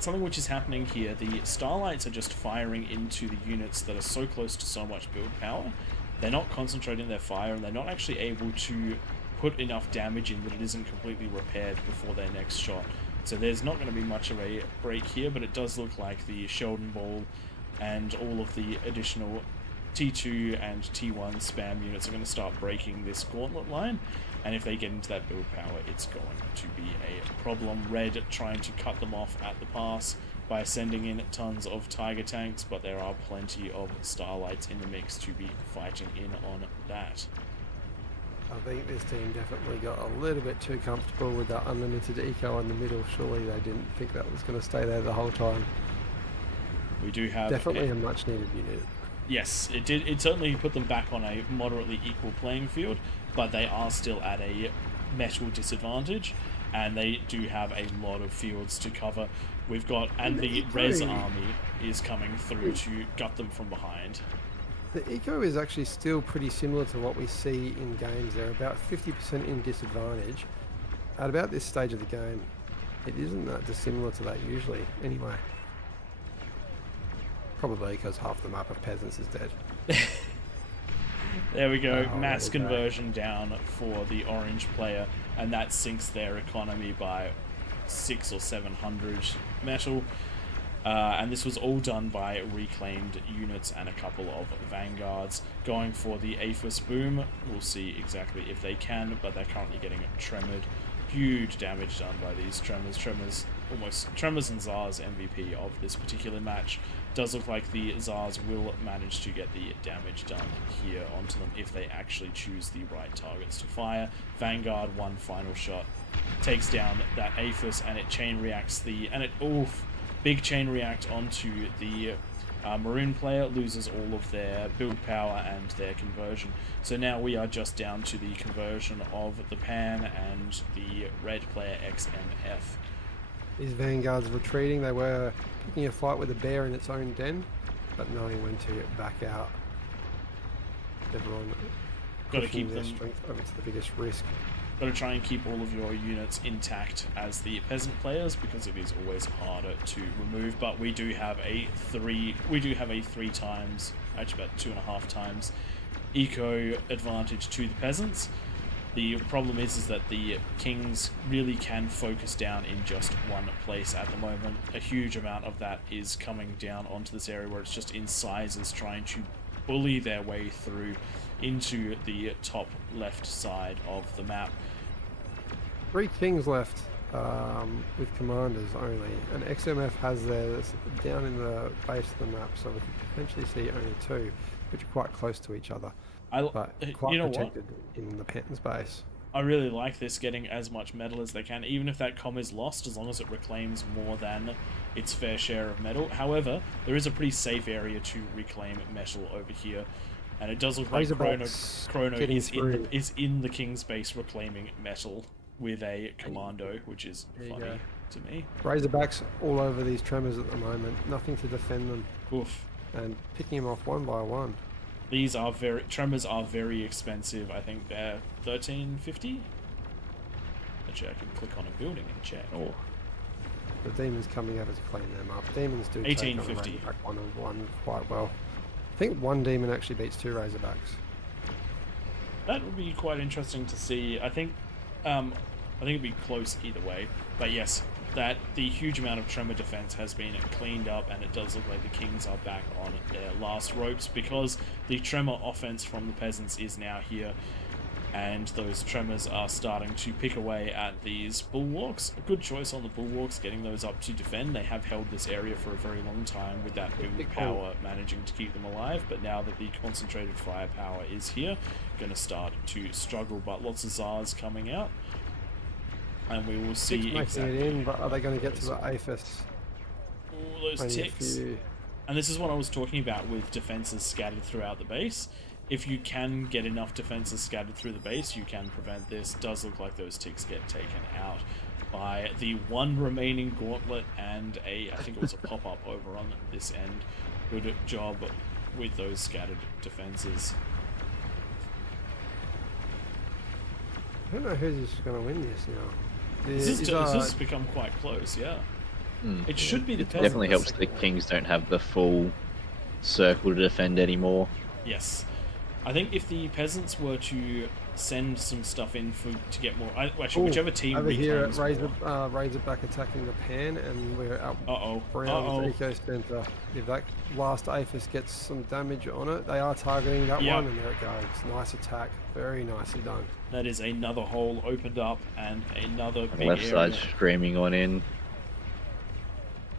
something which is happening here, the starlights are just firing into the units that are so close to so much build power. They're not concentrating their fire, and they're not actually able to put enough damage in that it isn't completely repaired before their next shot. So there's not going to be much of a break here, but it does look like the Sheldon Ball and all of the additional T2 and T1 spam units are going to start breaking this gauntlet line, and if they get into that build power, it's going to be a problem. Red trying to cut them off at the pass by sending in tons of Tiger tanks, but there are plenty of starlights in the mix to be fighting in on that. I think this team definitely got a little bit too comfortable with that unlimited eco in the middle. Surely they didn't think that was going to stay there the whole time. We do have definitely a much needed unit. Yes, it did. It certainly put them back on a moderately equal playing field, but they are still at a metal disadvantage, and they do have a lot of fields to cover. We've got, and the Res army is coming through to gut them from behind. The eco is actually still pretty similar to what we see in games. They're about 50% in disadvantage at about this stage of the game. It isn't that dissimilar to that usually, anyway. Probably because half the map of peasants is dead. There we go, mass conversion down for the orange player, and that sinks their economy by 600 or 700 metal. And this was all done by reclaimed units and a couple of vanguards. Going for the Aphis boom, we'll see exactly if they can, but they're currently getting tremored. Huge damage done by these tremors. Tremors and Zars MVP of this particular match. Does look like the Zars will manage to get the damage done here onto them if they actually choose the right targets to fire. Vanguard, one final shot, takes down that Aphis, and it chain reacts big chain react onto the Maroon player, loses all of their build power and their conversion. So now we are just down to the conversion of the Pan and the red player XMF. These vanguards retreating. They were picking a fight with a bear in its own den, but knowing when to back out. Everyone got to pushing keep their them strength over to the biggest risk. Got to try and keep all of your units intact as the peasant players, because it is always harder to remove. But we do have a 3 times, actually about 2.5 times eco advantage to the peasants. The problem is that the kings really can focus down in just one place at the moment. A huge amount of that is coming down onto this area where it's just incisors trying to bully their way through into the top left side of the map. 3 kings left with commanders only, and XMF has theirs down in the base of the map, so we could potentially see only 2, which are quite close to each other, but quite protected in the Pan's base. I really like this, getting as much metal as they can, even if that comm is lost, as long as it reclaims more than its fair share of metal. However, there is a pretty safe area to reclaim metal over here, and it does look like Chrono is in the king's base reclaiming metal with a commando, which is funny to me. Razorbacks all over these tremors at the moment, nothing to defend them. Oof. And picking them off one by one. Tremors are very expensive. I think they're $13.50. Actually, I can click on a building and check. Oh. The demons coming over to clean them up. Demons do take on a Razorback one-on-one quite well. I think one demon actually beats 2 Razorbacks. That would be quite interesting to see. I think it'd be close either way. But yes, that the huge amount of tremor defense has been cleaned up, and it does look like the kings are back on their last ropes, because the tremor offense from the peasants is now here, and those tremors are starting to pick away at these bulwarks. A good choice on the bulwarks, getting those up to defend. They have held this area for a very long time with that build power managing to keep them alive, but now that the concentrated firepower is here, going to start to struggle. But lots of Zars coming out. And we will Ticks see making exactly. it in, but are they going to get how to the it APHIS? goes. All those Only a ticks. few. And this is what I was talking about with defenses scattered throughout the base. If you can get enough defenses scattered through the base, you can prevent this. Does look like those ticks get taken out by the one remaining gauntlet and I think it was a pop-up over on this end. Good job with those scattered defenses. I don't know who's going to win this now. This has become quite close, yeah. It should be the peasants. Definitely helps the Kings don't have the full circle to defend anymore. Yes. I think if the peasants were to send some stuff in to get more... Actually, whichever team over here at reclaims more. Razorback attacking the pan, and we're up Uh-oh. around the Eco Center. If that last APHIS gets some damage on it, they are targeting that one, and there it goes. Nice attack. Very nicely done. That is another hole opened up, and another big Left area. side streaming on in.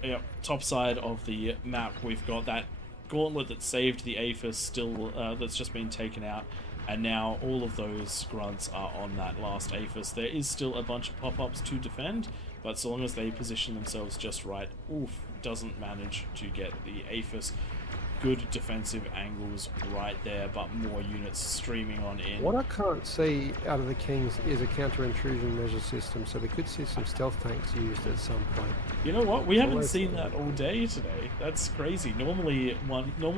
Yep, top side of the map, we've got that gauntlet that saved the APHIS still, that's just been taken out, and now all of those grunts are on that last APHIS. There is still a bunch of pop-ups to defend, but so long as they position themselves just right, doesn't manage to get the APHIS. Good defensive angles right there, but more units streaming on in. What I can't see out of the Kings is a counter-intrusion measure system, so we could see some stealth tanks used at some point. You know what? We haven't seen that all day today. That's crazy. Normally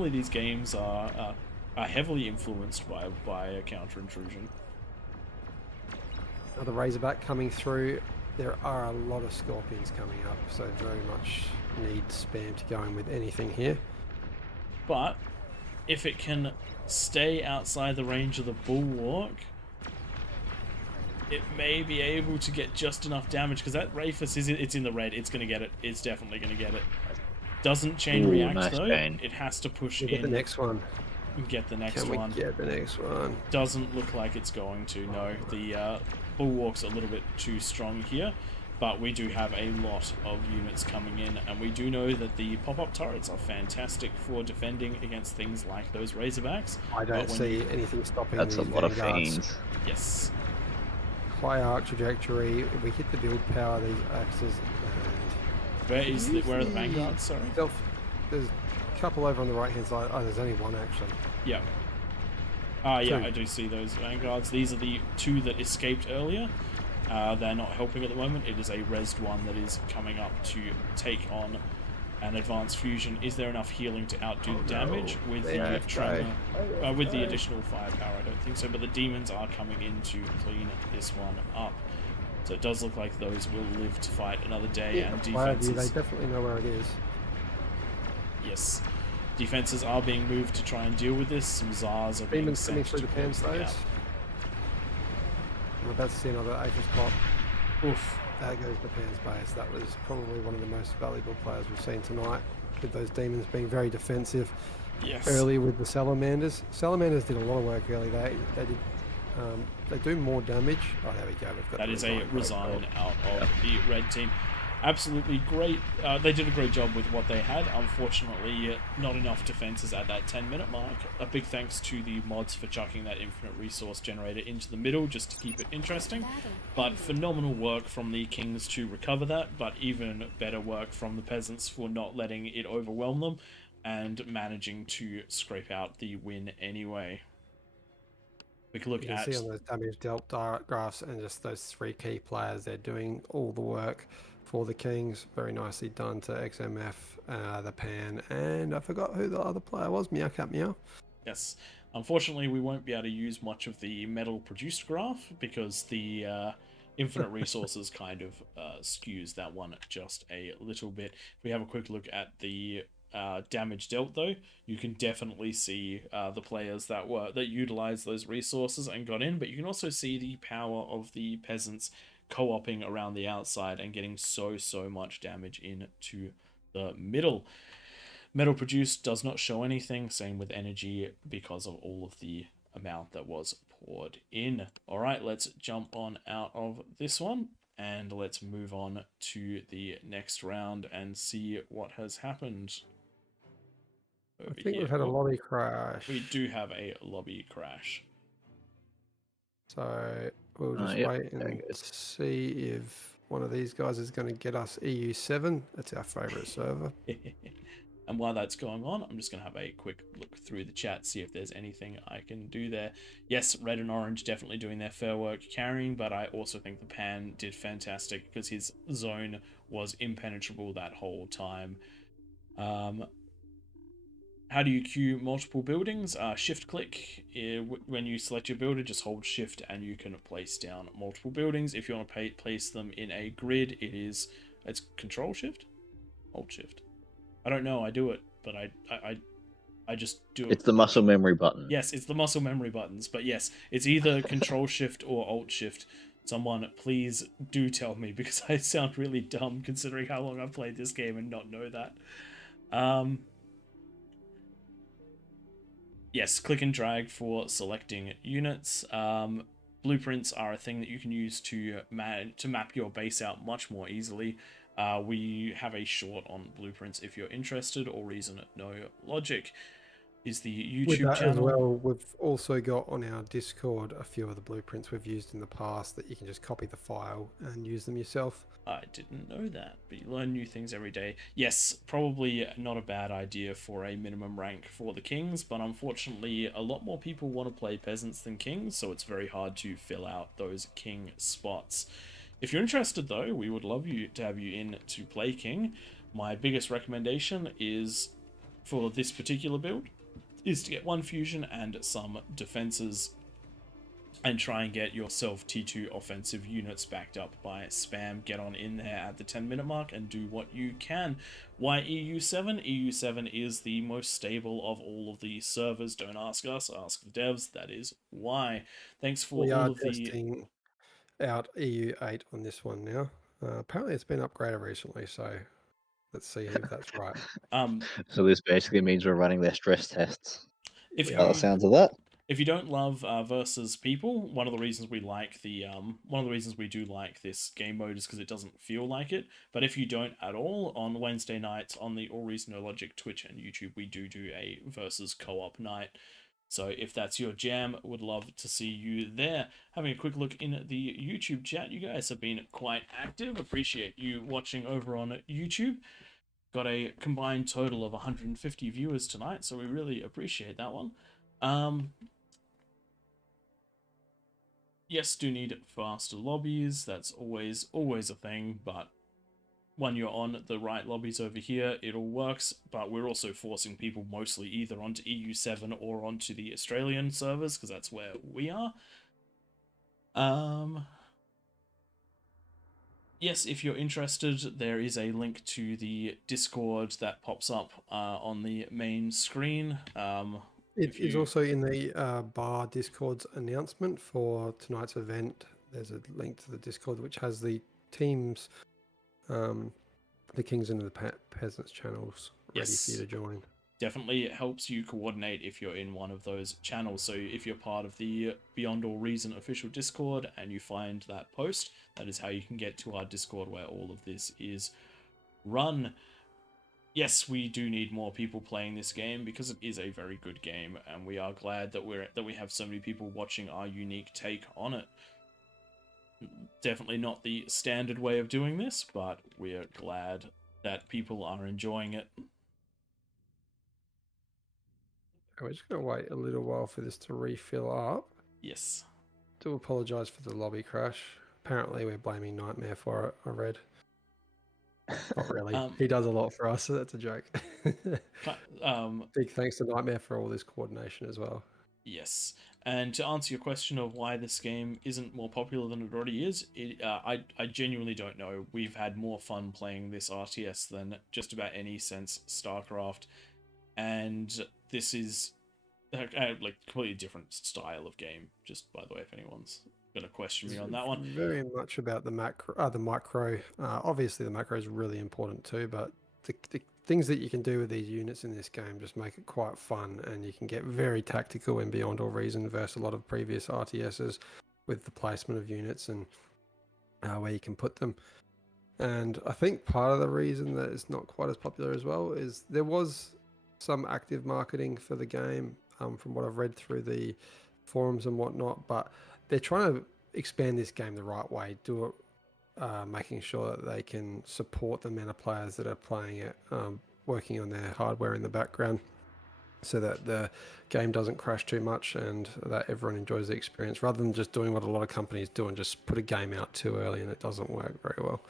these games are heavily influenced by a counter intrusion. The Razorback coming through. There are a lot of Scorpions coming up, so very much need spam to go in with anything here. But if it can stay outside the range of the bulwark, it may be able to get just enough damage, because that Rafus it's in the red. It's going to get it. It's definitely going to get it. Doesn't chain react nice though. chain. It has to push Get in. the next one. Get the next Can we one. get the next one? Doesn't look like it's going to. No, the bulwark's a little bit too strong here. But we do have a lot of units coming in, and we do know that the pop-up turrets are fantastic for defending against things like those Razorbacks. I don't see anything stopping That's a these lot of vanguards. fiends. Yes. High arc trajectory. If we hit the build power, these axes. Where are the vanguards? Sorry. There's a couple over on the right hand side. Oh, there's only one actually. Yeah. Yeah, I do see those vanguards. These are the two that escaped earlier. They're not helping at the moment. It is a resed one that is coming up to take on an advanced fusion. Is there enough healing to outdo the damage with the tremor? With the additional firepower, I don't think so. But the demons are coming in to clean this one up. So it does look like those will live to fight another day. And defenses, they definitely know where it is. Yes, defenses are being moved to try and deal with this. Some Zars are being Demons sent coming through to the pan close the gap. stage. I'm about to see another APHIS pop. Oof. There goes the Pan's base. That was probably one of the most valuable players we've seen tonight, with those demons being very defensive. Yes. Early with the Salamanders. Salamanders did a lot of work early. They do more damage. Oh, there we go. We've got That the is a resign protocol. out of the red team. Absolutely great. They did a great job with what they had. Unfortunately, not enough defenses at that 10-minute mark. A big thanks to the mods for chucking that infinite resource generator into the middle just to keep it interesting. But phenomenal work from the Kings to recover that, but even better work from the peasants for not letting it overwhelm them and managing to scrape out the win anyway. We can look You can see on those damage dealt graphs, and just those three key players, they're doing all the work for the Kings. Very nicely done to XMF, the Pan, and I forgot who the other player was. Meow Cat Meow. Yes. Unfortunately, we won't be able to use much of the metal produced graph because the infinite resources kind of skews that one just a little bit. If we have a quick look at the damage dealt, though, you can definitely see the players that utilized those resources and got in, but you can also see the power of the peasants co-oping around the outside and getting so much damage into the middle. Metal produced does not show anything, same with energy, because of all of the amount that was poured in. All right, let's jump on out of this one and let's move on to the next round and see what has happened. I think we've had a lobby crash. We do have a lobby crash. So We'll just Yep, wait there and it goes. see if one of these guys is going to get us EU7. That's our favourite server. And while that's going on, I'm just going to have a quick look through the chat, see if there's anything I can do there. Yes, red and orange definitely doing their fair work carrying, but I also think the Pan did fantastic because his zone was impenetrable that whole time. How do you queue multiple buildings? Shift click. When you select your builder, just hold shift and you can place down multiple buildings. If you want to place them in a grid, it's control shift? Hold shift. I don't know, I do it, but I just do it. It's the muscle memory button. Yes, it's the muscle memory buttons, but yes, it's either control shift or alt shift. Someone please do tell me, because I sound really dumb considering how long I've played this game and not know that. Yes, click and drag for selecting units. Blueprints are a thing that you can use to map your base out much more easily. We have a short on blueprints if you're interested. AllReasonNoLogic is the YouTube With that channel. as well, we've also got on our Discord a few of the blueprints we've used in the past that you can just copy the file and use them yourself. I didn't know that, but you learn new things every day. Yes, probably not a bad idea for a minimum rank for the kings, but unfortunately a lot more people want to play peasants than kings, so it's very hard to fill out those king spots. If you're interested though, we would love to have you in to play king. My biggest recommendation is, for this particular build, is to get one fusion and some defenses and try and get yourself T2 offensive units backed up by spam. Get on in there at the 10-minute mark and do what you can. Why EU7? EU7 is the most stable of all of the servers. Don't ask us, ask the devs. That is why. Thanks for We all are of the... testing out EU8 on this one now. Apparently it's been upgraded recently, so let's see if that's right. So this basically means we're running their stress tests. If We you By the are. sounds of that. If you don't love versus people, one of the reasons we like one of the reasons we do like this game mode is because it doesn't feel like it. But if you don't at all, on Wednesday nights on the AllReasonNoLogic Twitch and YouTube, we do a versus co-op night. So if that's your jam, would love to see you there. Having a quick look in the YouTube chat, you guys have been quite active. Appreciate you watching over on YouTube. Got a combined total of 150 viewers tonight, so we really appreciate that one. Yes, do need faster lobbies. That's always a thing, but when you're on the right lobbies over here, it all works. But we're also forcing people mostly either onto EU7 or onto the Australian servers, because that's where we are. Yes, if you're interested, there is a link to the Discord that pops up on the main screen. It is also in the bar Discord's announcement for tonight's event. There's a link to the Discord which has the teams, the Kings and the Peasants channels ready for you to join. Definitely helps you coordinate if you're in one of those channels. So if you're part of the Beyond All Reason official Discord and you find that post, that is how you can get to our Discord where all of this is run. Yes, we do need more people playing this game because it is a very good game, and we are glad that we have so many people watching our unique take on it. Definitely not the standard way of doing this, but we're glad that people are enjoying it. We're just going to wait a little while for this to refill up. Yes. Do apologise for the lobby crash. Apparently we're blaming Nightmare for it, I read. Not really. He does a lot for us, so that's a joke. Big thanks to Nightmare for all this coordination as well. Yes. And to answer your question of why this game isn't more popular than it already is, I genuinely don't know. We've had more fun playing this RTS than just about any since StarCraft. And this is like completely different style of game, just by the way, if anyone's going to question me on that one. Very much about the macro, the micro. Obviously, the macro is really important too, but the things that you can do with these units in this game just make it quite fun, and you can get very tactical in Beyond All Reason versus a lot of previous RTSs with the placement of units and where you can put them. And I think part of the reason that it's not quite as popular as well is there was some active marketing for the game from what I've read through the forums and whatnot, but they're trying to expand this game the right way, do it making sure that they can support the meta players that are playing it, working on their hardware in the background so that the game doesn't crash too much and that everyone enjoys the experience, rather than just doing what a lot of companies do and just put a game out too early and it doesn't work very well.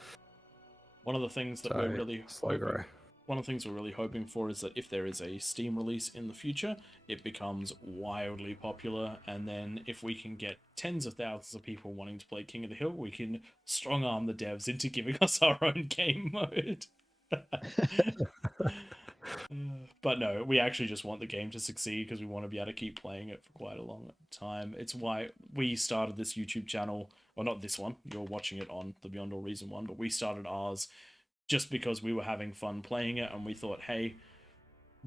One of the things that So, we're really slow hoping, grow. one of the things we're really hoping for is that if there is a Steam release in the future, it becomes wildly popular, and then if we can get tens of thousands of people wanting to play King of the Hill, we can strong arm the devs into giving us our own game mode. But no, we actually just want the game to succeed because we want to be able to keep playing it for quite a long time. It's why we started this YouTube channel, or not this one, you're watching it on the Beyond All Reason one, but we started ours just because we were having fun playing it, and we thought, hey,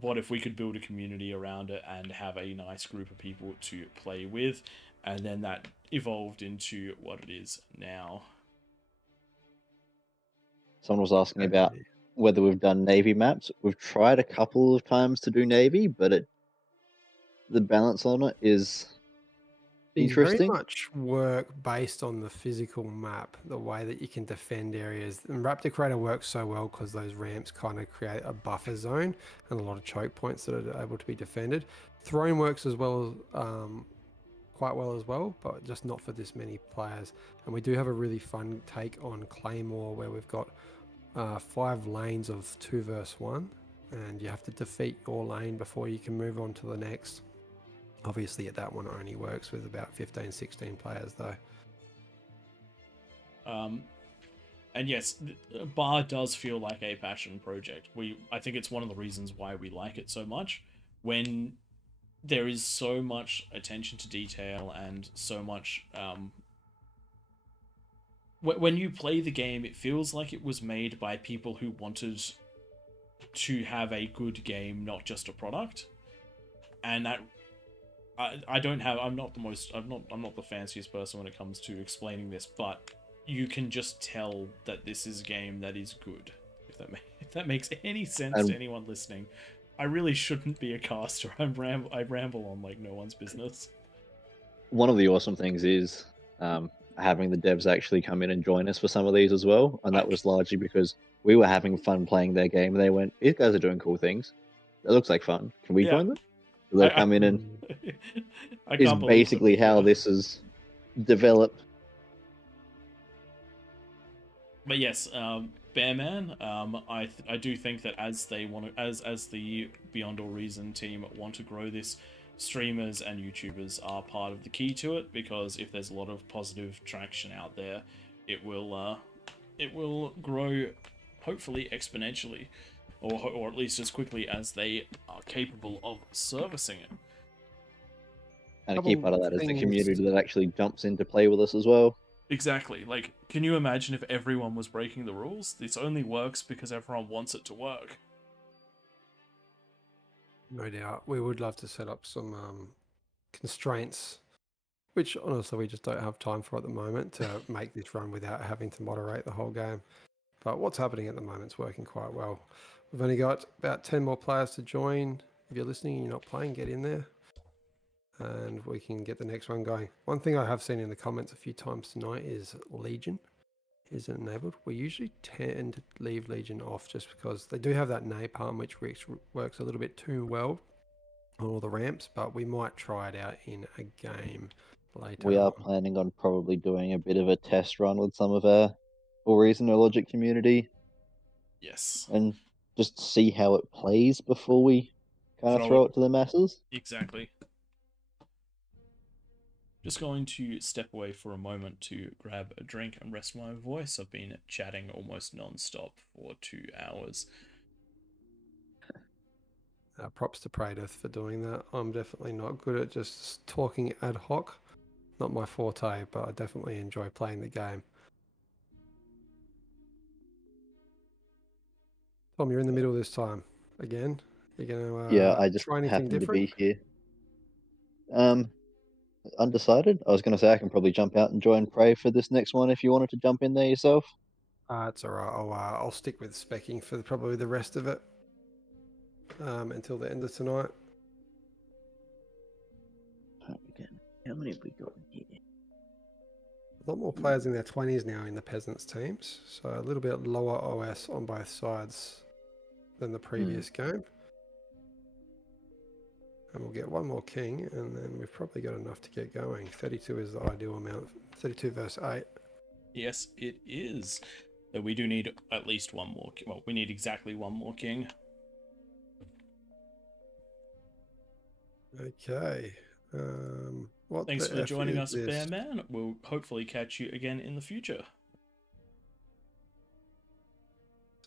what if we could build a community around it and have a nice group of people to play with? And then that evolved into what it is now. Someone was asking about whether we've done Navy maps. We've tried a couple of times to do Navy, but the balance on it is interesting. Very much work based on the physical map, the way that you can defend areas. And Raptor Crater works so well because those ramps kind of create a buffer zone and a lot of choke points that are able to be defended. Throne works as well, quite well as well, but just not for this many players. And we do have a really fun take on Claymore where we've got 5 lanes of 2 versus 1, and you have to defeat your lane before you can move on to the next. Obviously, that one only works with about 15, 16 players, though. And yes, Bar does feel like a passion project. I think it's one of the reasons why we like it so much. When there is so much attention to detail and so much... when you play the game, it feels like it was made by people who wanted to have a good game, not just a product. And that... I'm not the fanciest person when it comes to explaining this, but you can just tell that this is a game that is good. If that makes any sense to anyone listening, I really shouldn't be a caster. I ramble on like no one's business. One of the awesome things is having the devs actually come in and join us for some of these as well, and that was largely because we were having fun playing their game, and they went, "These guys are doing cool things. It looks like fun. Can we join them?" So they come in and is basically how this is developed. But yes, Bearman, I do think that as they want to, as the Beyond All Reason team want to grow this, streamers and YouTubers are part of the key to it, because if there's a lot of positive traction out there, it will grow, hopefully exponentially, or at least as quickly as they are capable of servicing it. And a key part of that is the community that actually jumps in to play with us as well. Exactly. Like, can you imagine if everyone was breaking the rules? This only works because everyone wants it to work. No doubt. We would love to set up some constraints, which honestly we just don't have time for at the moment, to make this run without having to moderate the whole game. But what's happening at the moment is working quite well. We've only got about 10 more players to join. If you're listening and you're not playing, get in there, and we can get the next one going. One thing I have seen in the comments a few times tonight is Legion is enabled. We usually tend to leave Legion off just because they do have that napalm, which works a little bit too well on all the ramps, but we might try it out in a game later. We are planning on probably doing a bit of a test run with some of our AllReasonNoLogic community. Yes. And just see how it plays before we kind of throw it to the masses. Exactly. Just going to step away for a moment to grab a drink and rest my voice. I've been chatting almost non-stop for 2 hours. Props to Pradith for doing that. I'm definitely not good at just talking ad hoc. Not my forte, but I definitely enjoy playing the game. Tom, you're in the middle this time. Again? You're going to I just try anything happened different? to be here. Undecided. I was going to say I can probably jump out and join Prey for this next one if you wanted to jump in there yourself. It's all right. I'll stick with specking for probably the rest of it until the end of tonight. Again, how many have we got here? A lot more players in their 20s now in the peasants teams, so a little bit lower OS on both sides than the previous game. And we'll get one more king, and then we've probably got enough to get going. 32 is the ideal amount. 32 versus 8. Yes, it is. So we do need at least one more. Well, we need exactly one more king. Okay. What Thanks the for F joining is us, this? Bearman. We'll hopefully catch you again in the future.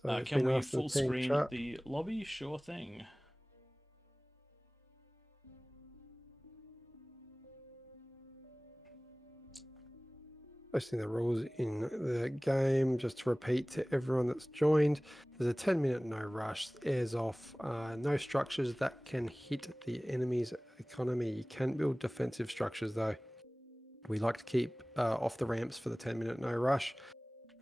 So it's Can been we asked in full the team screen chat. the lobby? Sure thing. Posting the rules in the game, just to repeat to everyone that's joined. There's a 10-minute no rush, airs off, no structures that can hit the enemy's economy. You can build defensive structures though. We like to keep off the ramps for the 10-minute no rush.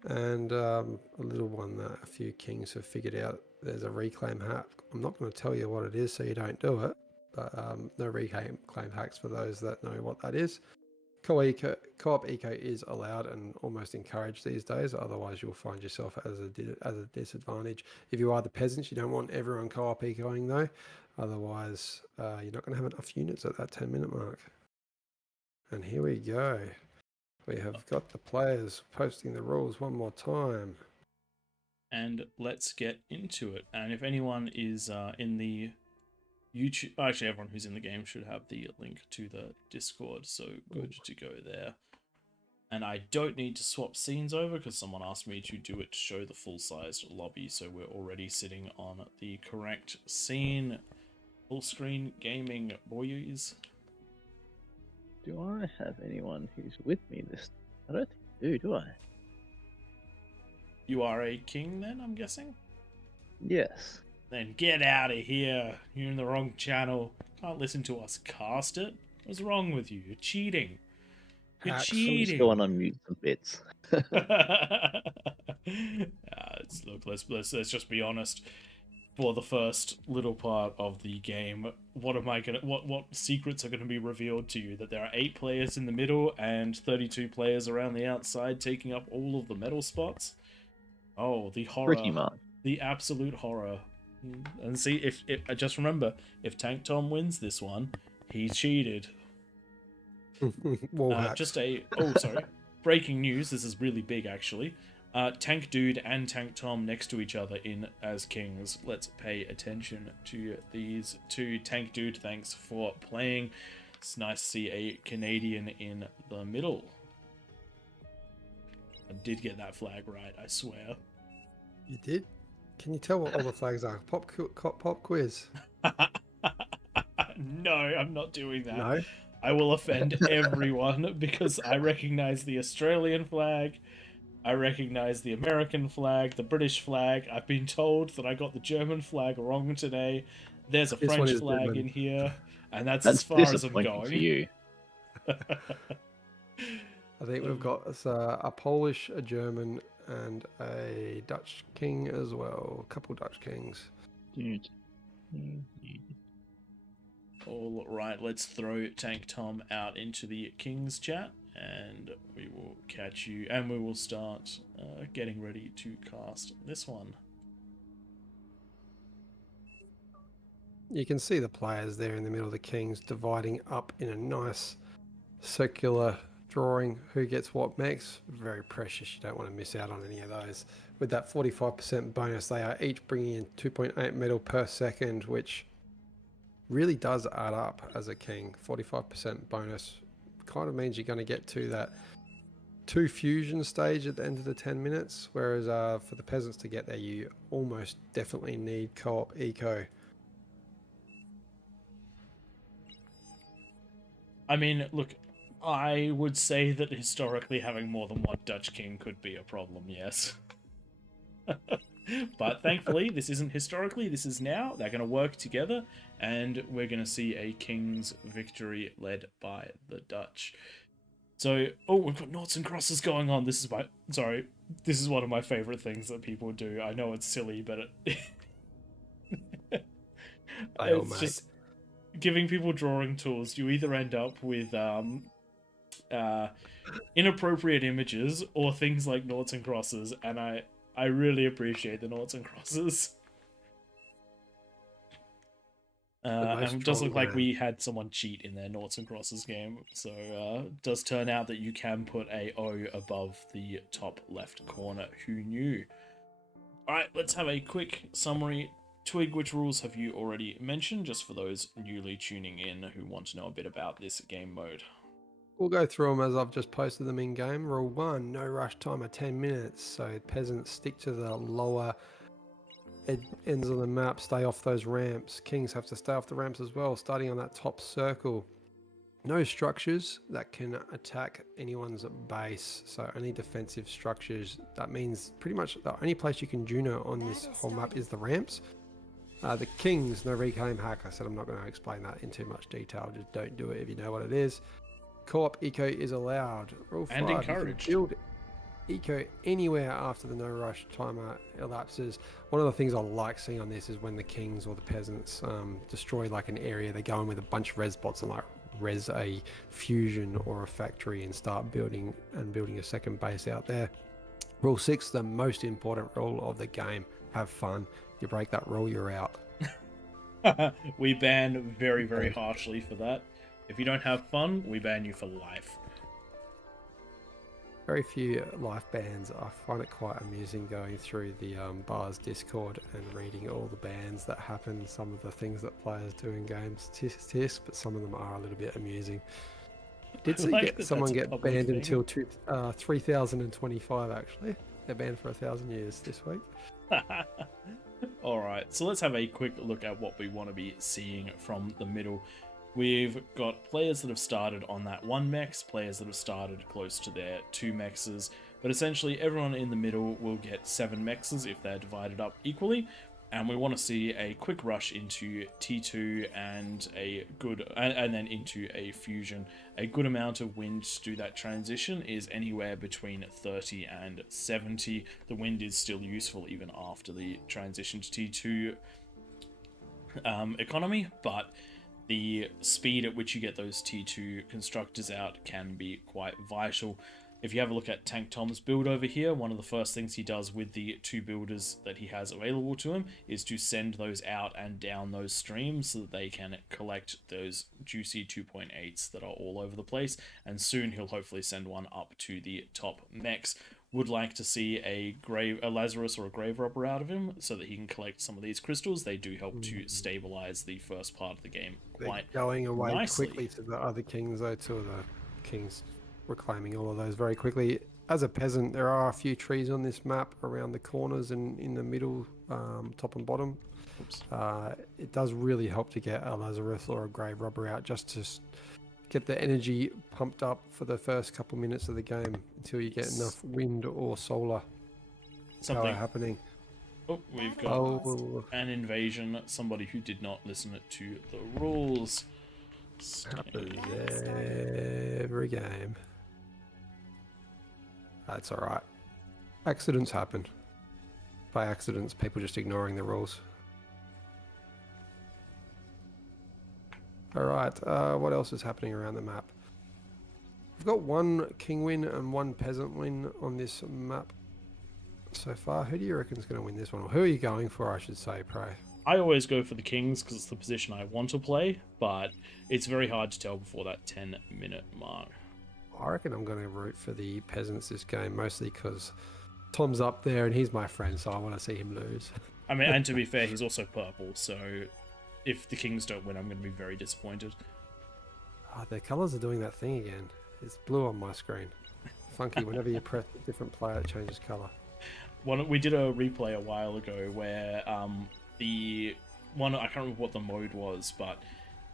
And a little one that a few kings have figured out, there's a reclaim hack. I'm not going to tell you what it is so you don't do it, but no reclaim hacks for those that know what that is. Co-op eco is allowed and almost encouraged these days, otherwise you'll find yourself as a disadvantage. If you are the peasants, you don't want everyone co-op ecoing though, otherwise you're not going to have enough units at that 10-minute mark. And here we go. We have got the players posting the rules one more time. And let's get into it. And if anyone is in the YouTube, actually everyone who's in the game should have the link to the Discord, so good to go there. And I don't need to swap scenes over because someone asked me to do it to show the full-sized lobby, so we're already sitting on the correct scene. Full screen gaming, boys. Do I have anyone who's with me this? I don't think I do I? You are a king then, I'm guessing? Yes. Then get out of here. You're in the wrong channel. Can't listen to us cast it. What's wrong with you? You're cheating. You're Hacks. I'm just cheating. going on mute some bits. Look, let's just be honest. For the first little part of the game, what secrets are gonna be revealed to you? That there are 8 players in the middle and 32 players around the outside taking up all of the metal spots? Oh, the horror. Pretty much. The absolute horror. And see, if just remember, if Tank Tom wins this one, he cheated. Sorry. Breaking news. This is really big, actually. Tank Dude and Tank Tom next to each other in as kings. Let's pay attention to these two. Tank Dude, thanks for playing. It's nice to see a Canadian in the middle. I did get that flag right, I swear. You did? Can you tell what all the flags are? Pop quiz. No, I'm not doing that. No. I will offend everyone because I recognize the Australian flag. I recognize the American flag, the British flag. I've been told that I got the German flag wrong today. There's a French flag German in here, and that's as far as I'm going. For you. I think we've got a Polish, a German, and a Dutch king as well. A couple Dutch kings. All right, let's throw Tank Tom out into the King's chat, and we will catch you, and we will start getting ready to cast this one. You can see the players there in the middle of the kings dividing up in a nice circular drawing. Who gets what mechs? Very precious. You don't want to miss out on any of those. With that 45% bonus, they are each bringing in 2.8 metal per second, which really does add up as a king. 45% bonus kind of means you're going to get to that 2 fusion stage at the end of the 10 minutes, whereas for the peasants to get there, you almost definitely need co-op eco. I mean, look, I would say that historically having more than one Dutch king could be a problem, yes. But thankfully, this isn't historically, this is now. They're going to work together, and we're going to see a king's victory led by the Dutch. So, oh, we've got noughts and crosses going on. This is one of my favorite things that people do. I know it's silly, but it's just giving people drawing tools. You either end up with inappropriate images or things like noughts and crosses, and I really appreciate the noughts and crosses. And it does look like we had someone cheat in their noughts and crosses game, so it does turn out that you can put a O above the top left corner. Who knew? Alright, let's have a quick summary. Twig, which rules have you already mentioned, just for those newly tuning in who want to know a bit about this game mode? We'll go through them as I've just posted them in game. Rule 1, no rush timer 10 minutes, so peasants stick to the lower ends of the map, stay off those ramps. Kings have to stay off the ramps as well, starting on that top circle. No structures that can attack anyone's base, so only defensive structures. That means pretty much the only place you can Juno on this whole map is the ramps. The Kings, no reclaim hack. I said I'm not going to explain that in too much detail, just don't do it if you know what it is. Co-op eco is allowed. Rule 5, and encouraged. Build eco anywhere after the no rush timer elapses. One of the things I like seeing on this is when the Kings or the peasants destroy like an area, they go in with a bunch of res bots and like res a fusion or a factory and start building a second base out there. Rule 6, the most important rule of the game, have fun. You break that rule, you're out. We ban very, very harshly for that. If you don't have fun, we ban you for life. Very few life bans. I find it quite amusing going through the bar's Discord and reading all the bans that happen, some of the things that players do in games, tisk, but some of them are a little bit amusing. Did see someone get banned until 3025 actually. They're banned for 1,000 years this week. Alright, so let's have a quick look at what we want to be seeing from the middle. We've got players that have started on that 1 mex, players that have started close to their 2 mexes, but essentially everyone in the middle will get 7 mexes if they're divided up equally, and we want to see a quick rush into T2 and then into a fusion. A good amount of wind to do that transition is anywhere between 30 and 70. The wind is still useful even after the transition to T2 economy, but the speed at which you get those T2 constructors out can be quite vital. If you have a look at Tank Tom's build over here, one of the first things he does with the 2 builders that he has available to him is to send those out and down those streams so that they can collect those juicy 2.8s that are all over the place, and soon he'll hopefully send one up to the top mechs. Would like to see a Lazarus or a Grave Robber out of him so that he can collect some of these crystals. They do help to stabilize the first part of the game quite going away nicely. Quickly to the other Kings though, to the Kings reclaiming all of those very quickly. As a peasant, there are a few trees on this map around the corners and in the middle, top and bottom. It does really help to get a Lazarus or a Grave Robber out just to get the energy pumped up for the first couple minutes of the game until you get enough wind or solar power happening. Oh, we've got an invasion. Somebody who did not listen to the rules. Happens every game. That's alright. Accidents happen. By accidents, people just ignoring the rules. Alright, what else is happening around the map? We've got 1 king win and 1 peasant win on this map so far. Who do you reckon is going to win this one? Or who are you going for, I should say, Prey? I always go for the Kings because it's the position I want to play, but it's very hard to tell before that 10-minute mark. I reckon I'm going to root for the peasants this game, mostly because Tom's up there and he's my friend, so I want to see him lose. I mean, and to be fair, he's also purple, so if the Kings don't win, I'm going to be very disappointed. The colours are doing that thing again. It's blue on my screen. Funky, whenever you press a different player, it changes colour. We did a replay a while ago where the one, I can't remember what the mode was, but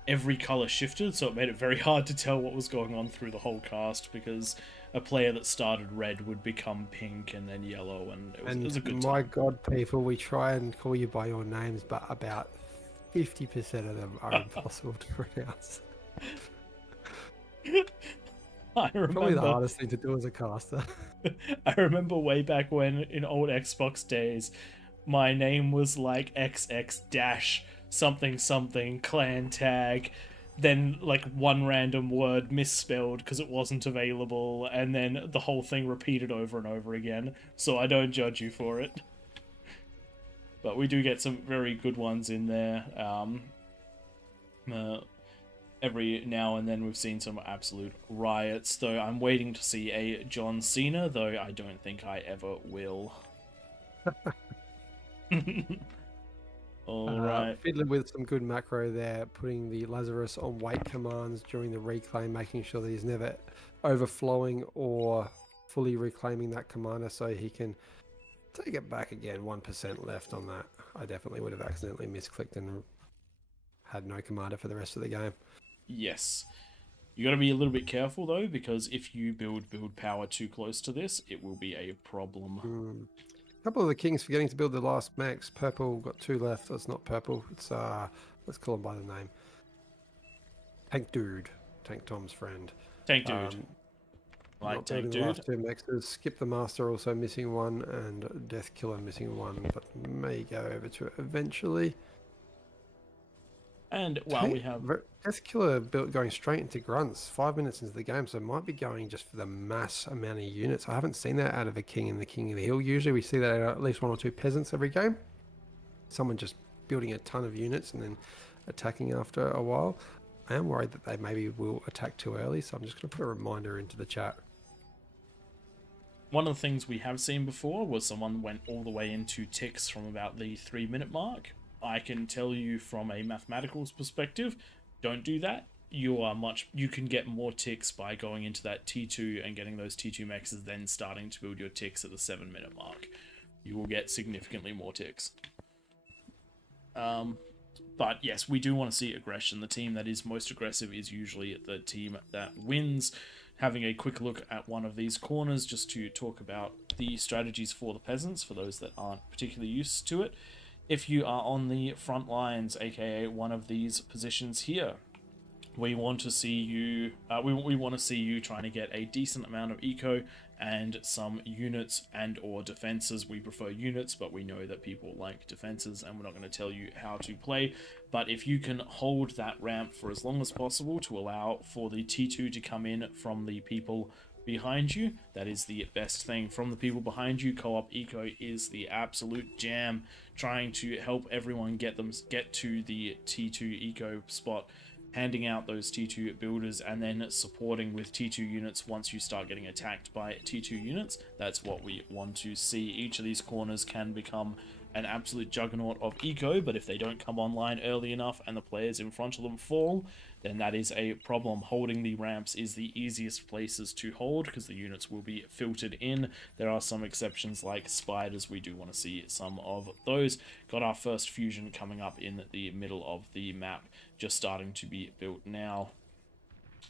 every colour shifted, so it made it very hard to tell what was going on through the whole cast, because a player that started red would become pink and then yellow, and it was a good time. My God, people, we try and call you by your names, but about 50% of them are impossible to pronounce. Probably the hardest thing to do as a caster. I remember way back when, in old Xbox days, my name was like XX dash something something clan tag then like one random word misspelled because it wasn't available, and then the whole thing repeated over and over again. So I don't judge you for it. But we do get some very good ones in there. Every now and then we've seen some absolute riots, though I'm waiting to see a John Cena, though I don't think I ever will. Alright. Fiddling with some good macro there, putting the Lazarus on wait commands during the reclaim, making sure that he's never overflowing or fully reclaiming that commander so he can take it back again. 1% left on that. I definitely would have accidentally misclicked and had no commander for the rest of the game. Yes. You got to be a little bit careful though, because if you build power too close to this, it will be a problem. A couple of the kings forgetting to build the last max. Purple got 2 left. That's not purple. It's let's call him by the name. Tank Dude. Tank Tom's friend. Tank Dude. Not building the last 2 maxes. Skip the Master also missing 1, and Death Killer missing 1, but may go over to it eventually. And while we have Death Killer going straight into grunts 5 minutes into the game, so it might be going just for the mass amount of units. I haven't seen that out of a king and the King of the Hill. Usually we see that out of at least 1 or 2 peasants every game. Someone just building a ton of units and then attacking after a while. I am worried that they maybe will attack too early, so I'm just going to put a reminder into the chat. one of the things we have seen before was someone went all the way into ticks from about the 3-minute mark. I can tell you from a mathematical perspective, don't do that. You can get more ticks by going into that T2 and getting those T2 maxes, then starting to build your ticks at the 7-minute mark. You will get significantly more ticks. But yes, we do want to see aggression. The team that is most aggressive is usually the team that wins. Having a quick look at one of these corners just to talk about the strategies for the peasants, for those that aren't particularly used to it. If you are on the front lines, aka one of these positions here, we want to see you we want to see you trying to get a decent amount of eco and some units and or defenses. We prefer units, but we know that people like defenses, and we're not going to tell you how to play. But if you can hold that ramp for as long as possible to allow for the T2 to come in from the people behind you, that is the best thing. From the people behind you, co-op eco is the absolute jam. Trying to help everyone get to the T2 eco spot, handing out those T2 builders, and then supporting with T2 units once you start getting attacked by T2 units. That's what we want to see. Each of these corners can become an absolute juggernaut of eco, but if they don't come online early enough and the players in front of them fall, then that is a problem. Holding the ramps is the easiest places to hold because the units will be filtered in. There are some exceptions like spiders. We do want to see some of those. Got our first fusion coming up in the middle of the map, just starting to be built now.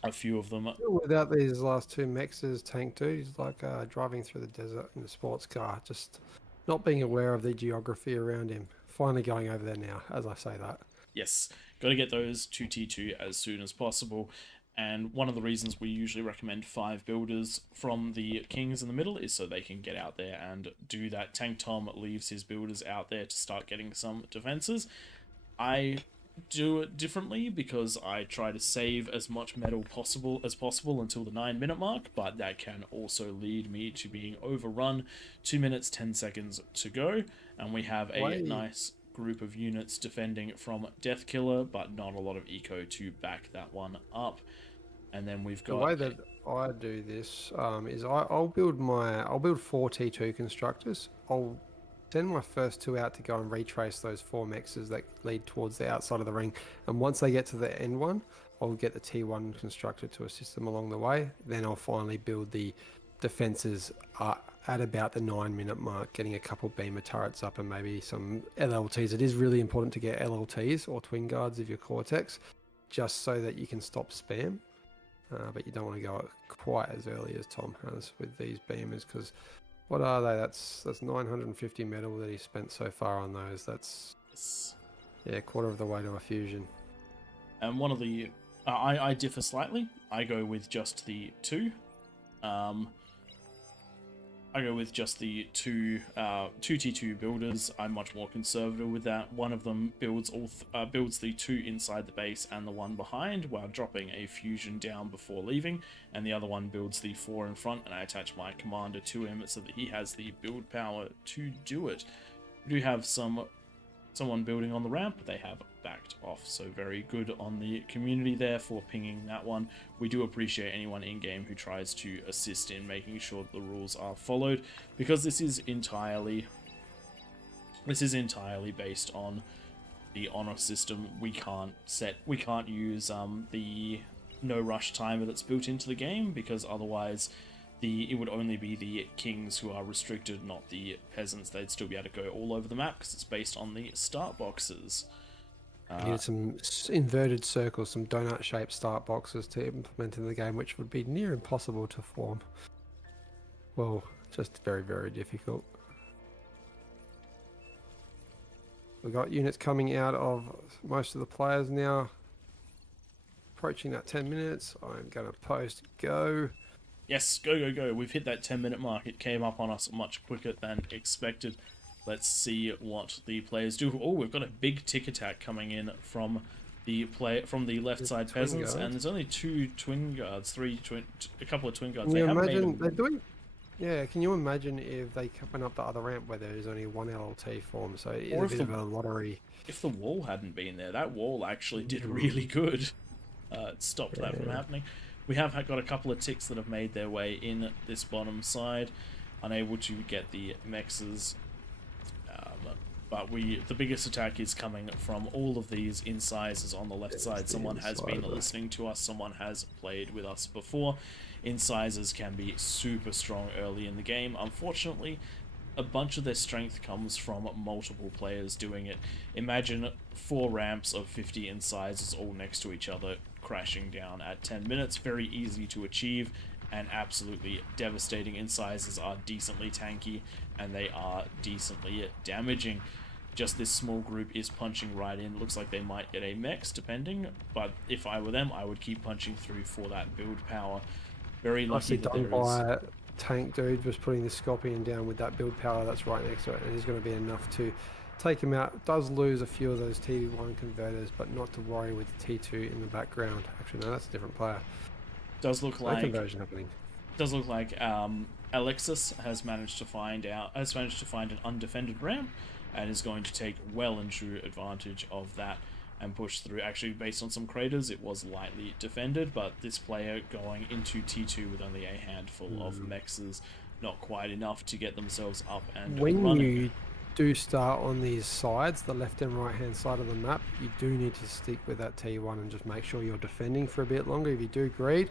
A few of them. Without these last 2 mexes, Tank Dude, he's like driving through the desert in a sports car, just not being aware of the geography around him. Finally going over there now, as I say that. Yes, got to get those to T2 as soon as possible. And one of the reasons we usually recommend 5 builders from the kings in the middle is so they can get out there and do that. Tank Tom leaves his builders out there to start getting some defenses. I do it differently because I try to save as much metal as possible until the 9-minute mark, but that can also lead me to being overrun. 2 minutes 10 seconds to go, and we have a nice group of units defending from Death Killer, but not a lot of eco to back that one up. And then we've got the way that I do this is I'll build 4 T2 constructors. I'll send my first 2 out to go and retrace those 4 mexes that lead towards the outside of the ring, and once they get to the end one, I'll get the T1 constructor to assist them along the way. Then I'll finally build the defenses at about the 9-minute mark, getting a couple beamer turrets up and maybe some LLTs. It is really important to get LLTs or twin guards of your Cortex, just so that you can stop spam. But you don't want to go quite as early as Tom has with these beamers, because what are they? That's 950 metal that he spent so far on those. That's a quarter of the way to a fusion. And one of the I differ slightly. I go with just the 2. I go with just the two T2 builders. I'm much more conservative with that. One of them builds builds the two inside the base and the one behind while dropping a fusion down before leaving, and the other one builds the four in front, and I attach my commander to him so that he has the build power to do it. We do have someone building on the ramp, but they have backed off, so very good on the community there for pinging that one. We do appreciate anyone in game who tries to assist in making sure that the rules are followed, because this is entirely based on the honor system. We can't use the no rush timer that's built into the game, because otherwise it would only be the kings who are restricted, not the peasants. They'd still be able to go all over the map because it's based on the start boxes. Need some inverted circles, some donut-shaped start boxes to implement in the game, which would be near impossible to form. Well, just very, very difficult. We've got units coming out of most of the players now. Approaching that 10 minutes. I'm going to post go. Yes, go, go, go. We've hit that 10-minute mark. It came up on us much quicker than expected. Let's see what the players do. Oh, we've got a big tick attack coming in from the left side peasants, and there's only two twin guards, a couple of twin guards. Can you imagine they're doing? Yeah, can you imagine if they went up the other ramp where there's only one LLT form? So it's a bit of a lottery. If the wall hadn't been there, that wall actually did really good. It stopped that from happening. We have got a couple of ticks that have made their way in this bottom side, unable to get the mexes. But the biggest attack is coming from all of these incisors on the left side. Someone has been listening to us, someone has played with us before. Incisors can be super strong early in the game. Unfortunately, a bunch of their strength comes from multiple players doing it. Imagine 4 ramps of 50 incisors all next to each other crashing down at 10 minutes. Very easy to achieve and absolutely devastating. Incisors are decently tanky and they are decently damaging. Just this small group is punching right in. Looks like they might get a mex depending, but if I were them, I would keep punching through for that build power. Very lucky that there is... Tank dude just putting the Scorpion down with that build power that's right next to it, and is going to be enough to take him out. Does lose a few of those T1 converters, but not to worry with T2 in the background. Actually, no, that's a different player. Does look like conversion happening. Does look like Alexis has managed to find an undefended ramp and is going to take well and true advantage of that and push through. Actually, based on some craters, it was lightly defended, but this player going into T2 with only a handful of mexes, not quite enough to get themselves up and when running. You do start on these sides, the left and right hand side of the map, you do need to stick with that T1 and just make sure you're defending for a bit longer. If you do greed,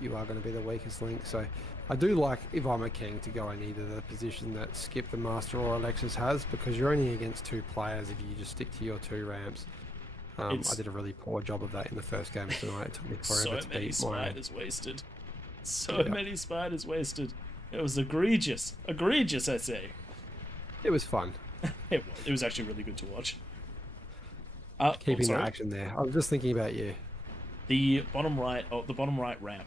you are going to be the weakest link. So I do like, if I'm a king, to go in either the position that Skip the Master or Alexis has, because you're only against 2 players if you just stick to your 2 ramps. I did a really poor job of that in the first game tonight. It took me forever to beat mine. Spiders wasted. So many spiders wasted. It was egregious. Egregious, I say. It was fun. It was actually really good to watch. Keeping the action there. I was just thinking about you. The bottom right ramp.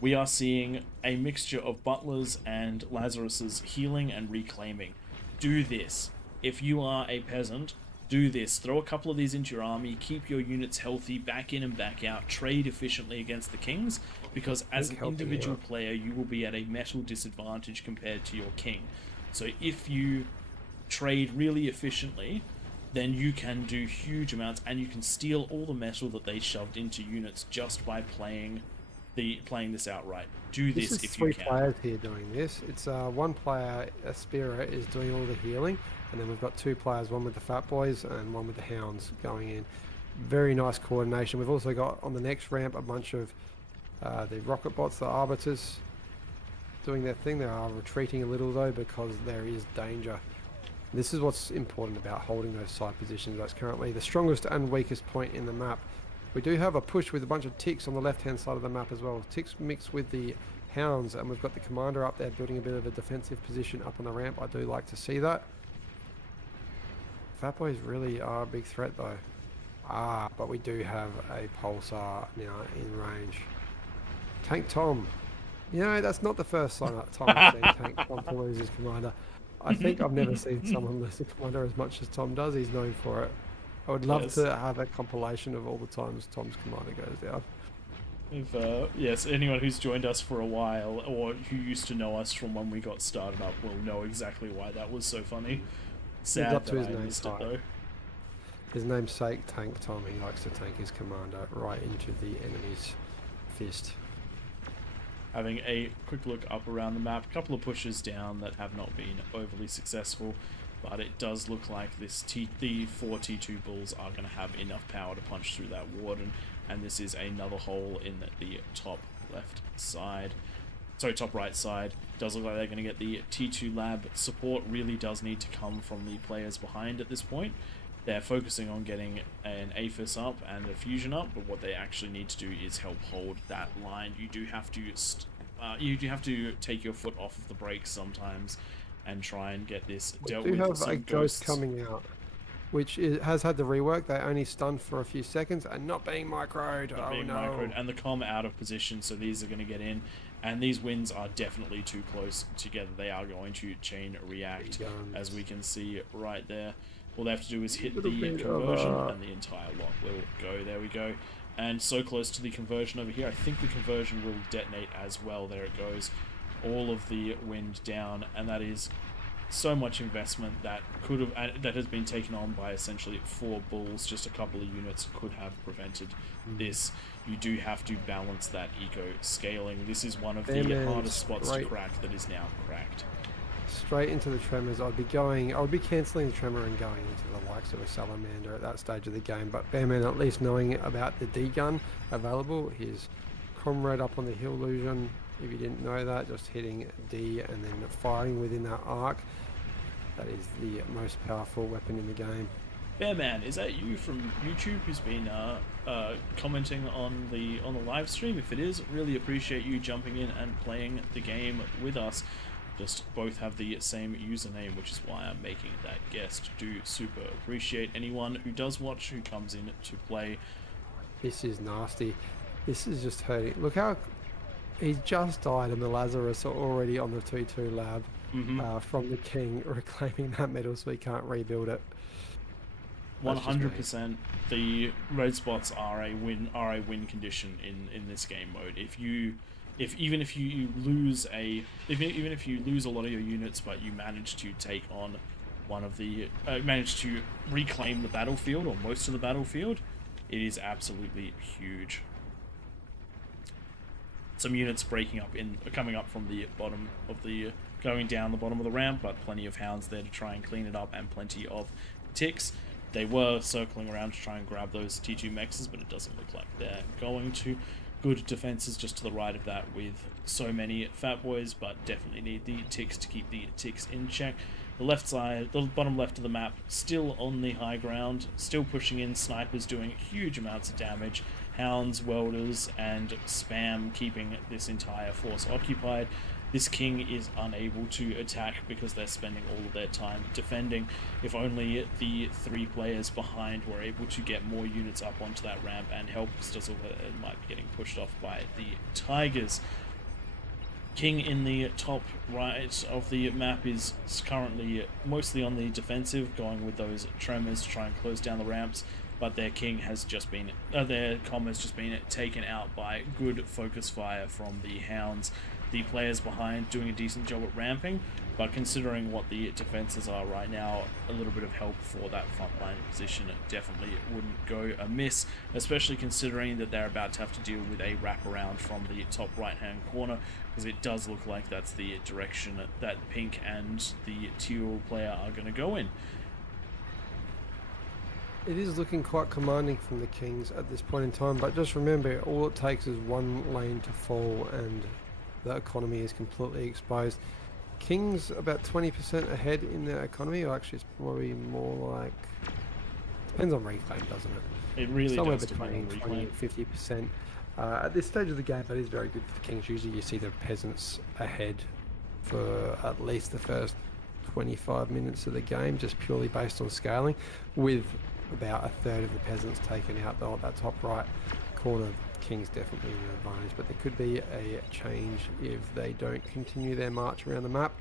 We are seeing a mixture of butlers and Lazarus's healing and reclaiming. Do this. If you are a peasant, do this. Throw a couple of these into your army, keep your units healthy, back in and back out, trade efficiently against the kings, because as an individual player, you will be at a metal disadvantage compared to your king. So if you trade really efficiently, then you can do huge amounts, and you can steal all the metal that they shoved into units just by playing this outright. Do this if you can. 3 players here doing this. It's 1 player, Aspira, is doing all the healing, and then we've got 2 players, one with the Fat Boys and one with the Hounds going in. Very nice coordination. We've also got on the next ramp a bunch of the rocket bots, the Arbiters, doing their thing. They are retreating a little though because there is danger. This is what's important about holding those side positions. That's currently the strongest and weakest point in the map. We do have a push with a bunch of ticks on the left-hand side of the map as well. Ticks mixed with the Hounds, and we've got the commander up there building a bit of a defensive position up on the ramp. I do like to see that. Fat Boys really are a big threat though. But we do have a Pulsar now in range. Tank Tom You know, that's not the first time I've seen Tank Tom to lose his commander. I think I've never seen someone lose a commander as much as Tom does. He's known for it. I would love Yes. to have a compilation of all the times Tom's commander goes down. If yes, anyone who's joined us for a while or who used to know us from when we got started up will know exactly why that was so funny. Sad up to that his I name missed it type. though. His namesake, Tank Tom, he likes to tank his commander right into the enemy's fist. Having a quick look up around the map, a couple of pushes down that have not been overly successful, but it does look like the 4 T2 bulls are going to have enough power to punch through that warden, and this is another hole in the top left side. Sorry, top right side. Does look like they're going to get the T2 lab. Support really does need to come from the players behind at this point. They're focusing on getting an APHIS up and a fusion up, but what they actually need to do is help hold that line. You do have to take your foot off of the brakes sometimes and try and get this dealt We do with. have Some a ghost ghosts coming out, which has had the rework. They only stunned for a few seconds and not being microed. not being microed, and the comm out of position, so these are going to get in. And these wins are definitely too close together. They are going to chain react, as we can see right there. All they have to do is hit the conversion, and the entire lot will go. There we go. And so close to the conversion over here. I think the conversion will detonate as well. There it goes. All of the wind down, and that is so much investment that that has been taken on by essentially 4 bulls. Just a couple of units could have prevented this. You do have to balance that eco scaling. This is one of the hardest spots to crack that is now cracked. Straight into the tremors. I would be cancelling the tremor and going into the likes of a salamander at that stage of the game. But Bearman, at least knowing about the D gun available, his comrade up on the hill illusion. If you didn't know that, just hitting D and then firing within that arc. That is the most powerful weapon in the game. Bearman, is that you from YouTube who's been commenting on the live stream? If it is, really appreciate you jumping in and playing the game with us. Just both have the same username, which is why I'm making that guest. Do super appreciate anyone who does watch, who comes in to play. This is nasty. This is just hurting. Look how he just died and the Lazarus are already on the 2-2 lab from the king, reclaiming that medal so he can't rebuild it. 100%. The red spots are a win condition in this game mode. Even if you lose a lot of your units, but you manage to take on manage to reclaim the battlefield or most of the battlefield, it is absolutely huge. Some units coming up from the bottom of going down the bottom of the ramp, but plenty of hounds there to try and clean it up, and plenty of ticks. They were circling around to try and grab those T2 mexes, but it doesn't look like they're going to. Good defenses just to the right of that with so many fat boys, but definitely need the ticks to keep the ticks in check. The left side, the bottom left of the map, still on the high ground, still pushing in, snipers doing huge amounts of damage, hounds, welders, and spam keeping this entire force occupied. This king is unable to attack because they're spending all of their time defending. If only the 3 players behind were able to get more units up onto that ramp and help, because it might be getting pushed off by the tigers. King in the top right of the map is currently mostly on the defensive, going with those tremors to try and close down the ramps, but their king has just been, their comm has just been taken out by good focus fire from the hounds. The players behind doing a decent job at ramping, but considering what the defenses are right now, a little bit of help for that frontline position definitely wouldn't go amiss, especially considering that they're about to have to deal with a wraparound from the top right hand corner, because it does look like that's the direction that pink and the teal player are going to go in. It is looking quite commanding from the Kings at this point in time, but just remember, all it takes is one lane to fall and the economy is completely exposed. Kings about 20% ahead in their economy, or actually it's probably more like, depends on reclaim, doesn't it? It really somewhere does between depend on 20 reclaim. and 50%. At this stage of the game, that is very good for the Kings. Usually you see the peasants ahead for at least the first 25 minutes of the game, just purely based on scaling, with about a third of the peasants taken out that top right corner. Kings definitely in an advantage, but there could be a change if they don't continue their march around the map.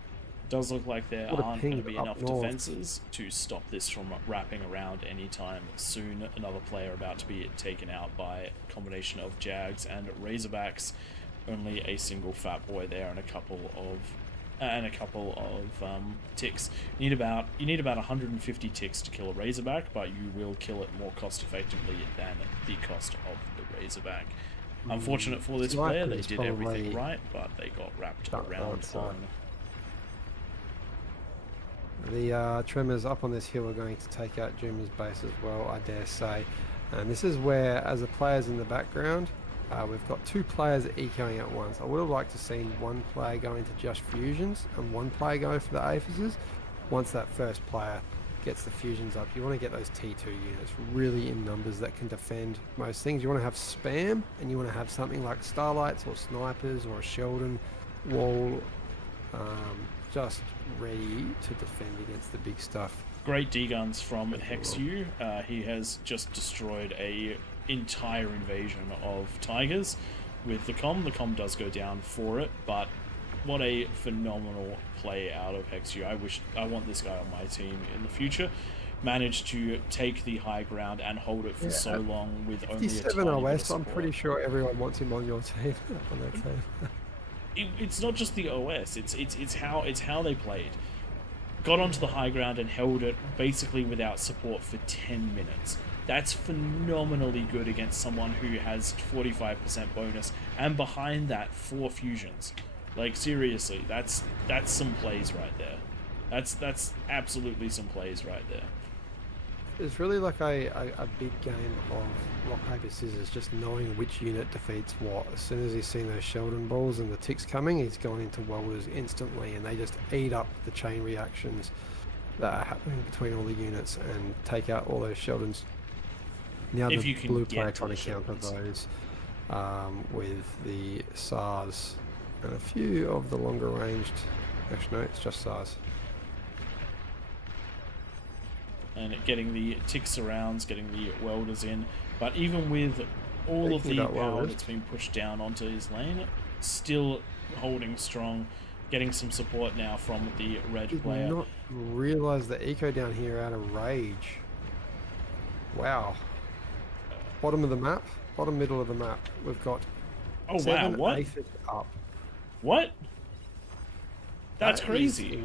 Does look like there What a aren't going to ping be up enough north. defenses to stop this from wrapping around anytime soon. Another player about to be taken out by a combination of Jags and Razorbacks. Only a single fat boy there and a couple of ticks. You need about 150 ticks to kill a Razorback, but you will kill it more cost effectively than the cost of the Razorback. Unfortunate for this player, they did everything right, but they got wrapped around on. The Tremors up on this hill are going to take out Juma's base as well, I dare say. And this is where, as the players in the background, we've got 2 players ecoing at once. I would have liked to see 1 player go into just fusions and 1 player go for the aphises. Once that first player gets the fusions up, you want to get those T2 units really in numbers that can defend most things. You want to have spam, and you want to have something like Starlights or Snipers or a Sheldon wall just ready to defend against the big stuff. Great D-guns from Hexu. He has just destroyed a entire invasion of Tigers with the comm. The comm does go down for it, but what a phenomenal play out of Hexu. I want this guy on my team in the future. Managed to take the high ground and hold it for so long with only a 57 tiny bit of OS, I'm support. pretty sure everyone wants him on your team. On their team. It's not just the OS, it's how they played. Got onto the high ground and held it basically without support for 10 minutes. That's phenomenally good against someone who has 45% bonus, and behind that 4 fusions. Like, seriously, that's some plays right there. That's absolutely some plays right there. It's really like a big game of rock, paper, scissors, just knowing which unit defeats what. As soon as he's seen those Sheldon balls and the ticks coming, he's gone into welders instantly, and they just eat up the chain reactions that are happening between all the units and take out all those Sheldons. Now If the you can blue get player to trying the to counter Sheldons. those with the SARS and a few of the longer ranged. Actually, no, it's just SARS. And getting the tick surrounds, getting the welders in. But even with all of the Speaking about power welders, that's been pushed down onto his lane, still holding strong, getting some support now from the red did player. not realise the eco down here out of rage. Wow. Bottom of the map, bottom middle of the map. We've got Oh wow, 7 what? aphids up. What? That's That crazy. is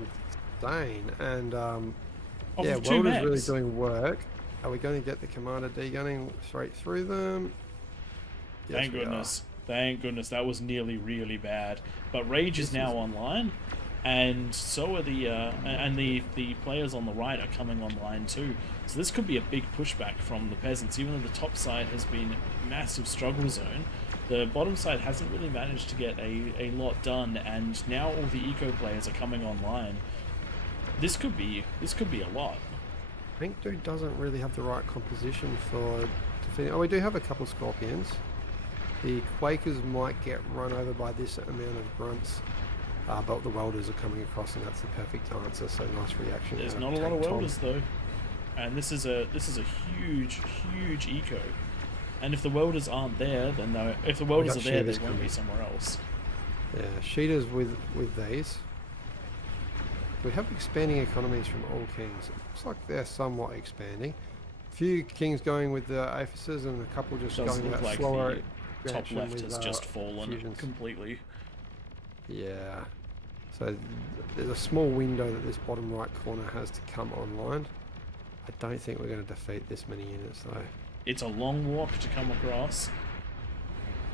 insane. And Off yeah, of 2 welders really mags. doing work. Are we going to get the commander degunning straight through them? Yes, Thank we are. goodness. Thank goodness. That was nearly really bad. But Rage is now online, and so are the players on the right are coming online too. So this could be a big pushback from the peasants. Even though the top side has been massive struggle zone, the bottom side hasn't really managed to get a lot done, and now all the eco players are coming online. This could be a lot. I think Dude doesn't really have the right composition for defeating. Oh, we do have a couple Scorpions. The Quakers might get run over by this amount of grunts, but the welders are coming across, and that's the perfect answer. So nice reaction. There's out not a lot Tank of Tom. welders though, and this is a huge eco. And if the welders aren't there, then if the welders are got there, they Sheevas won't be coming. somewhere else. Yeah, Sheeters with these. We have expanding economies from all kings. It looks like they're somewhat expanding. A few kings going with the aphises and a couple just Does going look that like slower the top expansion left with, has just fallen fusions. completely. Yeah. So there's a small window that this bottom right corner has to come online. I don't think we're going to defeat this many units though. It's a long walk to come across.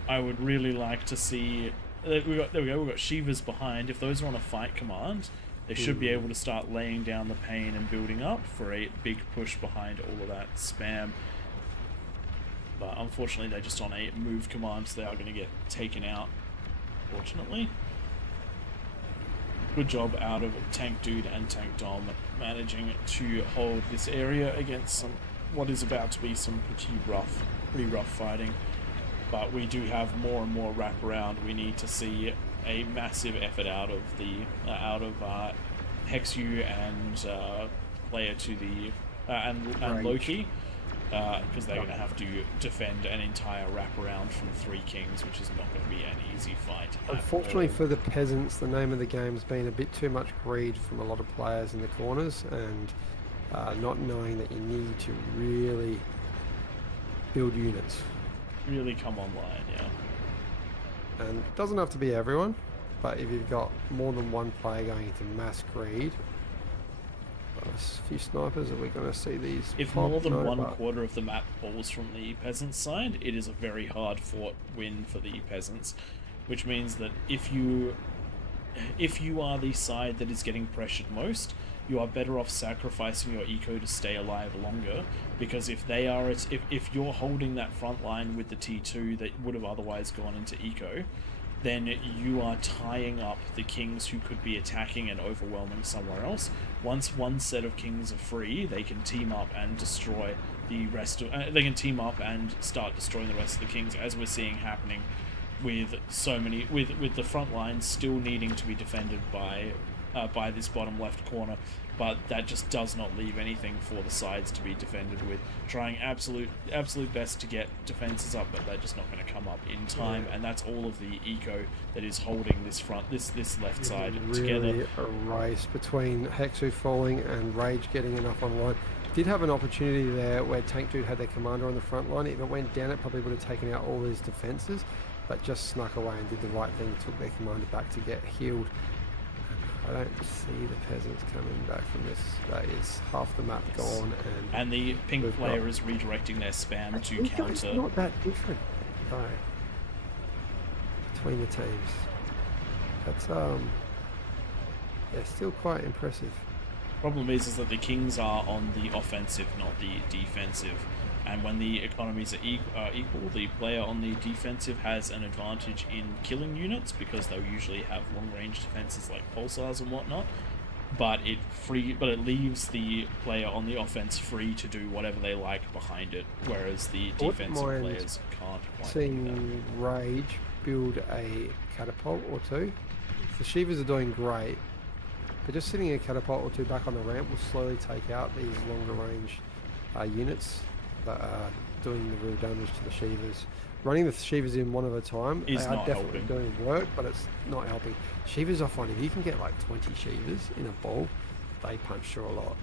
I would really like to see. There we go. We've got Shivas behind. If those are on a fight command, they should be able to start laying down the pain and building up for a big push behind all of that spam. But unfortunately, they're just on a move command, so they are going to get taken out. Fortunately. Good job out of Tank Dude and Tank Dom managing to hold this area against what is about to be some pretty rough fighting. But we do have more and more wraparound. We need to see a massive effort out of Hexu and player to the and Loki. because they're going to have to defend an entire wraparound from 3 kings, which is not going to be an easy fight. Unfortunately for the peasants, the name of the game has been a bit too much greed from a lot of players in the corners, and not knowing that you need to really build units. Really come online, yeah. And it doesn't have to be everyone, but if you've got more than one player going into mass greed, a few snipers, are we going to see these? If pop? more than No, one but quarter of the map falls from the peasants' side, it is a very hard fought win for the peasants, which means that if you are the side that is getting pressured most, you are better off sacrificing your eco to stay alive longer, because if you're holding that front line with the T2 that would have otherwise gone into eco, then you are tying up the kings who could be attacking and overwhelming somewhere else. Once one set of kings are free, they can team up and destroy the rest of. They can team up and start destroying the rest of the kings, as we're seeing happening with so many, with the front line still needing to be defended by this bottom left corner, but that just does not leave anything for the sides to be defended with. Trying absolute best to get defenses up, but they're just not going to come up in time, and that's all of the eco that is holding this left side together. Really a race between Hexu falling and Rage getting enough online. Did have an opportunity there where Tank Dude had their commander on the front line. If it went down, it probably would have taken out all his defenses, but just snuck away and did the right thing, took their commander back to get healed. I don't see the peasants coming back from this. That is half the map gone, and the pink player is redirecting their spam to counter. It's not that different, though, between the teams. That's still quite impressive. Problem is that the kings are on the offensive, not the defensive. And when the economies are equal, the player on the defensive has an advantage in killing units, because they'll usually have long-range defenses like pulsars and whatnot. But it leaves the player on the offense free to do whatever they like behind it, whereas the defensive players can't quite do seeing Rage build a catapult or two. The Shivas are doing great, but just sitting a catapult or two back on the ramp will slowly take out these longer-range units that are doing the real damage to the Shivas. Running the Shivas in one at a time, they are definitely doing work, but it's not helping. Shivas, I find, if you can get like 20 Shivas in a ball, they punch through a lot.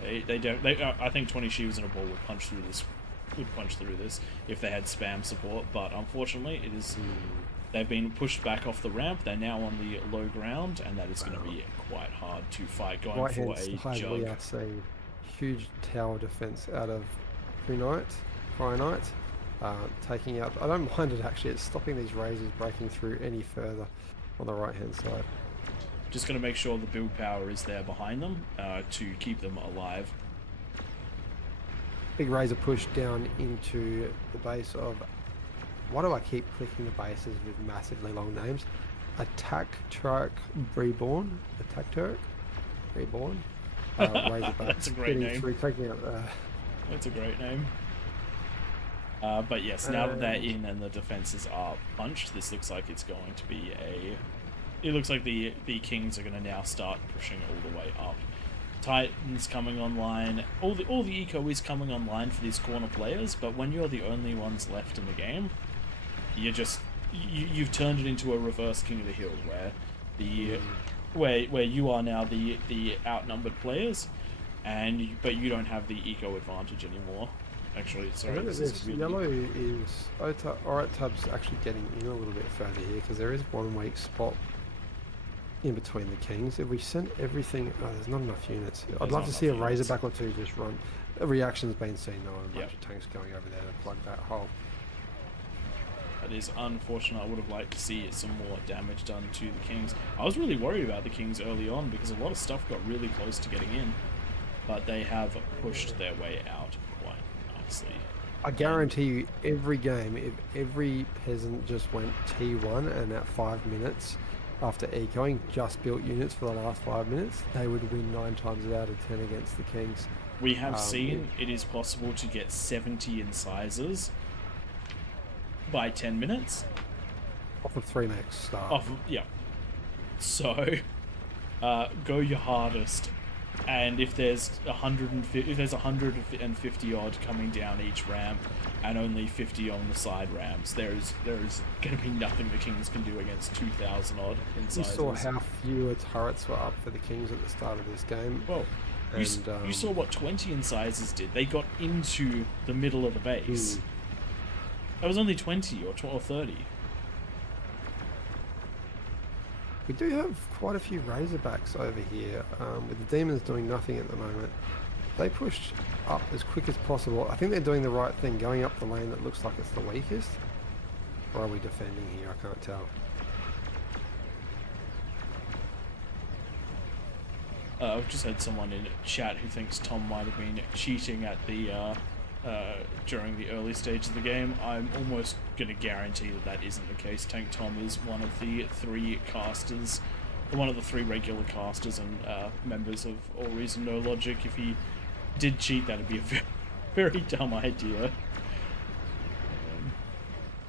They don't. I think 20 Shivas in a ball would punch through this. If they had spam support, but unfortunately, it is. They've been pushed back off the ramp. They're now on the low ground, and that is going to be quite hard to fight. Going for a jug. We are seeing huge tower defense out of Cry Knight, taking out. I don't mind it actually. It's stopping these razors breaking through any further on the right hand side. Just going to make sure the build power is there behind them to keep them alive. Big razor push down into the base of. Why do I keep clicking the bases with massively long names? Attack Turk Reborn. Attack Turk Reborn. Razorback. That's a great name. Taking out. That's a great name. But yes, now that they're in and the defenses are punched, this looks like it's going to be a. It looks like the kings are going to now start pushing all the way up. Titans coming online. All the eco is coming online for these corner players, but when you're the only ones left in the game, you've turned it into a reverse King of the Hill, where you are now the outnumbered players, but you don't have the eco advantage anymore. Actually, sorry, this is really... Yellow is Alright Tub's actually getting in a little bit further here, because there is 1 weak spot in between the kings. If we sent everything, there's not enough units. I'd love to see a Razorback or two just run. A reaction's been seen though, and a bunch of tanks going over there to plug that hole. That is unfortunate. I would have liked to see some more damage done to the kings. I was really worried about the kings early on, because a lot of stuff got really close to getting in, but they have pushed their way out quite nicely. I guarantee you, every game, if every peasant just went T1 and at 5 minutes after ecoing just built units for the last 5 minutes, they would win 9 times out of 10 against the kings. We have seen it is possible to get 70 incisors by 10 minutes. Off of 3 max start. Yeah. So, go your hardest And if there's 150 odd coming down each ramp, and only 50 on the side ramps, there's going to be nothing the Kings can do against 2,000 odd You incisors. saw how few turrets were up for the Kings at the start of this game. Well, you And, saw what 20 incisors did. They got into the middle of the base. That was only 20 or 30. We do have quite a few Razorbacks over here, with the Demons doing nothing at the moment. They pushed up as quick as possible. I think they're doing the right thing, going up the lane that looks like it's the weakest. Or are we defending here? I can't tell. I've just had someone in chat who thinks Tom might have been cheating at the during the early stage of the game. I'm almost going to guarantee that that isn't the case. Tank Tom is one of the 3 casters, one of the 3 regular casters and members of AllReasonNoLogic. If he did cheat, that'd be a very, very dumb idea.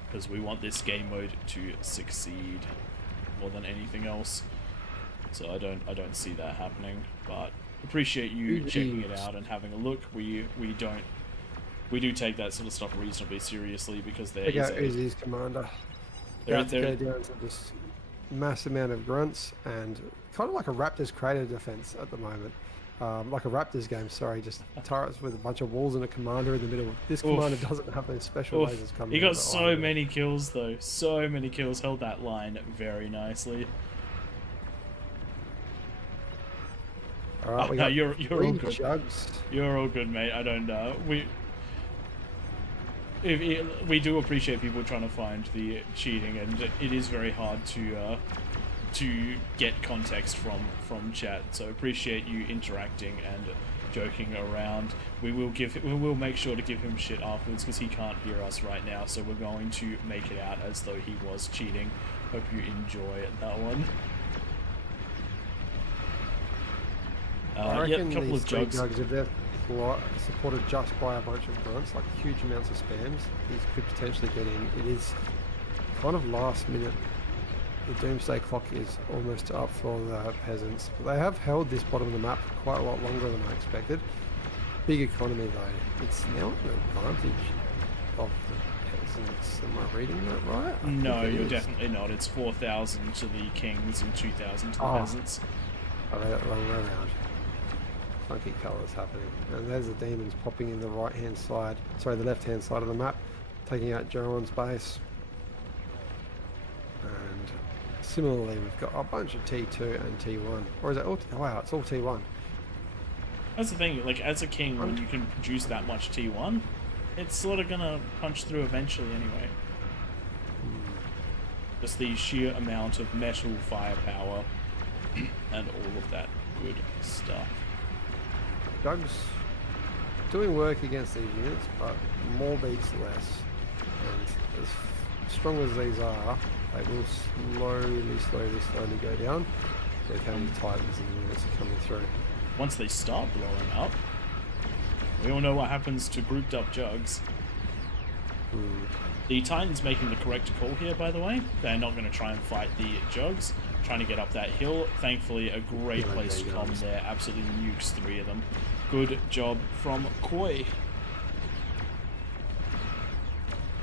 Because we want this game mode to succeed more than anything else. So I don't see that happening, but appreciate you checking it out and having a look. We do take that sort of stuff reasonably seriously, because there is Uzi's commander. there About to go down to this mass amount of grunts, and kind of like a Raptors creative defense at the moment. Like a Raptors game, sorry, just turrets with a bunch of walls and a commander in the middle. This commander doesn't have those special lasers coming. He got so many kills though, so many kills. Held that line very nicely. All right, we got you're all good. Jugs. You're all good, mate. I don't we do appreciate people trying to find the cheating, and it is very hard to get context from chat. So appreciate you interacting and joking around. We will make sure to give him shit afterwards, because he can't hear us right now. So we're going to make it out as though he was cheating. Hope you enjoy that one. I reckon a couple these of 3 jugs. jugs, if they're supported just by a bunch of grunts, like huge amounts of spams, these could potentially get in. It is kind of last minute. The Doomsday Clock is almost up for the Peasants. But they have held this bottom of the map quite a lot longer than I expected. Big economy though. It's now an advantage of the Peasants. Am I reading that right? No, you're definitely not. It's 4,000 to the Kings and 2,000 to the Peasants. I read it the wrong way around. Funky colours happening. And there's the Demons popping in the right-hand side, sorry, the left-hand side of the map, taking out Jeron's base. And similarly, we've got a bunch of T2 and T1. Or is it all, oh wow, it's all T1. That's the thing, like, as a King, when you can produce that much T1, it's sort of gonna punch through eventually anyway. Just the sheer amount of metal firepower and all of that good stuff. Jugs doing work against these units, but more beats less. And as strong as these are, they will slowly go down with how many Titans and units are coming through. Once they start blowing up, we all know what happens to grouped up Jugs. The Titan's making the correct call here, by the way. They're not going to try and fight the Jugs, trying to get up that hill. Thankfully, a great place to come there. Absolutely nukes 3 of them. Good job from Koi.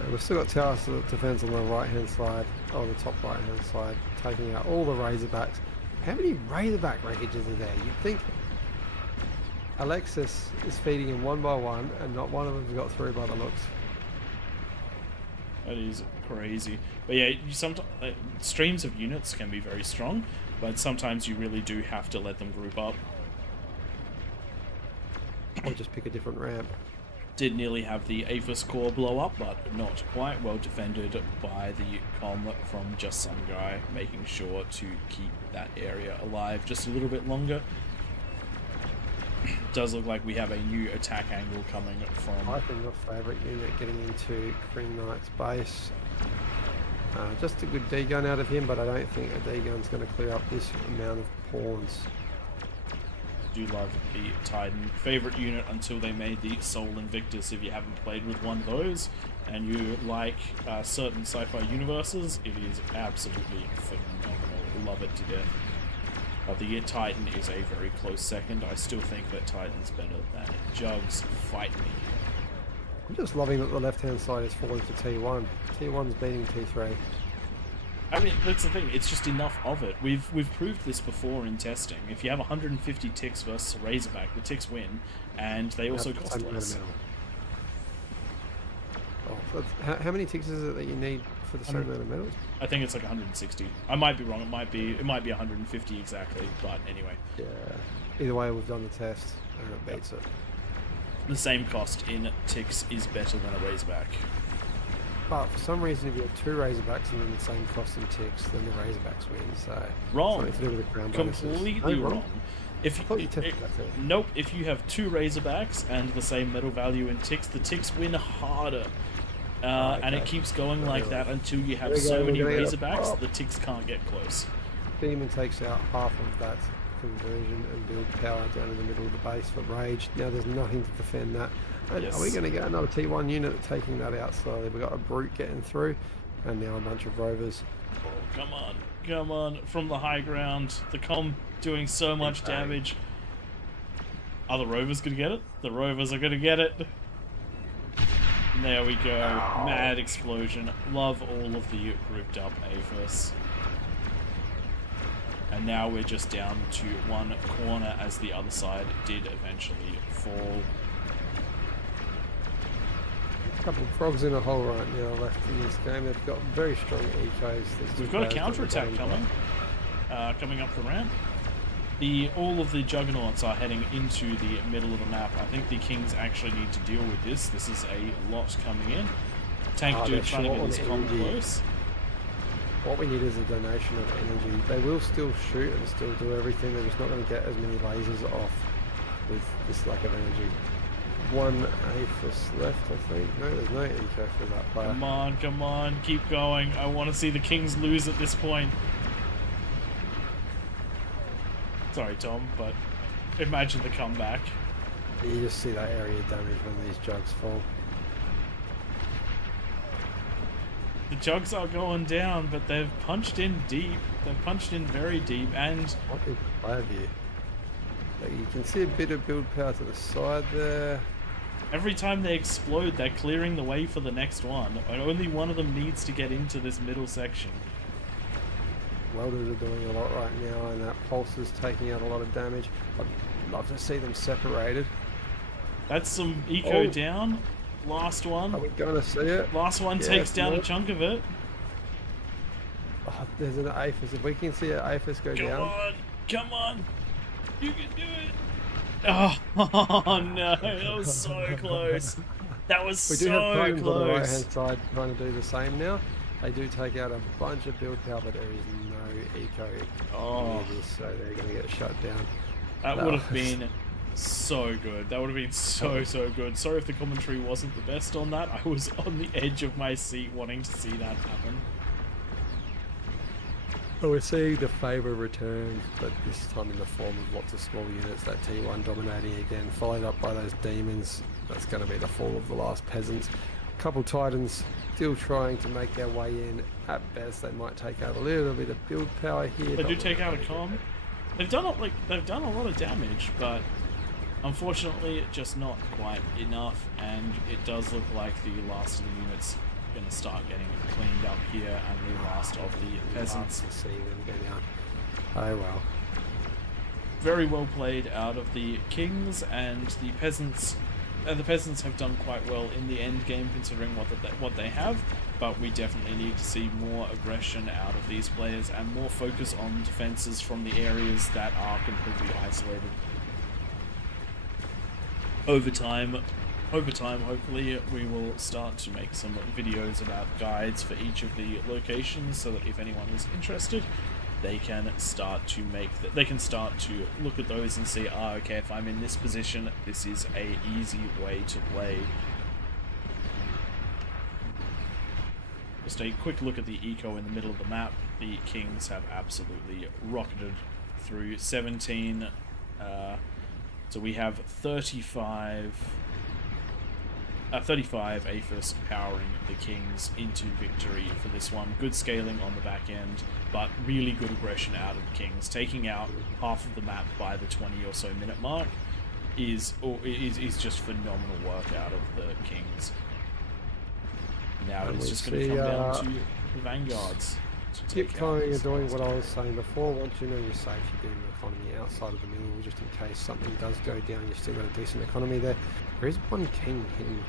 We've still got Tower Defense on the right-hand side, or the top right-hand side, taking out all the Razorbacks. How many Razorback wreckages are there? You'd think Alexis is feeding him one by one, and not one of them's got through by the looks. That is crazy. But yeah, sometimes streams of units can be very strong, but sometimes you really do have to let them group up. Or just pick a different ramp. Did nearly have the Aphis core blow up, but not quite. Well defended by the comm from just some guy, making sure to keep that area alive just a little bit longer. Does look like we have a new attack angle coming from... I think your favourite unit getting into Green Knight's base. Just a good D-gun out of him, but I don't think a D-gun's going to clear up this amount of pawns. Do love the Titan. Favorite unit until they made the Soul Invictus. If you haven't played with one of those and you like certain sci-fi universes, it is absolutely phenomenal. Love it to death. But the Titan is a very close second. I still think that Titan's better than Jugs. Fight me. I'm just loving that the left-hand side is falling to T1. T1's beating T3. I mean, that's the thing. It's just enough of it. We've proved this before in testing. If you have 150 ticks versus a Razorback, the ticks win, and they also cost less. Oh, how many ticks is it that you need for the same amount of metals? I think it's like 160. I might be wrong. It might be 150 exactly. But anyway. Yeah. Either way, we've done the test, and it beats it. The same cost in ticks is better than a Razorback. But for some reason, if you have two Razorbacks and then the same cost in ticks, then the Razorbacks win. So wrong. Something to do with the ground bonuses. Completely No, wrong. If I thought you tested that too. Nope. If you have two Razorbacks and the same metal value in ticks, the ticks win harder. And it keeps going like that until you have so many Razorbacks, the ticks can't get close. Demon takes out half of that conversion and build power down in the middle of the base for Rage. Now there's nothing to defend that. And Yes. Are we going to get another T1 unit taking that out slowly? We've got a Brute getting through, and now a bunch of Rovers. Oh, come on, from the high ground. The com doing so much damage. Are the Rovers going to get it? The Rovers are going to get it. And there we go. Mad explosion. Love all of the grouped up APHIS. And now we're just down to one corner as the other side did eventually fall. A couple of frogs in a hole right now left in this game. They've got very strong ecos. We've got a counter-attack coming up the ramp. All of the Juggernauts are heading into the middle of the map. I think the Kings actually need to deal with this. This is a lot coming in. Tank dude trying to get his com close. What we need is a donation of energy. They will still shoot and still do everything. They're just not going to get as many lasers off with this lack of energy. One APHIS left, I think. No, there's no eco for that player. Come on, keep going. I want to see the Kings lose at this point. Sorry, Tom, but imagine the comeback. You just see that area damage when these jugs fall. The jugs are going down, but they've punched in deep. They've punched in very deep, and What is player view? Like, you can see a bit of build power to the side there. every time they explode, they're clearing the way for the next one. And only one of them needs to get into this middle section. Welders are doing a lot right now, and that pulse is taking out a lot of damage. I'd love to see them separated. That's some eco down. Last one. Are we going to see it? Last one takes down a chunk of it. Oh, there's an APHIS. If we can see an APHIS go down. Come on. You can do it. Oh no, that was so close. That was We so do have Titans close. on the right hand side trying to do the same now. They do take out a bunch of build power, but there is no eco near this, so they're going to get shut down. That would have been so good. That would have been so good. Sorry if the commentary wasn't the best on that. I was on the edge of my seat wanting to see that happen. Well, we're seeing the favour return, but this time in the form of lots of small units. That T1 dominating again, followed up by those demons. That's going to be the fall of the last peasants. A couple Titans still trying to make their way in. At best, they might take out a little bit of build power here. They do take out a com. They've done a lot of damage, but unfortunately, just not quite enough. And it does look like the last of the units are going to start getting cleaned up here, and the last of the peasants. See them go down. Oh well. Very well played out of the Kings, and the peasants. The peasants have done quite well in the end game, considering what they have. But we definitely need to see more aggression out of these players and more focus on defenses from the areas that are completely isolated. Over time, hopefully, we will start to make some videos about guides for each of the locations, so that if anyone is interested, they can start to look at those and see, okay, if I'm in this position, this is a easy way to play. Just a quick look at the eco in the middle of the map. The Kings have absolutely rocketed through 17. So we have 35. 35 APHIS powering the Kings into victory for this one. Good scaling on the back end, but really good aggression out of the Kings. Taking out half of the map by the 20 or so minute mark is just phenomenal work out of the Kings. Now it's just going to come down to the Vanguards. Keep kind of doing what I was saying before. Once you know you're safe, you're doing an economy outside of the middle, just in case something does go down, you've still got a decent economy there. There is one king hidden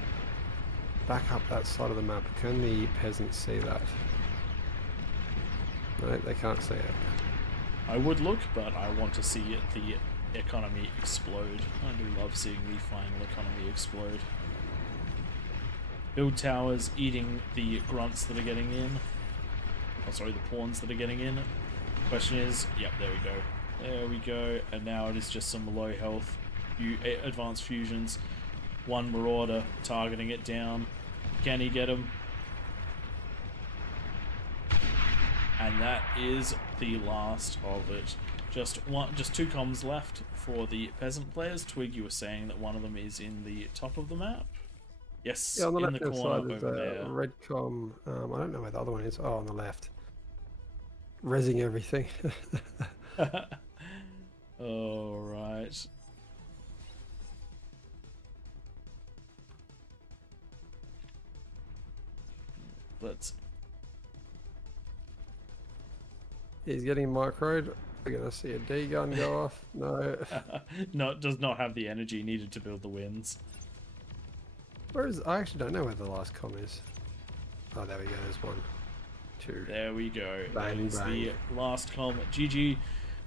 back up that side of the map. Can the peasants see that? No, they can't see it. I would look, but I want to see the economy explode. I do love seeing the final economy explode. Build towers eating the grunts that are getting in. Oh, sorry, the pawns that are getting in. Question is, yep, there we go. There we go. And now it is just some low health advanced fusions. One Marauder targeting it down. Can he get him? And that is the last of it. Just two comms left for the peasant players. Twig, you were saying that one of them is in the top of the map. Yes, yeah, on the in left the hand corner side there's over a there. red com. I don't know where the other one is. Oh, on the left. Rezzing everything. All right. Let's. He's getting microed. We're gonna see a D gun go off. No. No, does not have the energy needed to build the wins. Where is? I actually don't know where the last com is. Oh, there we go. There's one, two. There we go. Bang, That is bang. the last com. GG.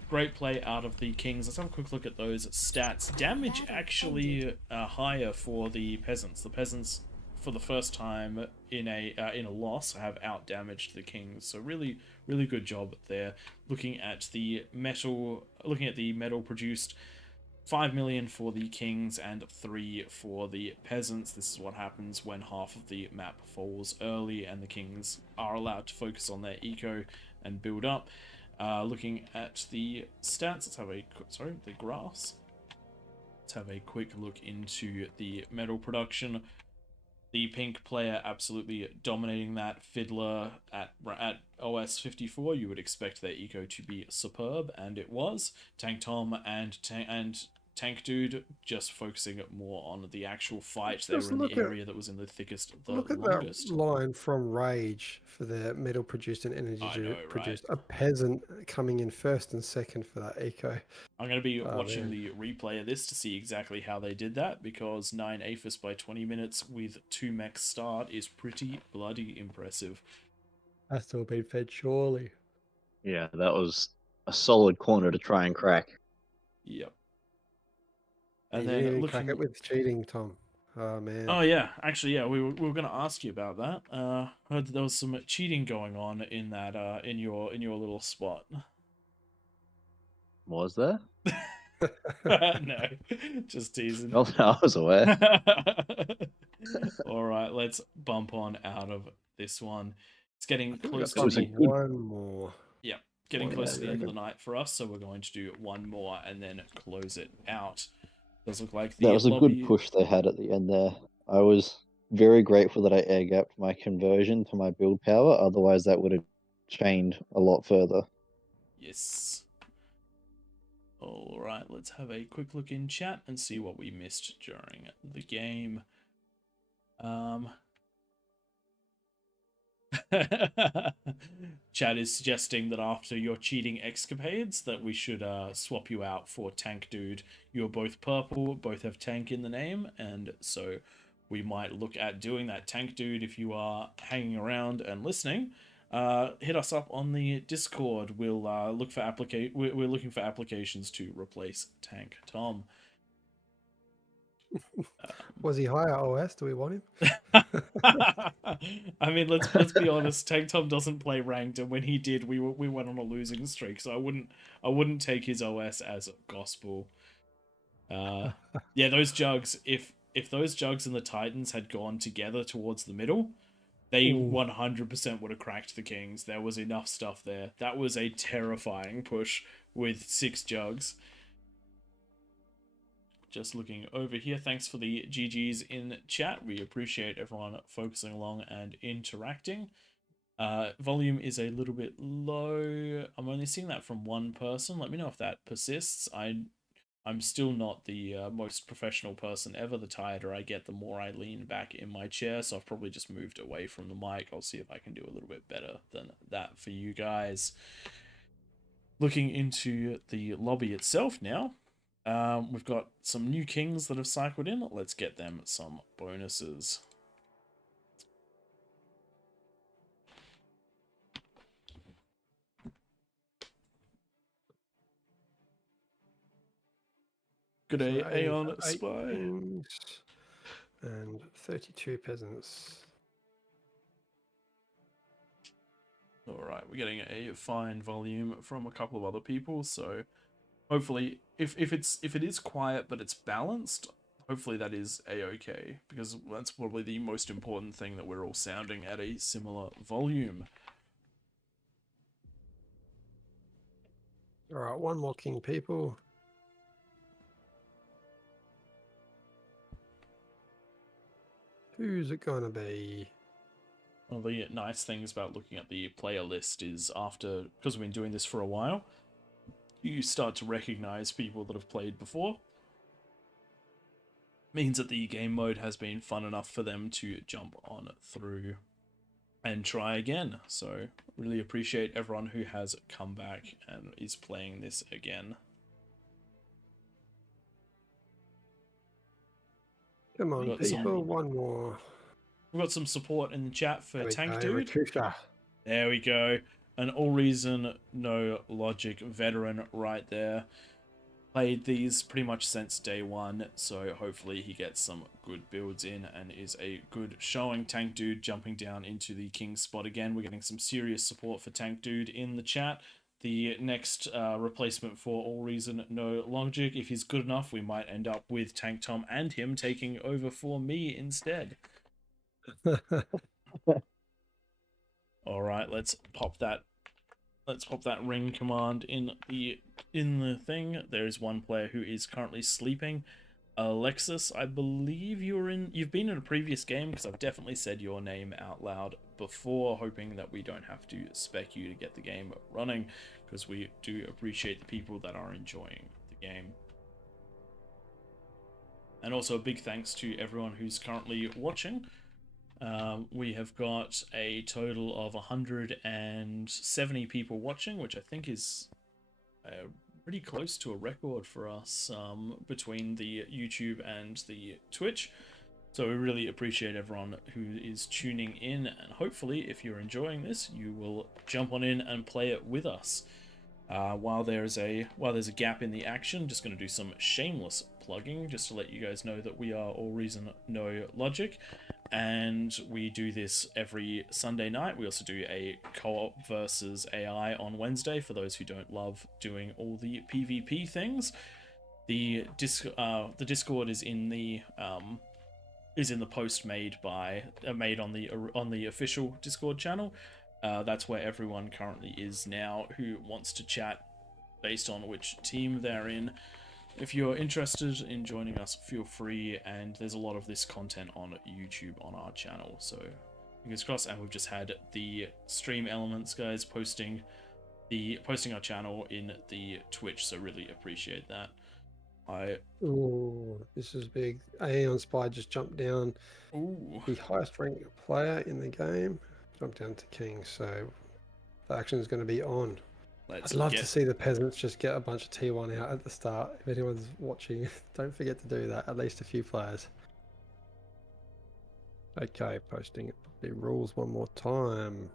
Great play out of the Kings. Let's have a quick look at those stats. Damage actually higher for the peasants. The peasants, for the first time in a loss, have out damaged the Kings. So really good job there. Looking at the metal produced. 5 million for the Kings and 3 for the peasants. This is what happens when half of the map falls early and the Kings are allowed to focus on their eco and build up. Looking at the stats, let's have the grass. Let's have a quick look into the metal production. The pink player absolutely dominating that. Fiddler at OS 54, you would expect their eco to be superb, and it was. Tank Tom and Tank Dude just focusing more on the actual fight. They were in the area that was in the thickest, the Look at longest. that line from Rage for the metal produced and energy I know, produced. right? A peasant coming in first and second for that eco. I'm going to be Oh, watching man. the replay of this to see exactly how they did that, because 9 APHIS by 20 minutes with 2 mechs start is pretty bloody impressive. That's still been fed, surely. Yeah, that was a solid corner to try and crack. Yep. You And didn't then even crack it with cheating, Tom. Oh, man. Oh yeah, actually, yeah, we were going to ask you about that. Heard that there was some cheating going on in that in your little spot. Was there? No, just teasing. Not that I was aware. All right, let's bump on out of this one. It's getting I think we got close to time the for one more. yeah, getting One close more, to the you end of the reckon? night for us, so we're going to do one more and then close it out. Does look like That was a lobby... good push they had at the end there. I was very grateful that I air gapped my conversion to my build power, otherwise that would have chained a lot further. Yes. All right, let's have a quick look in chat and see what we missed during the game. Chat is suggesting that after your cheating escapades that we should swap you out for Tank Dude. You're both purple, both have tank in the name, and so we might look at doing that. Tank Dude, if you are hanging around and listening, hit us up on the Discord. We'll look for we're looking for applications to replace Tank Tom. Was he higher OS? Do we want him? I mean, let's be honest. Tank Tom doesn't play ranked, and when he did, we went on a losing streak. So I wouldn't take his OS as gospel. Yeah, those jugs. If those jugs and the Titans had gone together towards the middle, they 100% would have cracked the Kings. There was enough stuff there. That was a terrifying push with 6 jugs. just looking over here. Thanks for the GGs in chat. We appreciate everyone focusing along and interacting. Volume is a little bit low. I'm only seeing that from one person. Let me know if that persists. I'm still not the most professional person ever. The tireder I get, the more I lean back in my chair. So I've probably just moved away from the mic. I'll see if I can do a little bit better than that for you guys. Looking into the lobby itself now. We've got some new kings that have cycled in. Let's get them some bonuses. Good day, Aeon Spy. Kings and 32 peasants. Alright, we're getting a fine volume from a couple of other people, so hopefully if it is quiet but it's balanced, hopefully that is a-okay, because that's probably the most important thing, that we're all sounding at a similar volume. Alright, one more king, people. Who's it gonna be? One of the nice things about looking at the player list is, after, because we've been doing this for a while, you start to recognize people that have played before. Means that the game mode has been fun enough for them to jump on through and try again. So really appreciate everyone who has come back and is playing this again. Come on, people, one more. We've got some support in the chat for Tank Dude. Ratusha. There we go. An All Reason No Logic veteran right there. Played these pretty much since day one, so hopefully he gets some good builds in and is a good showing. Tank Dude jumping down into the king spot again. We're getting some serious support for Tank Dude in the chat. The next replacement for All Reason No Logic, if he's good enough, we might end up with Tank Tom and him taking over for me instead. All right, let's pop that ring command in the thing. There is one player who is currently sleeping. Alexis, I believe you've been in a previous game, because I've definitely said your name out loud before, hoping that we don't have to spec you to get the game running, because we do appreciate the people that are enjoying the game. And also a big thanks to everyone who's currently watching. We have got a total of 170 people watching, which I think is pretty close to a record for us between the YouTube and the Twitch. So we really appreciate everyone who is tuning in, and hopefully if you're enjoying this, you will jump on in and play it with us. While there's a gap in the action, just going to do some shameless plugging just to let you guys know that we are All Reason No Logic, and we do this every Sunday night. We also do a co-op versus AI on Wednesday for those who don't love doing all the PvP things. The Discord is in the post made on the official Discord channel. That's where everyone currently is now who wants to chat based on which team they're in. If you're interested in joining us, feel free, and there's a lot of this content on YouTube on our channel, so fingers crossed. And we've just had the stream elements guys posting our channel in the Twitch, so really appreciate that. Oh, this is big. Aeon Spy just jumped down. Ooh. The highest ranked player in the game jumped down to king, so the action is going to be on. I'd love to see the peasants just get a bunch of T1 out at the start. If anyone's watching, don't forget to do that. At least a few players. Okay, posting the rules one more time.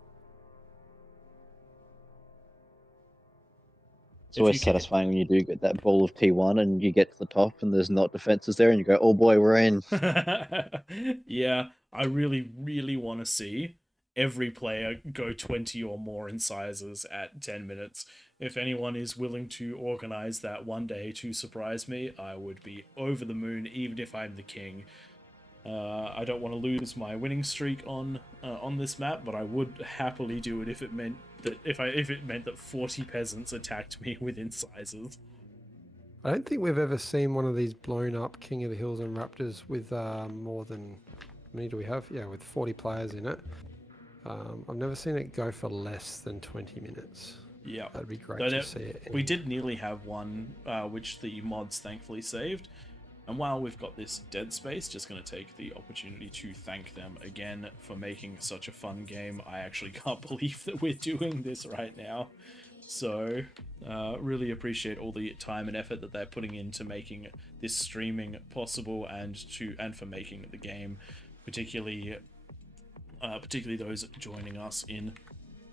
It's always satisfying when you do get that ball of T1 and you get to the top and there's not defenses there and you go, oh boy, we're in. Yeah, I really, really want to see every player go 20 or more in sizes at 10 minutes. If anyone is willing to organize that one day to surprise me, I would be over the moon, even if I'm the king. I don't want to lose my winning streak on this map, but I would happily do it if it meant that 40 peasants attacked me within sizes. I don't think we've ever seen one of these blown up King of the Hills and Raptors with more than, how many do we have? Yeah, with 40 players in it. I've never seen it go for less than 20 minutes. Yeah, That'd be great to see it. We did nearly have one, which the mods thankfully saved. And while we've got this dead space, just going to take the opportunity to thank them again for making such a fun game. I actually can't believe that we're doing this right now. So, really appreciate all the time and effort that they're putting into making this streaming possible, and for making the game, particularly those joining us in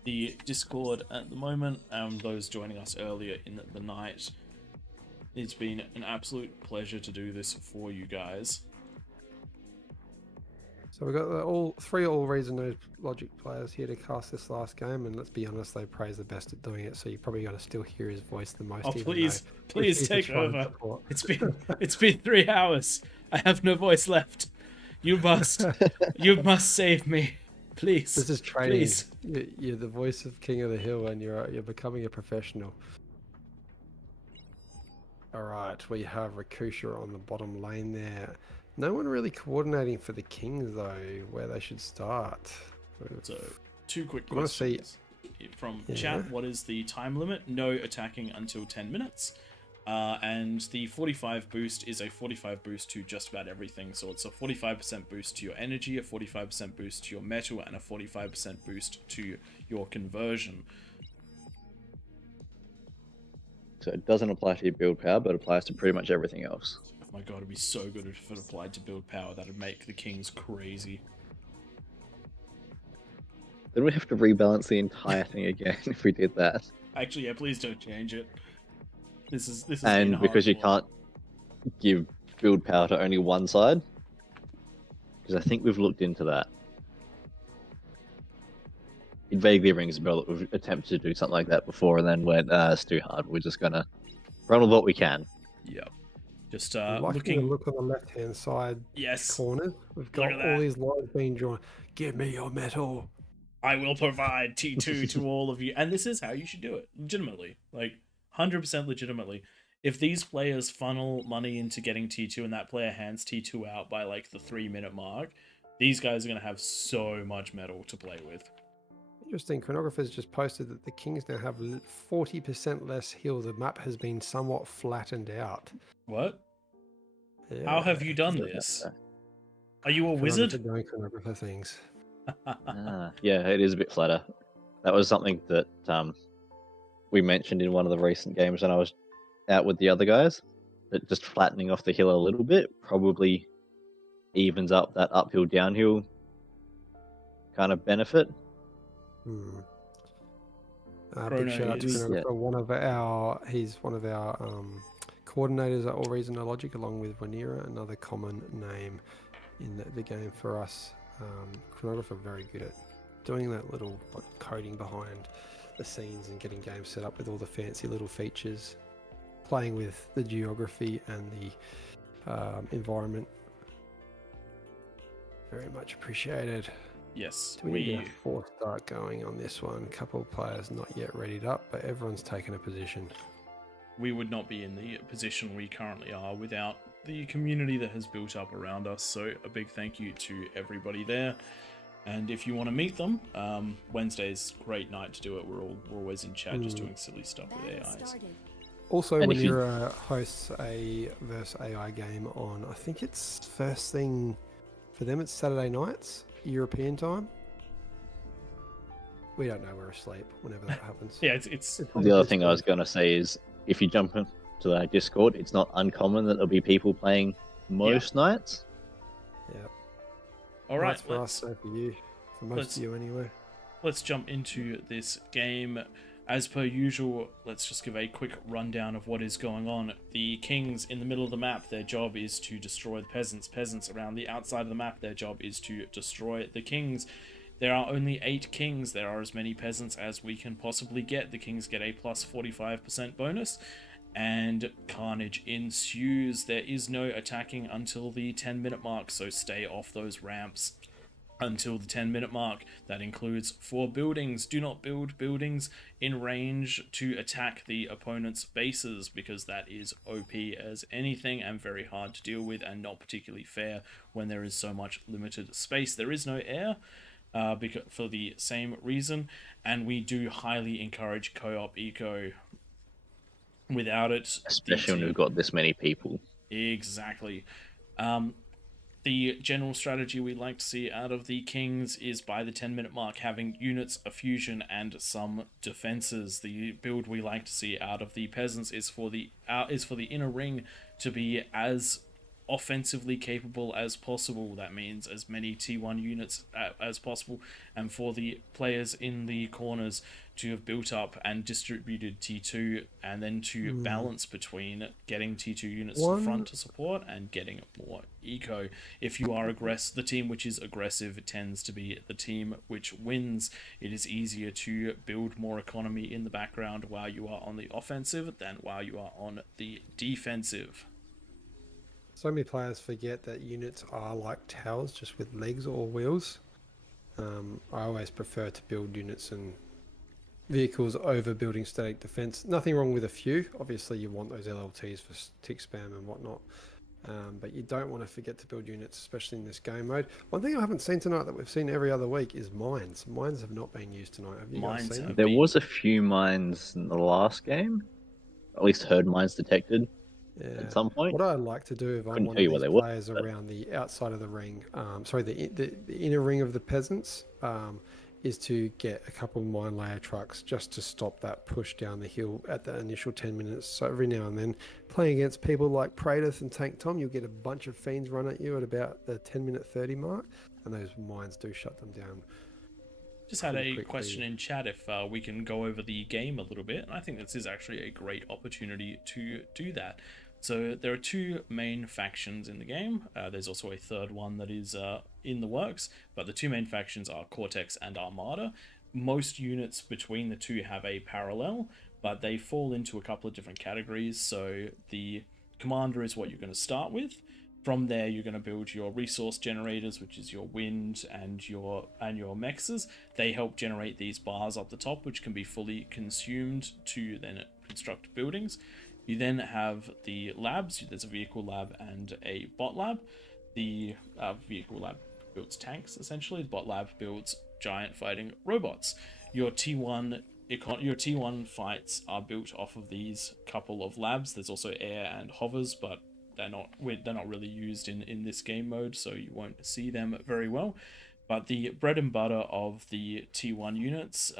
the Discord at the moment, and those joining us earlier in the night. It's been an absolute pleasure to do this for you guys. So we've got three AllReasonNoLogic players here to cast this last game, and let's be honest, they praise the best at doing it. So you probably got to still hear his voice the most. Oh, please take over. Support. It's been 3 hours. I have no voice left. You must save me, please. This is training. Please. You're the voice of King of the Hill, and you're becoming a professional. All right, we have Rakusha on the bottom lane there. No one really coordinating for the Kings, though, where they should start. So, 2 quick questions from chat. What is the time limit? No attacking until 10 minutes. And the 45 boost is a 45 boost to just about everything. So it's a 45% boost to your energy, a 45% boost to your metal, and a 45% boost to your conversion. So it doesn't apply to your build power, but applies to pretty much everything else. Oh my god, it'd be so good if it applied to build power. That'd make the Kings crazy. Then we have to rebalance the entire thing again if we did that. Actually, yeah, please don't change it. This is and because you can't give build power to only one side, because I think we've looked into that. It vaguely rings a bell that we've attempted to do something like that before and then went, it's too hard. We're just gonna run with what we can. Yep. Just looking. Look on the left-hand side corner. We've got all these lines being drawn. Give me your metal. I will provide T2 to all of you. And this is how you should do it. Legitimately. Like, 100% legitimately. If these players funnel money into getting T2 and that player hands T2 out by, like, the 3-minute mark, these guys are going to have so much metal to play with. Interesting. Chronographer's just posted that the Kings now have 40% less heal. The map has been somewhat flattened out. What? Yeah. How have you done this? Are you a wizard? Doing chronographer things. Yeah, it is a bit flatter. That was something that we mentioned in one of the recent games when I was out with the other guys. That just flattening off the hill a little bit probably evens up that uphill downhill kind of benefit. Big shout out to Chronographer. He's one of our coordinators at AllReasonNoLogic, along with Wanira, another common name in the game for us. Chronographer very good at doing that little coding behind the scenes and getting games set up with all the fancy little features, playing with the geography and the environment. Very much appreciated. Yes, we need a 4-start going on this one. A couple of players not yet readied up, but everyone's taken a position. We would not be in the position we currently are without the community that has built up around us. So a big thank you to everybody there. And if you want to meet them, Wednesday's great night to do it. We're always in chat just doing silly stuff with AIs. Also, when Wanira hosts a versus AI game on, I think it's first thing for them, it's Saturday nights, European time. We don't know, we're asleep whenever that happens. Yeah, it's the other thing I was going to say is if you jump into the Discord, it's not uncommon that there'll be people playing most nights. Yeah. All right, that's for us, so for you, for most of you anyway. Let's jump into this game. As per usual, let's just give a quick rundown of what is going on. The Kings in the middle of the map, their job is to destroy the peasants. Peasants around the outside of the map, their job is to destroy the Kings. There are only 8 Kings. There are as many peasants as we can possibly get. The Kings get a plus 45% bonus, and carnage ensues. There is no attacking until the 10-minute mark, so stay off those ramps. until the 10-minute mark. That includes 4 buildings. Do not build buildings in range to attack the opponent's bases, because that is OP as anything and very hard to deal with and not particularly fair when there is so much limited space. There is no air because for the same reason, and we do highly encourage co-op eco. Without it, Especially when we've got this many people. Exactly. The general strategy we like to see out of the Kings is by the 10-minute mark having units, a fusion, and some defenses. The build we like to see out of the Peasants is for the inner ring to be as offensively capable as possible. That means as many T1 units as possible, and for the players in the corners to have built up and distributed T2, and then to balance between getting T2 units to the front to support and getting more eco. If you are the team which is aggressive tends to be the team which wins. It is easier to build more economy in the background while you are on the offensive than while you are on the defensive. So many players forget that units are like towers, just with legs or wheels. I always prefer to build units and vehicles over building static defense. Nothing wrong with a few. Obviously, you want those LLTs for tick spam and whatnot. But you don't want to forget to build units, especially in this game mode. One thing I haven't seen tonight that we've seen every other week is mines. Mines have not been used tonight. Have you guys seen them? There was a few mines in the last game. At least heard mines detected. Yeah. At some point. What I'd like to do if I'm one of these players around the outside of the ring, the inner ring of the Peasants, is to get a couple of mine layer trucks just to stop that push down the hill at the initial 10 minutes. So every now and then, playing against people like Praetus and Tank Tom, you'll get a bunch of fiends run at you at about the 10-minute 30 mark, and those mines do shut them down. Just had a question in chat if we can go over the game a little bit, and I think this is actually a great opportunity to do that. So there are 2 main factions in the game. There's also a third one that is in the works, but the 2 main factions are Cortex and Armada. Most units between the 2 have a parallel, but they fall into a couple of different categories. So the Commander is what you're going to start with. From there, you're going to build your resource generators, which is your wind and your mexes. They help generate these bars up the top, which can be fully consumed to then construct buildings. You then have the labs. There's a vehicle lab and a bot lab. The vehicle lab builds tanks, essentially. The bot lab builds giant fighting robots. Your T1 fights are built off of these couple of labs. There's also air and hovers, but they're not really used in this game mode, so you won't see them very well. But the bread and butter of the T1 units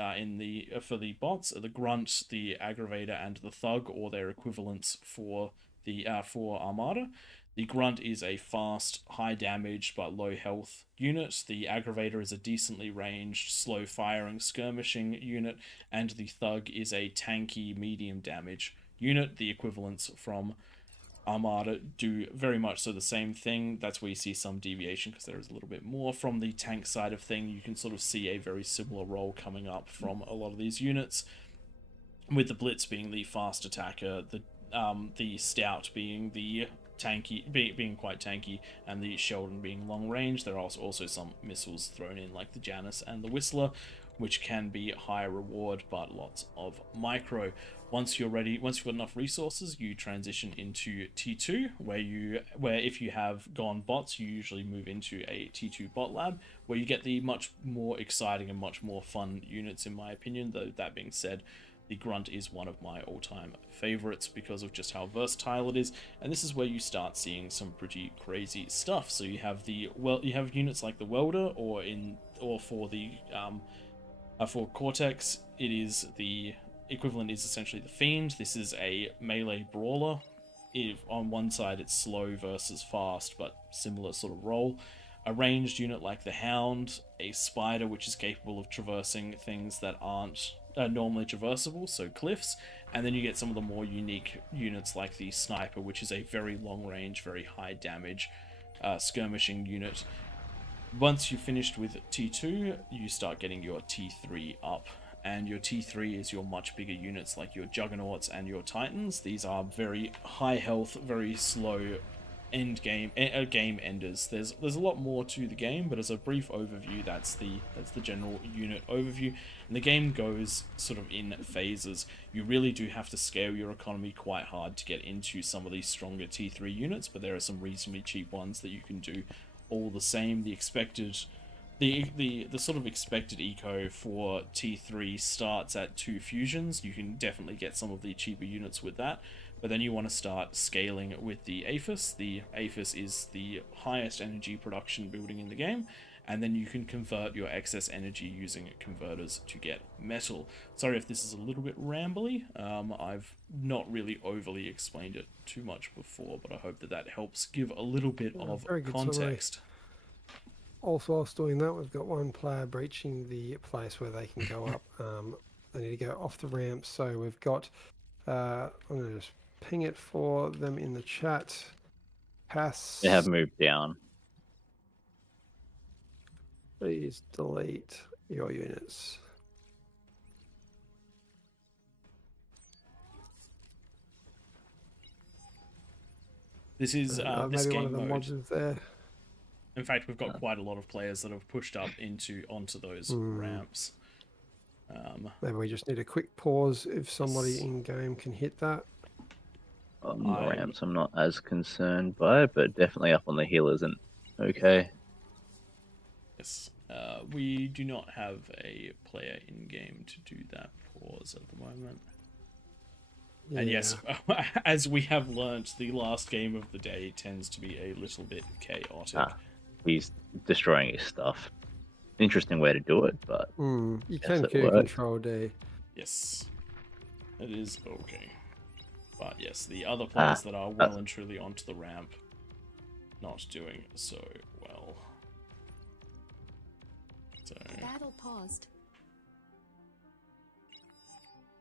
for the bots are the Grunt, the Aggravator, and the Thug, or their equivalents for Armada. The Grunt is a fast, high damage but low health unit. The Aggravator is a decently ranged, slow firing, skirmishing unit, and the Thug is a tanky, medium damage unit. The equivalents from Armada do very much so the same thing. That's where you see some deviation because there is a little bit more. From the tank side of thing, you can sort of see a very similar role coming up from a lot of these units, with the Blitz being the fast attacker, the Stout being the tanky, being quite tanky, and the Sheldon being long range. There are also some missiles thrown in, like the Janus and the Whistler, which can be high reward but lots of micro. Once you've got enough resources, you transition into T2, where if you have gone bots, you usually move into a T2 bot lab, where you get the much more exciting and much more fun units, in my opinion. Though that being said, the Grunt is one of my all-time favorites because of just how versatile it is, and this is where you start seeing some pretty crazy stuff. So you have units like the Welder, for Cortex, it is the equivalent is essentially the Fiend. This is a melee brawler. If on one side it's slow versus fast, but similar sort of role. A ranged unit like the Hound, a Spider which is capable of traversing things that aren't normally traversable, so cliffs, and then you get some of the more unique units like the Sniper, which is a very long range, very high damage skirmishing unit. Once you've finished with T2, you start getting your T3 up, and your T3 is your much bigger units like your Juggernauts and your Titans. These are very high health, very slow game enders. There's a lot more to the game, but as a brief overview, that's the general unit overview. And the game goes sort of in phases. You really do have to scale your economy quite hard to get into some of these stronger T3 units, but there are some reasonably cheap ones that you can do all the same. The sort of expected eco for T3 starts at 2 fusions. You can definitely get some of the cheaper units with that. But then you want to start scaling with the APHIS. The APHIS is the highest energy production building in the game, and then you can convert your excess energy using converters to get metal. Sorry if this is a little bit rambly. I've not really overly explained it too much before, but I hope that helps give a little bit of context. Also, whilst doing that, we've got one player breaching the place where they can go up. They need to go off the ramp, so we've got... I'm going to just ping it for them in the chat. Pass. They have moved down. Please delete your units. This is this maybe game one of the mode. mods is there. In fact, we've got quite a lot of players that have pushed up onto those ramps. Maybe we just need a quick pause if somebody in game can hit that. On the ramps, I'm not as concerned by it, but definitely up on the hill isn't okay. Yes, we do not have a player in game to do that pause at the moment. Yeah. And yes, as we have learnt, the last game of the day tends to be a little bit chaotic. He's destroying his stuff. Interesting way to do it, but you can Q Control D. Yes, it is okay. But yes, the other players that are well and truly onto the ramp, not doing so well. So Battle paused.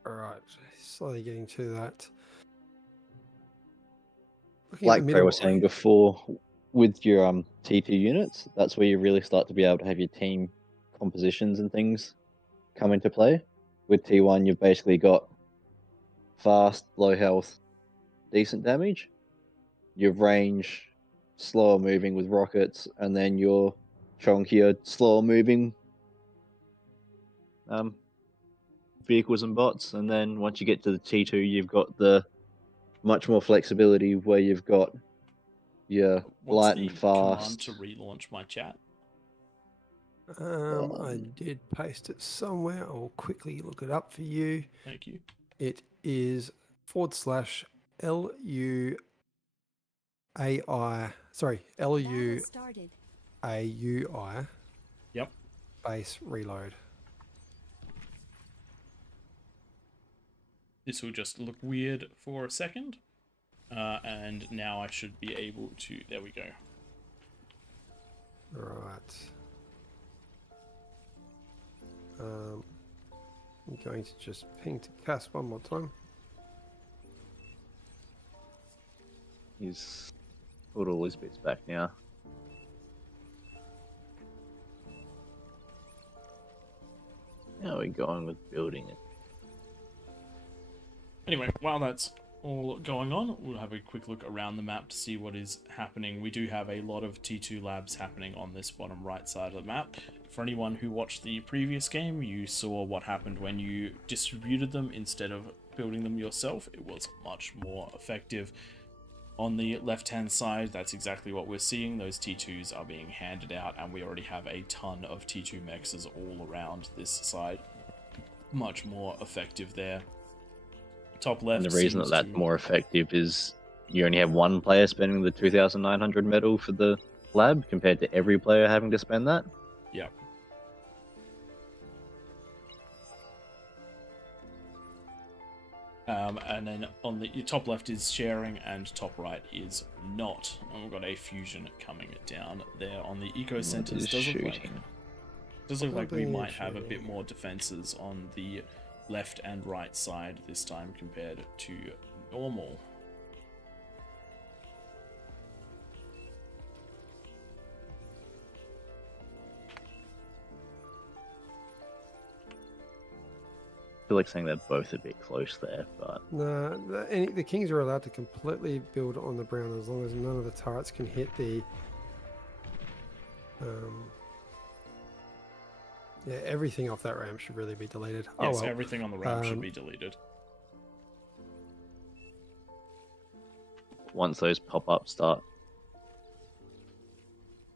Alright, slowly getting to that. Like Trey was saying before, with your T2 units, that's where you really start to be able to have your team compositions and things come into play. With T1, you've basically got fast, low health, decent damage. Your range, slower moving with rockets, and then your chunkier, slower moving vehicles and bots. And then once you get to the T2, you've got the much more flexibility where you've got your light and fast. Command to relaunch my chat? I did paste it somewhere. I'll quickly look it up for you. Thank you. It is /LUAI. Sorry, LUAUI. Yep. Base reload. This will just look weird for a second. And now I should be able to... There we go. Right. I'm going to just ping to Cass one more time. He's put all his bits back now. How are we going with building it? Anyway, while that's all going on, we'll have a quick look around the map to see what is happening. We do have a lot of T2 labs happening on this bottom right side of the map. For anyone who watched the previous game, you saw what happened when you distributed them instead of building them yourself. It was much more effective. On the left-hand side, that's exactly what we're seeing. Those T2s are being handed out, and we already have a ton of T2 mexes all around this side. Much more effective there. Top left. And the reason that that's more effective is you only have one player spending the 2,900 metal for the lab compared to every player having to spend that. Yep. And then on the top left is sharing, and top right is not. And we've got a fusion coming down there on the eco centers. Does look like we might have a bit more defenses on the left and right side this time compared to normal. feel like saying they're both a bit close there, but No, the Kings are allowed to completely build on the brown as long as none of the turrets can hit the. Yeah, everything off that ramp should really be deleted. Yes, oh well. everything on the ramp should be deleted. once those pop-ups start.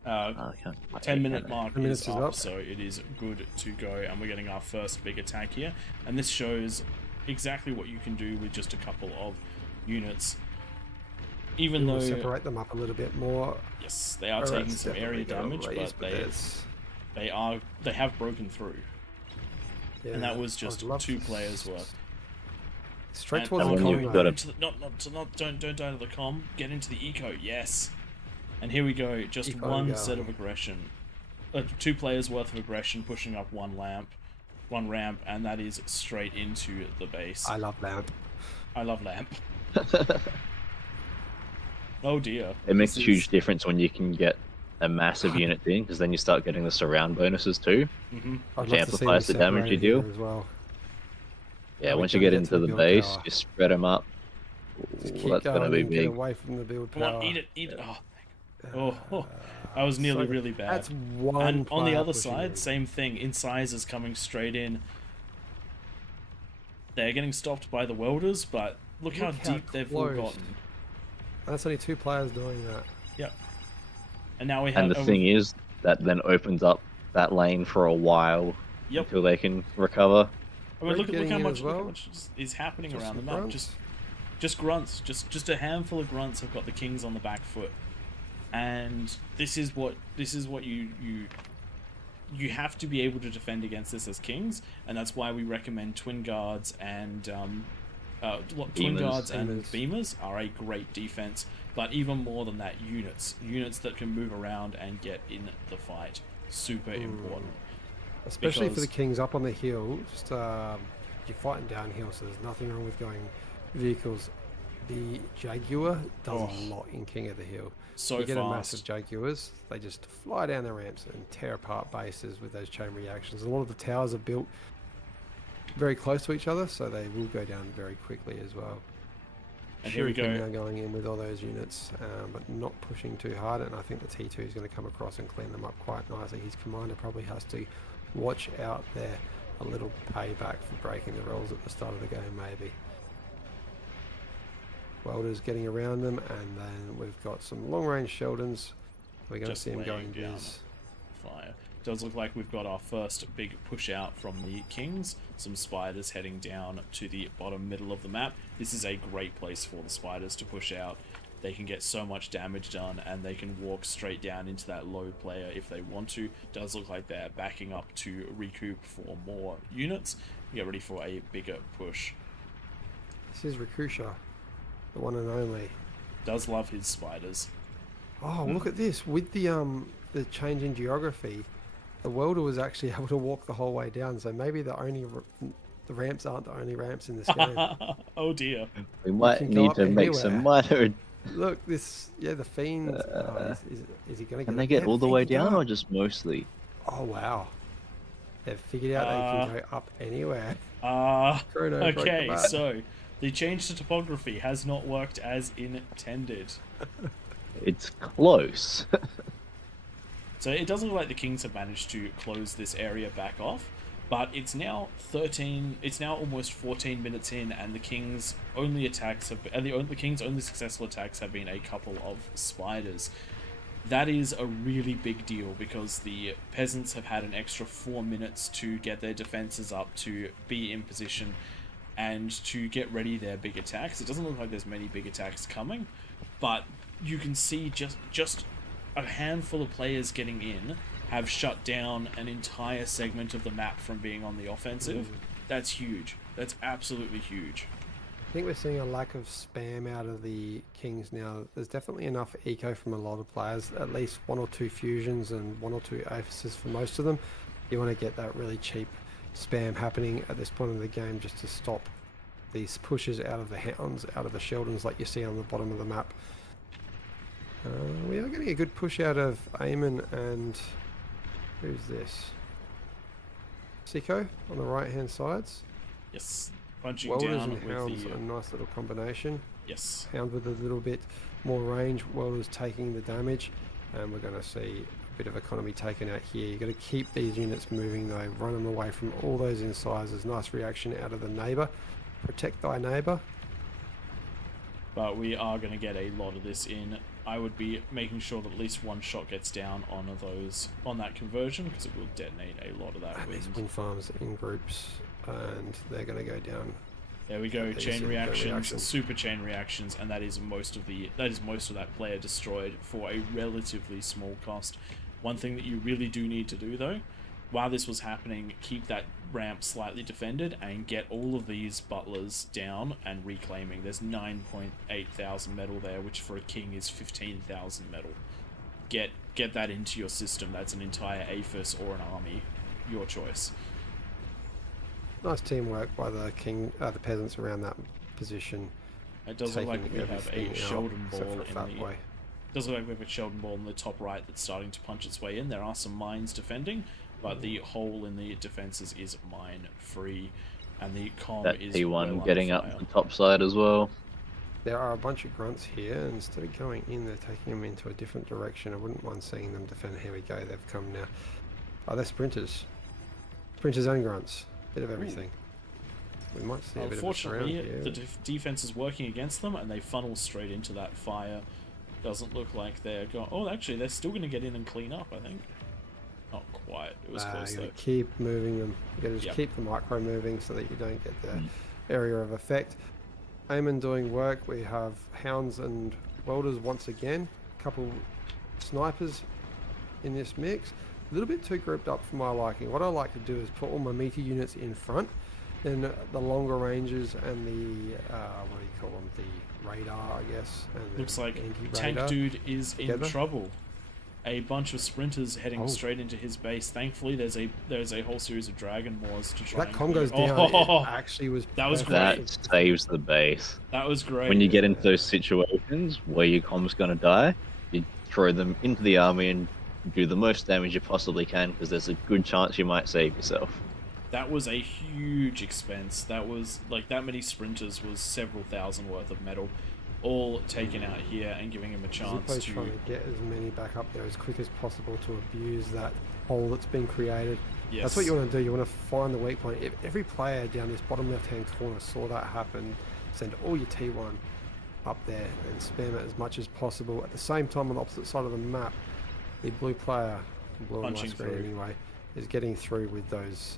Uh, 10-minute mark is up, so it is good to go, and we're getting our first big attack here. And this shows exactly what you can do with just a couple of units. Even though separate them up a little bit more. Yes, they are taking some area damage, but they have broken through. Yeah, and that was just 2 players worth. Straight towards the com. Don't die to the com. Get into the eco. Yes. And here we go. Just one set of aggression. 2 players worth of aggression pushing up one ramp, and that is straight into the base. I love lamp. I love lamp. Oh dear. It makes a huge difference when you can get a massive unit in, because then you start getting the surround bonuses too, which amplifies the damage you deal. As well. Yeah, once you get into the base, you spread them up. Ooh, that's going to be big. Away from the build power. Come on, eat it. Oh, I was nearly really bad. That's one. And on the other side, same thing. Incisors coming straight in. They're getting stopped by the welders, but look how deep they've all gotten. That's only 2 players doing that. Yep. And now we have. And the thing is, that then opens up that lane for a while until they can recover. I mean, look how much is happening around the map. Just grunts. Just a handful of grunts have got the Kings on the back foot. And this is what you have to be able to defend against this as Kings, and that's why we recommend Twin Guards and Twin Guards and Beamers are a great defense. But even more than that, units that can move around and get in the fight, super important. Especially for the Kings up on the hill. Just you're fighting downhill, so there's nothing wrong with going vehicles. The Jaguar does a lot in King of the Hill. You get a massive Jaguars, they just fly down the ramps and tear apart bases with those chain reactions. A lot of the towers are built very close to each other, so they will go down very quickly as well. And here we go. Now going in with all those units, but not pushing too hard, and I think the T2 is going to come across and clean them up quite nicely. His commander probably has to watch out there. A little payback for breaking the rules at the start of the game, maybe. Welders getting around them, and then we've got some long-range Sheldons. We're going to see him going down fire. Does look like we've got our first big push out from the Kings. Some spiders heading down to the bottom middle of the map. This is a great place for the spiders to push out. They can get so much damage done, and they can walk straight down into that low player if they want to. Does look like they're backing up to recoup for more units. Get ready for a bigger push. This is Rakusha, the one and only. Does love his spiders. Oh, look at this. With the change in geography, the welder was actually able to walk the whole way down, so maybe the ramps aren't the only ramps in this game. Oh dear. We might need to make some minor... Look, the Fiend. Is he going to get... Can they get all the way down or just mostly? Oh, wow. They've figured out they can go up anywhere. Okay, so the change to topography has not worked as intended. It's close. So it does look like the Kings have managed to close this area back off, but it's now almost 14 minutes in, and the Kings' only successful attacks have been a couple of spiders. That is a really big deal, because the peasants have had an extra 4 minutes to get their defenses up, to be in position, and to get ready their big attacks. It doesn't look like there's many big attacks coming, but you can see just a handful of players getting in have shut down an entire segment of the map from being on the offensive. That's huge. That's absolutely huge. I think we're seeing a lack of spam out of the Kings now. There's definitely enough eco from a lot of players, at least 1 or 2 fusions and 1 or 2 aphises for most of them. You want to get that really cheap spam happening at this point of the game, just to stop these pushes out of the Hounds, out of the Sheldons, like you see on the bottom of the map. We are getting a good push out of Eamon and... who's this? Siko on the right hand sides. Yes, punching Welders down and Hounds with are a the nice little combination. yes. Hound with a little bit more range, Welders taking the damage, and we're going to see a bit of economy taken out here. You've got to keep these units moving though, run them away from all those incisors. Nice reaction out of the neighbour. Protect thy neighbour. But we are going to get a lot of this in. I would be making sure that at least one shot gets down on that conversion, because it will detonate a lot of that And these wind. wind farms in groups, and they're going to go down. There we go, These chain are reactions, super chain reactions, and that is most of that player destroyed for a relatively small cost. One thing that you really do need to do though, while this was happening, keep that ramp slightly defended and get all of these butlers down and reclaiming. There's 9.8 thousand metal there, which for a king is 15,000 metal. Get that into your system. That's an entire APHIS or an army, your choice. Nice teamwork by the peasants around that position. It does look like taking we have everything a out, Sheldon except ball for a in fat the. boy. Does look like we have a Sheldon ball in the top right that's starting to punch its way in. There are some mines defending, but the hole in the defenses is mine free, and the comm That is T1 well getting under up fire. the top side as well. There are a bunch of grunts here, and instead of going in, they're taking them into a different direction. I wouldn't mind seeing them defend. Here we go, they've come now. Oh, they're sprinters. Sprinters and grunts. Bit of everything. We might see a bit of a surround Unfortunately, here. the defense is working against them, and they funnel straight into that fire. Doesn't look like they're going. Oh, actually, they're still going to get in and clean up, I think. Not quite. It was close You though. gotta keep moving them. You gotta just Yep. keep the micro moving so that you don't get the area of effect. Eamon doing work. We have hounds and welders once again. A couple snipers in this mix. A little bit too grouped up for my liking. What I like to do is put all my meaty units in front, then the longer ranges and the what do you call them? The radar, I guess. And the Looks like anti-radar Tank Dude is together. in trouble. A bunch of sprinters heading Oh. straight into his base. Thankfully, there's a whole series of Dragon Wars to try. That and comm goes clear- down. Oh, It actually was. That was perfect. That saves the base. that was great. When you get into those situations where your comm's going to die, you throw them into the army and do the most damage you possibly can, because there's a good chance you might save yourself. That was a huge expense. That was like that many sprinters was several thousand worth of metal, all taken out here and giving him a chance Zippo's to. trying to get as many back up there as quick as possible to abuse that hole that's been created. Yes. That's what you want to do. You want to find the weak point. If every player down this bottom left-hand corner saw that happen, send all your T1 up there and spam it as much as possible. At the same time, on the opposite side of the map, the blue player, blue on my Punching screen through. anyway, is getting through with those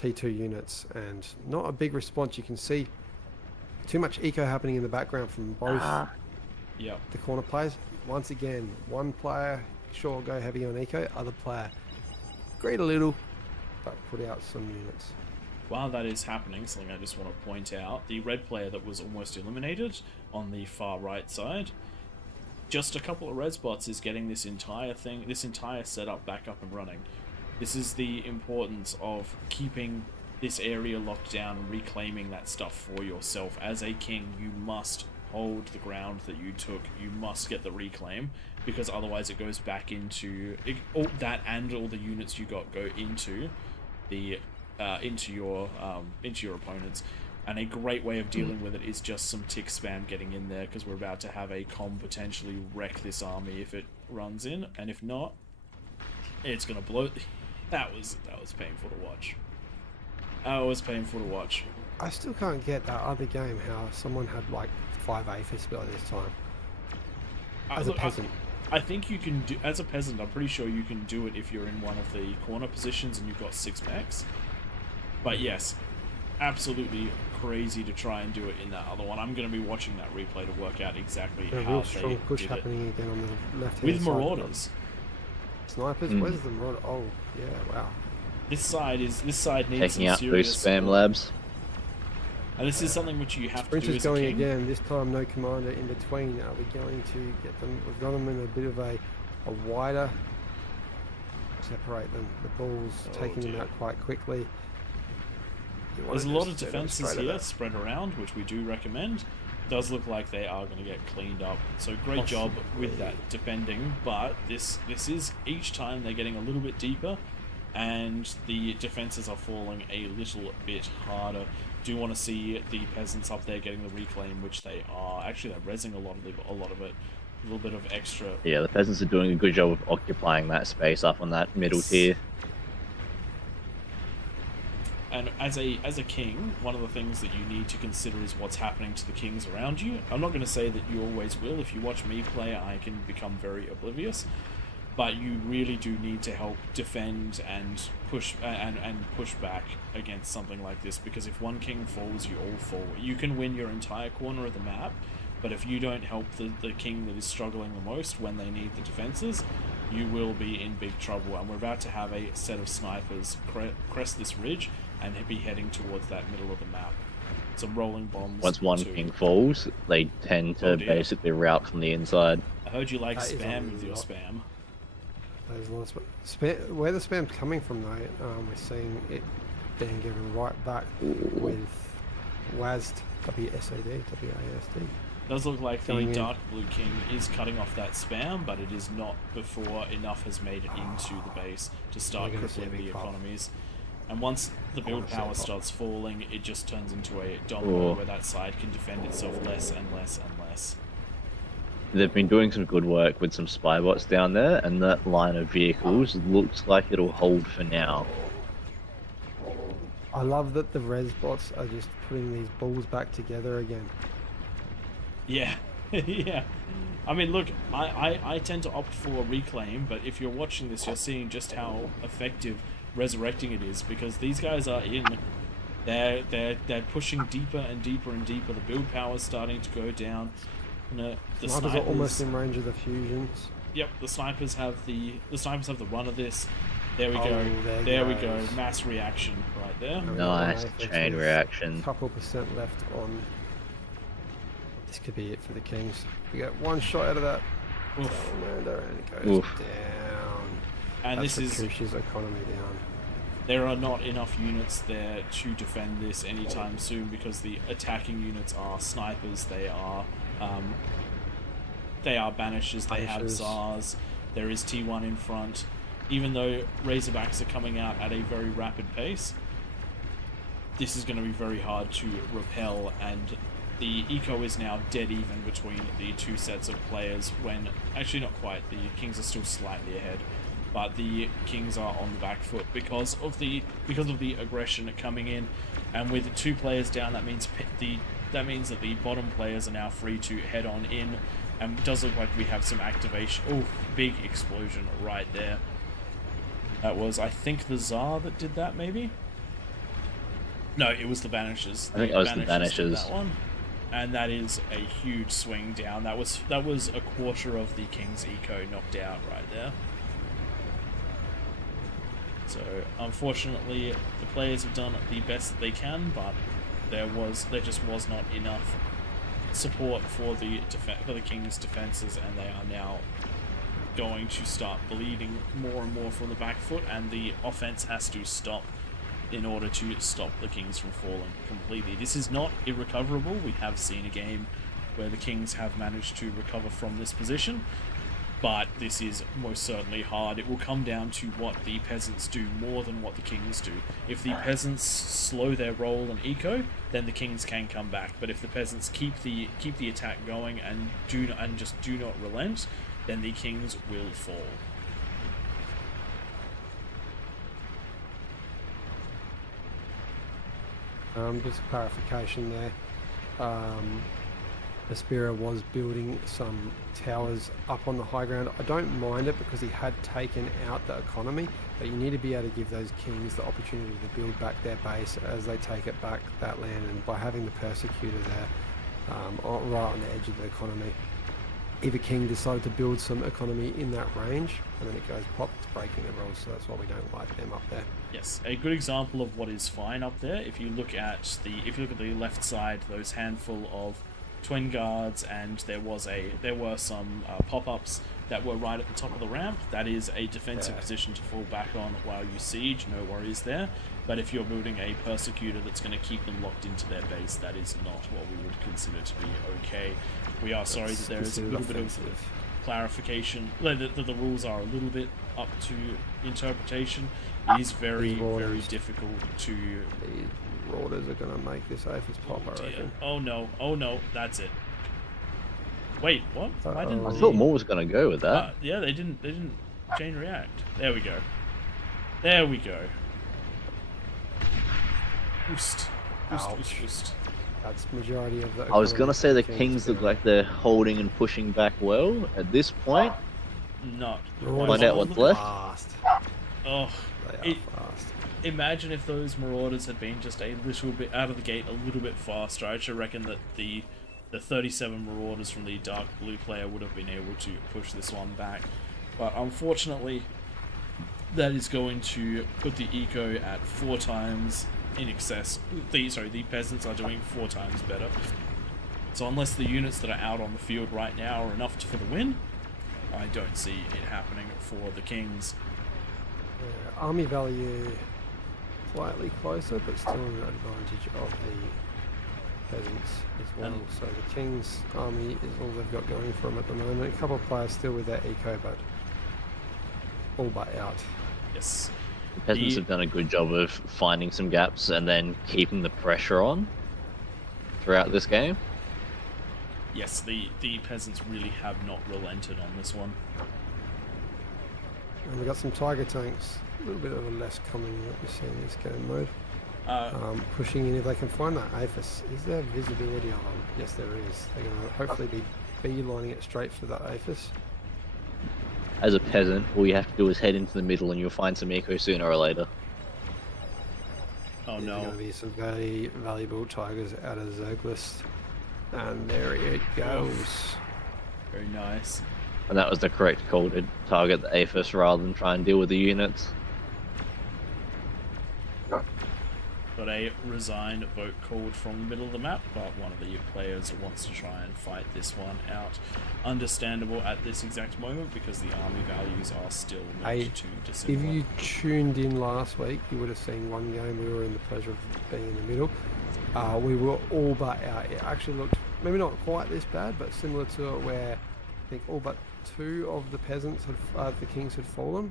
T2 units, and not a big response. You can see too much eco happening in the background from both Yep. the corner players. Once again, one player, sure, go heavy on eco, other player, greed a little, but put out some units. While that is happening, something I just want to point out: the red player that was almost eliminated on the far right side, just a couple of red spots is getting this entire setup back up and running. This is the importance of keeping this area locked down and reclaiming that stuff for yourself. As a king, you must hold the ground that you took. You must get the reclaim, because otherwise it goes back into all that, and all the units you got go into the into your opponents. And a great way of dealing with it is just some tick spam getting in there, because we're about to have a comm potentially wreck this army if it runs in, and if not, it's gonna blow. That was painful to watch. That was painful to watch. I still can't get that other game how someone had like 5 APHIS by this time. As a Look, peasant. I think you can do, as a peasant, I'm pretty sure you can do it if you're in one of the corner positions and you've got 6 mechs. But yes, absolutely crazy to try and do it in that other one. I'm going to be watching that replay to work out exactly A how real they strong push did it. happening again on the left hand With side. marauders. Snipers, Mm. where's the marauder? Oh, yeah, wow. This side needs Taking some out serious those spam support. labs. And this is something which you have to do Sprinters as a going king. again, this time no commander in between. Are we going to get them? We've got them in a bit of a wider, separate them. The ball's Oh, taking them dear. out quite quickly. You wanna There's a lot of just set them defenses straight at here that. spread around, which we do recommend. Does look like they are going to get cleaned up. So great job with that defending, but this is each time they're getting a little bit deeper, and the defenses are falling a little bit harder. do want to see the peasants up there getting the reclaim, which they are. Actually, they're rezzing a lot of it. A little bit of extra. Yeah, the peasants are doing a good job of occupying that space up on that middle tier. And as a king, one of the things that you need to consider is what's happening to the kings around you. I'm not going to say that you always will. If you watch me play, I can become very oblivious. But you really do need to help defend and push push back against something like this, because if one king falls, you all fall. You can win your entire corner of the map, but if you don't help the king that is struggling the most when they need the defenses, you will be in big trouble. And we're about to have a set of snipers crest this ridge and be heading towards that middle of the map. Some rolling bombs. Once one king falls, they tend to basically route from the inside. I heard you like spam with your spam. There's a lot of spam. Where the spam's coming from, though, we're seeing it being given right back with WASD, W-S-A-D, W-A-S-D. Does look like the Dark Blue King is cutting off that spam, but it is not before enough has made it into the base to start crippling the economies. And once the build power starts falling, it just turns into a domino where that side can defend itself less and less and less. They've been doing some good work with some spy bots down there, and that line of vehicles looks like it'll hold for now. I love that the res bots are just putting these balls back together again. Yeah, yeah. I mean, look, I tend to opt for reclaim, but if you're watching this, you're seeing just how effective resurrecting it is, because these guys are in. They're pushing deeper and deeper and deeper. The build power is starting to go down. The snipers are almost in range of the fusions. Yep, the snipers have the run of this. There we go. There we go. Mass reaction right there. Nice chain reaction. A couple % left on. This could be it for the Kings. We get one shot out of that. Oof. And it goes down. And That's this is Kush's economy down. There are not enough units there to defend this anytime soon, because the attacking units are snipers. They are banishers. They have Zars. There is T1 in front. Even though Razorbacks are coming out at a very rapid pace, this is going to be very hard to repel, and the eco is now dead even between the two sets of players, when actually not quite. The Kings are still slightly ahead, but the Kings are on the back foot because of the aggression coming in, and with 2 players down, that means that the bottom players are now free to head on in, and it does look like we have some activation. Oh, big explosion right there. That was, I think, the Tsar that did that, maybe? No, it was the Banishers. I think it was the Banishers. That one. And that is a huge swing down. That was a quarter of the King's eco knocked out right there. So, unfortunately, the players have done the best that they can, but there just was not enough support for the King's defenses, and they are now going to start bleeding more and more from the back foot, and the offense has to stop in order to stop the Kings from falling completely. This is not irrecoverable. We have seen a game where the Kings have managed to recover from this position, but this is most certainly hard. It will come down to what the peasants do more than what the Kings do. If the peasants slow their roll and eco, then the Kings can come back. But if the peasants keep the attack going and just do not relent, then the Kings will fall. Just a clarification there. Aspira was building some towers up on the high ground. I don't mind it because he had taken out the economy, but you need to be able to give those Kings the opportunity to build back their base as they take it back, that land, and by having the Persecutor there right on the edge of the economy, if a King decided to build some economy in that range, and then it goes pop, it's breaking the rules, so that's why we don't like them up there. Yes, a good example of what is fine up there, if you look at the left side, those handful of Twin Guards, and there were some pop-ups that were right at the top of the ramp. That is a defensive position to fall back on while you siege, no worries there. But if you're building a Persecutor that's going to keep them locked into their base, that is not what we would consider to be okay. We are sorry that there is a little bit of clarification, that the rules are a little bit up to interpretation. It is very, very difficult to Marauders are going to make this APHIS pop, I reckon. Oh no, that's it. Wait, what? Why didn't I Uh-oh. thought more was going to go with that. yeah, they didn't chain react. There we go. There we go. Boost. Boost. That's majority of the. I was going to say the Kings Kings look down. like they're holding and pushing back well. At this point, Not. Marauders Find out are what's left. Fast. Oh, They are fast. imagine if those Marauders had been just a little bit out of the gate, a little bit faster. I should reckon that the 37 Marauders from the dark blue player would have been able to push this one back. But unfortunately, that is going to put the eco at 4 times in excess. The peasants are doing 4 times better. So unless the units that are out on the field right now are enough for the win, I don't see it happening for the Kings. Yeah, army value slightly closer, but still an advantage of the peasants as well. So the Kings' army is all they've got going for them at the moment. A couple of players still with their eco, but all but out. Yes. the Peasants have done a good job of finding some gaps and then keeping the pressure on throughout this game. Yes, the peasants really have not relented on this one. And we've got some Tiger tanks. A little bit of a less common that we see in this game mode. Pushing in if they can find that APHIS. Is there visibility on them? Yes, there is. They're going to hopefully be beelining it straight for that APHIS. As a peasant, all you have to do is head into the middle and you'll find some eco sooner or later. Oh There's no. going to be some very valuable Tigers out of Zerglist. And there it goes. Very nice. And that was the correct call to target the APHIS rather than try and deal with the units. Got a resign vote called from the middle of the map, but one of the players wants to try and fight this one out. Understandable at this exact moment because the army values are still not too dissimilar. If you tuned in last week, you would have seen one game we were in the pleasure of being in the middle. We were all but out. It actually looked maybe not quite this bad, but similar to it where I think all but 2 of the peasants had, the Kings had fallen.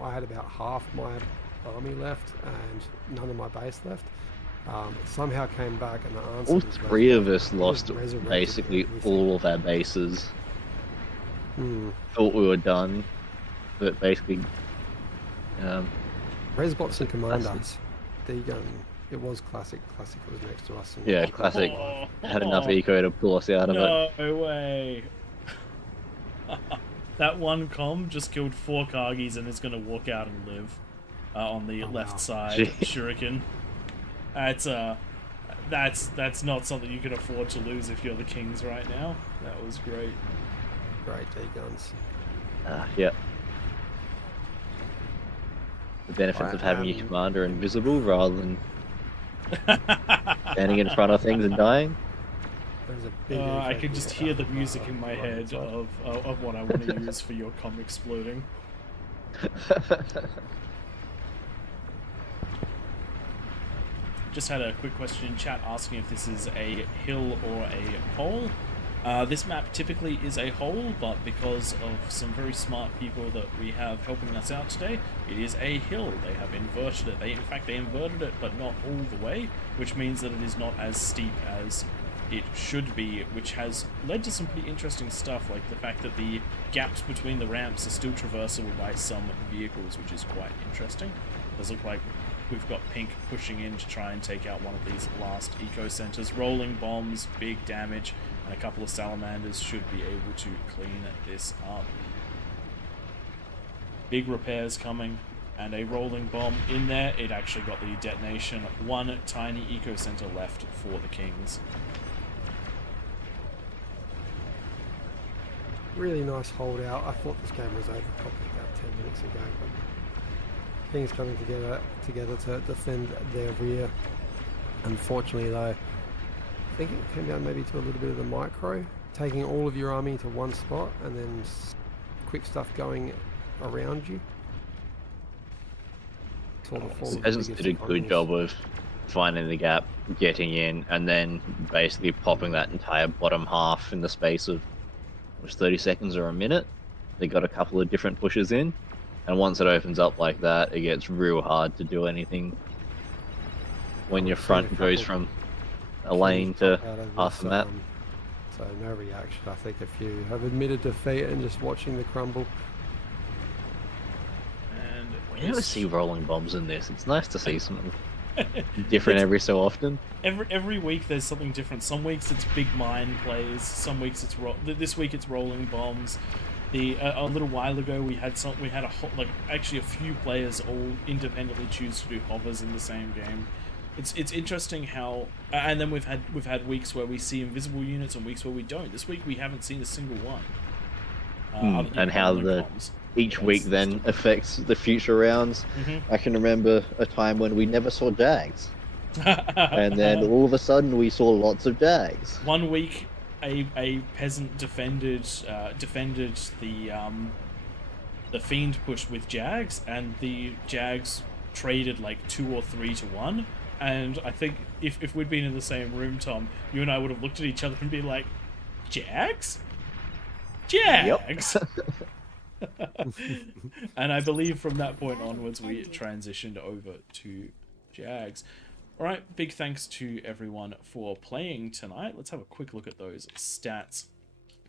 I had about half my army left and none of my base left. Somehow came back and the answer All was 3 of us we lost just resurrected basically everything. all of our bases. Hmm. Thought we were done, but basically, Resbots and commanders. Classic. D-gun. It was classic. Classic was next to us. And yeah, classic Oh, had enough eco to pull us out of it. No way. That one comm just killed 4 Kargis and is going to walk out and live on the left wow. side Gee. shuriken. That's not something you can afford to lose if you're the Kings right now. That was great. Great D-guns. Yeah. The benefits Right, of having your um, commander invisible rather than standing in front of things and dying. There's a big I effect can just with hear the that, music in my right head inside. of what I want to use for your comm exploding. Just had a quick question in chat asking if this is a hill or a hole. This map typically is a hole, but because of some very smart people that we have helping us out today, it is a hill. They have inverted it. In fact, they inverted it, but not all the way, which means that it is not as steep as it should be, which has led to some pretty interesting stuff, like the fact that the gaps between the ramps are still traversable by some vehicles, which is quite interesting. It does look like we've got Pink pushing in to try and take out one of these last eco centers. Rolling bombs, big damage, and a couple of salamanders should be able to clean this up. Big repairs coming, and a rolling bomb in there. It actually got the detonation. 1 tiny eco center left for the Kings. Really nice holdout. I thought this game was over probably about 10 minutes ago, but Kings coming together to defend their rear. Unfortunately, though, I think it came down maybe to a little bit of the micro, taking all of your army to one spot and then quick stuff going around you. Sort of formed the Peasants biggest did a good economies. job of finding the gap, getting in, and then basically popping that entire bottom half in the space of 30 seconds or a minute. They got a couple of different pushes in, and once it opens up like that, it gets real hard to do anything when your I've seen a front goes couple from a lane kings to pop out of half a this, map. so no reaction. I think a few have admitted defeat and just watching the crumble. And We never this- see rolling bombs in this. It's nice to see something different every so often. Every week there's something different. Some weeks it's big mine plays. Some weeks it's this week it's rolling bombs. A little while ago we had actually a few players all independently choose to do hovers in the same game. It's interesting how, and then we've had weeks where we see invisible units and weeks where we don't. This week we haven't seen a single one. And how each week then affects the future rounds. I can remember a time when we never saw Jags, and then all of a sudden we saw lots of Jags. One week, a peasant defended the fiend push with Jags, and the Jags traded like 2 or 3 to 1. And I think if we'd been in the same room, Tom, you and I would have looked at each other and be like, Jags? Jags? Yep. And I believe from that point onwards we transitioned over to Jags. Alright, big thanks to everyone for playing tonight. Let's have a quick look at those stats.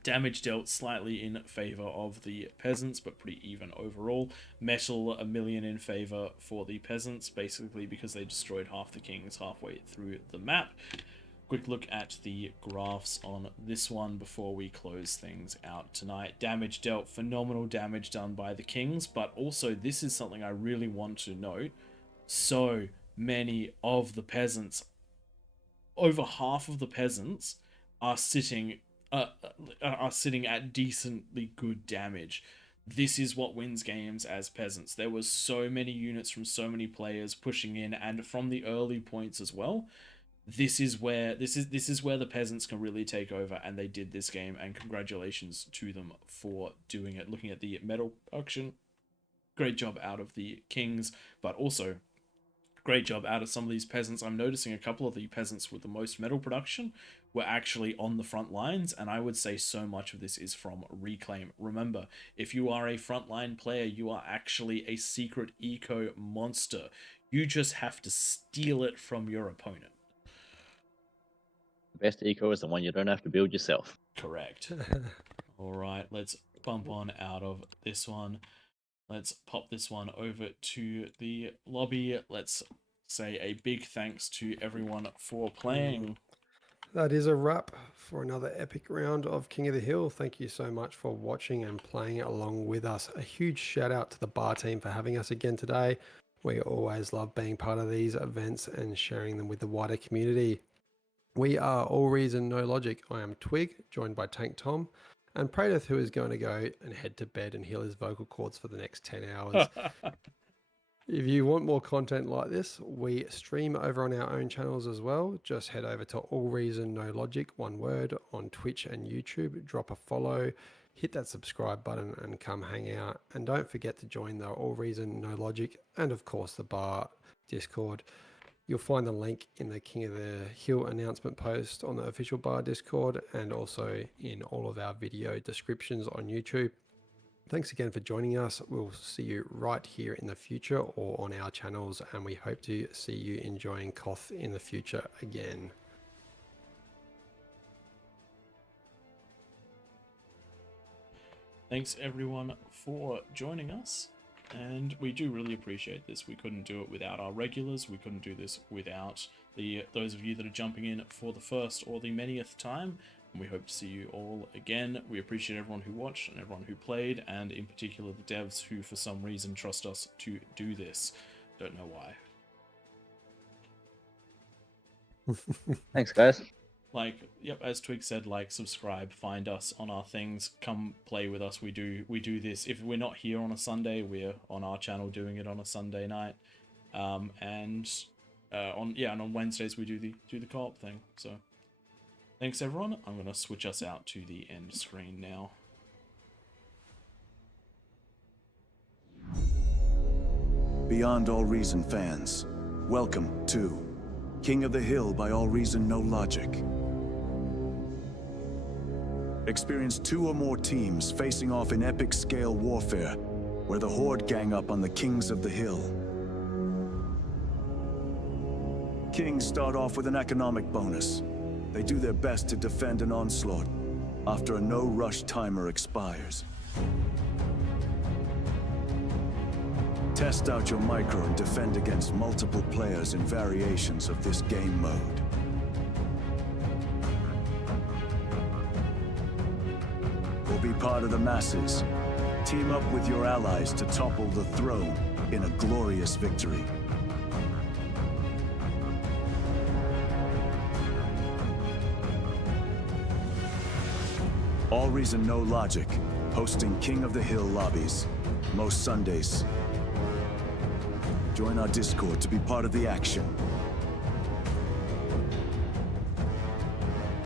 Damage dealt slightly in favour of the peasants, but pretty even overall. Metal, 1 million in favour for the peasants, basically because they destroyed half the kings halfway through the map. Quick look at the graphs on this one before we close things out tonight. Damage dealt, phenomenal damage done by the kings, but also this is something I really want to note. So many of the peasants, over half of the peasants, are sitting at decently good damage. This is what wins games as peasants. There was so many units from so many players pushing in, and from the early points as well. This is where the peasants can really take over, and they did this game, and congratulations to them for doing it. Looking at the metal production, great job out of the kings, but also great job out of some of these peasants. I'm noticing a couple of the peasants with the most metal production were actually on the front lines, and I would say so much of this is from Reclaim. Remember, if you are a frontline player, you are actually a secret eco monster. You just have to steal it from your opponent. The best eco is the one you don't have to build yourself. Correct. All right, let's bump on out of this one. Let's pop this one over to the lobby. Let's say a big thanks to everyone for playing. That is a wrap for another epic round of King of the Hill. Thank you so much for watching and playing along with us. A huge shout out to the bar team for having us again today. We always love being part of these events and sharing them with the wider community. We are All Reason No Logic. I am Twig, joined by Tank Tom, and Pradith, who is going to go and head to bed and heal his vocal cords for the next 10 hours. If you want more content like this, we stream over on our own channels as well. Just head over to All Reason No Logic, one word, on Twitch and YouTube. Drop a follow, hit that subscribe button, and come hang out. And don't forget to join the All Reason No Logic and, of course, the bar Discord. You'll find the link in the King of the Hill announcement post on the official bar Discord, and also in all of our video descriptions on YouTube. Thanks again for joining us. We'll see you right here in the future or on our channels, and we hope to see you enjoying Koth in the future again. Thanks everyone for joining us, and we do really appreciate this. We couldn't do it without our regulars. We couldn't do this without those of you that are jumping in for the first or the manyth time. And we hope to see you all again. We appreciate everyone who watched and everyone who played, and in particular the devs who for some reason trust us to do this. Don't know why. Thanks, guys. Like, yep, as Twig said, like, subscribe, find us on our things, come play with us. We do this. If we're not here on a Sunday, we're on our channel doing it on a Sunday night. And on Wednesdays we do the co-op thing. So thanks everyone. I'm going to switch us out to the end screen now. Beyond All Reason fans, welcome to King of the Hill by All Reason No Logic. Experience 2 or more teams facing off in epic scale warfare, where the Horde gang up on the Kings of the Hill. Kings start off with an economic bonus. They do their best to defend an onslaught after a no-rush timer expires. Test out your micro and defend against multiple players in variations of this game mode. Or be part of the masses. Team up with your allies to topple the throne in a glorious victory. AllReasonNoLogic, hosting King of the Hill lobbies, most Sundays. Join our Discord to be part of the action.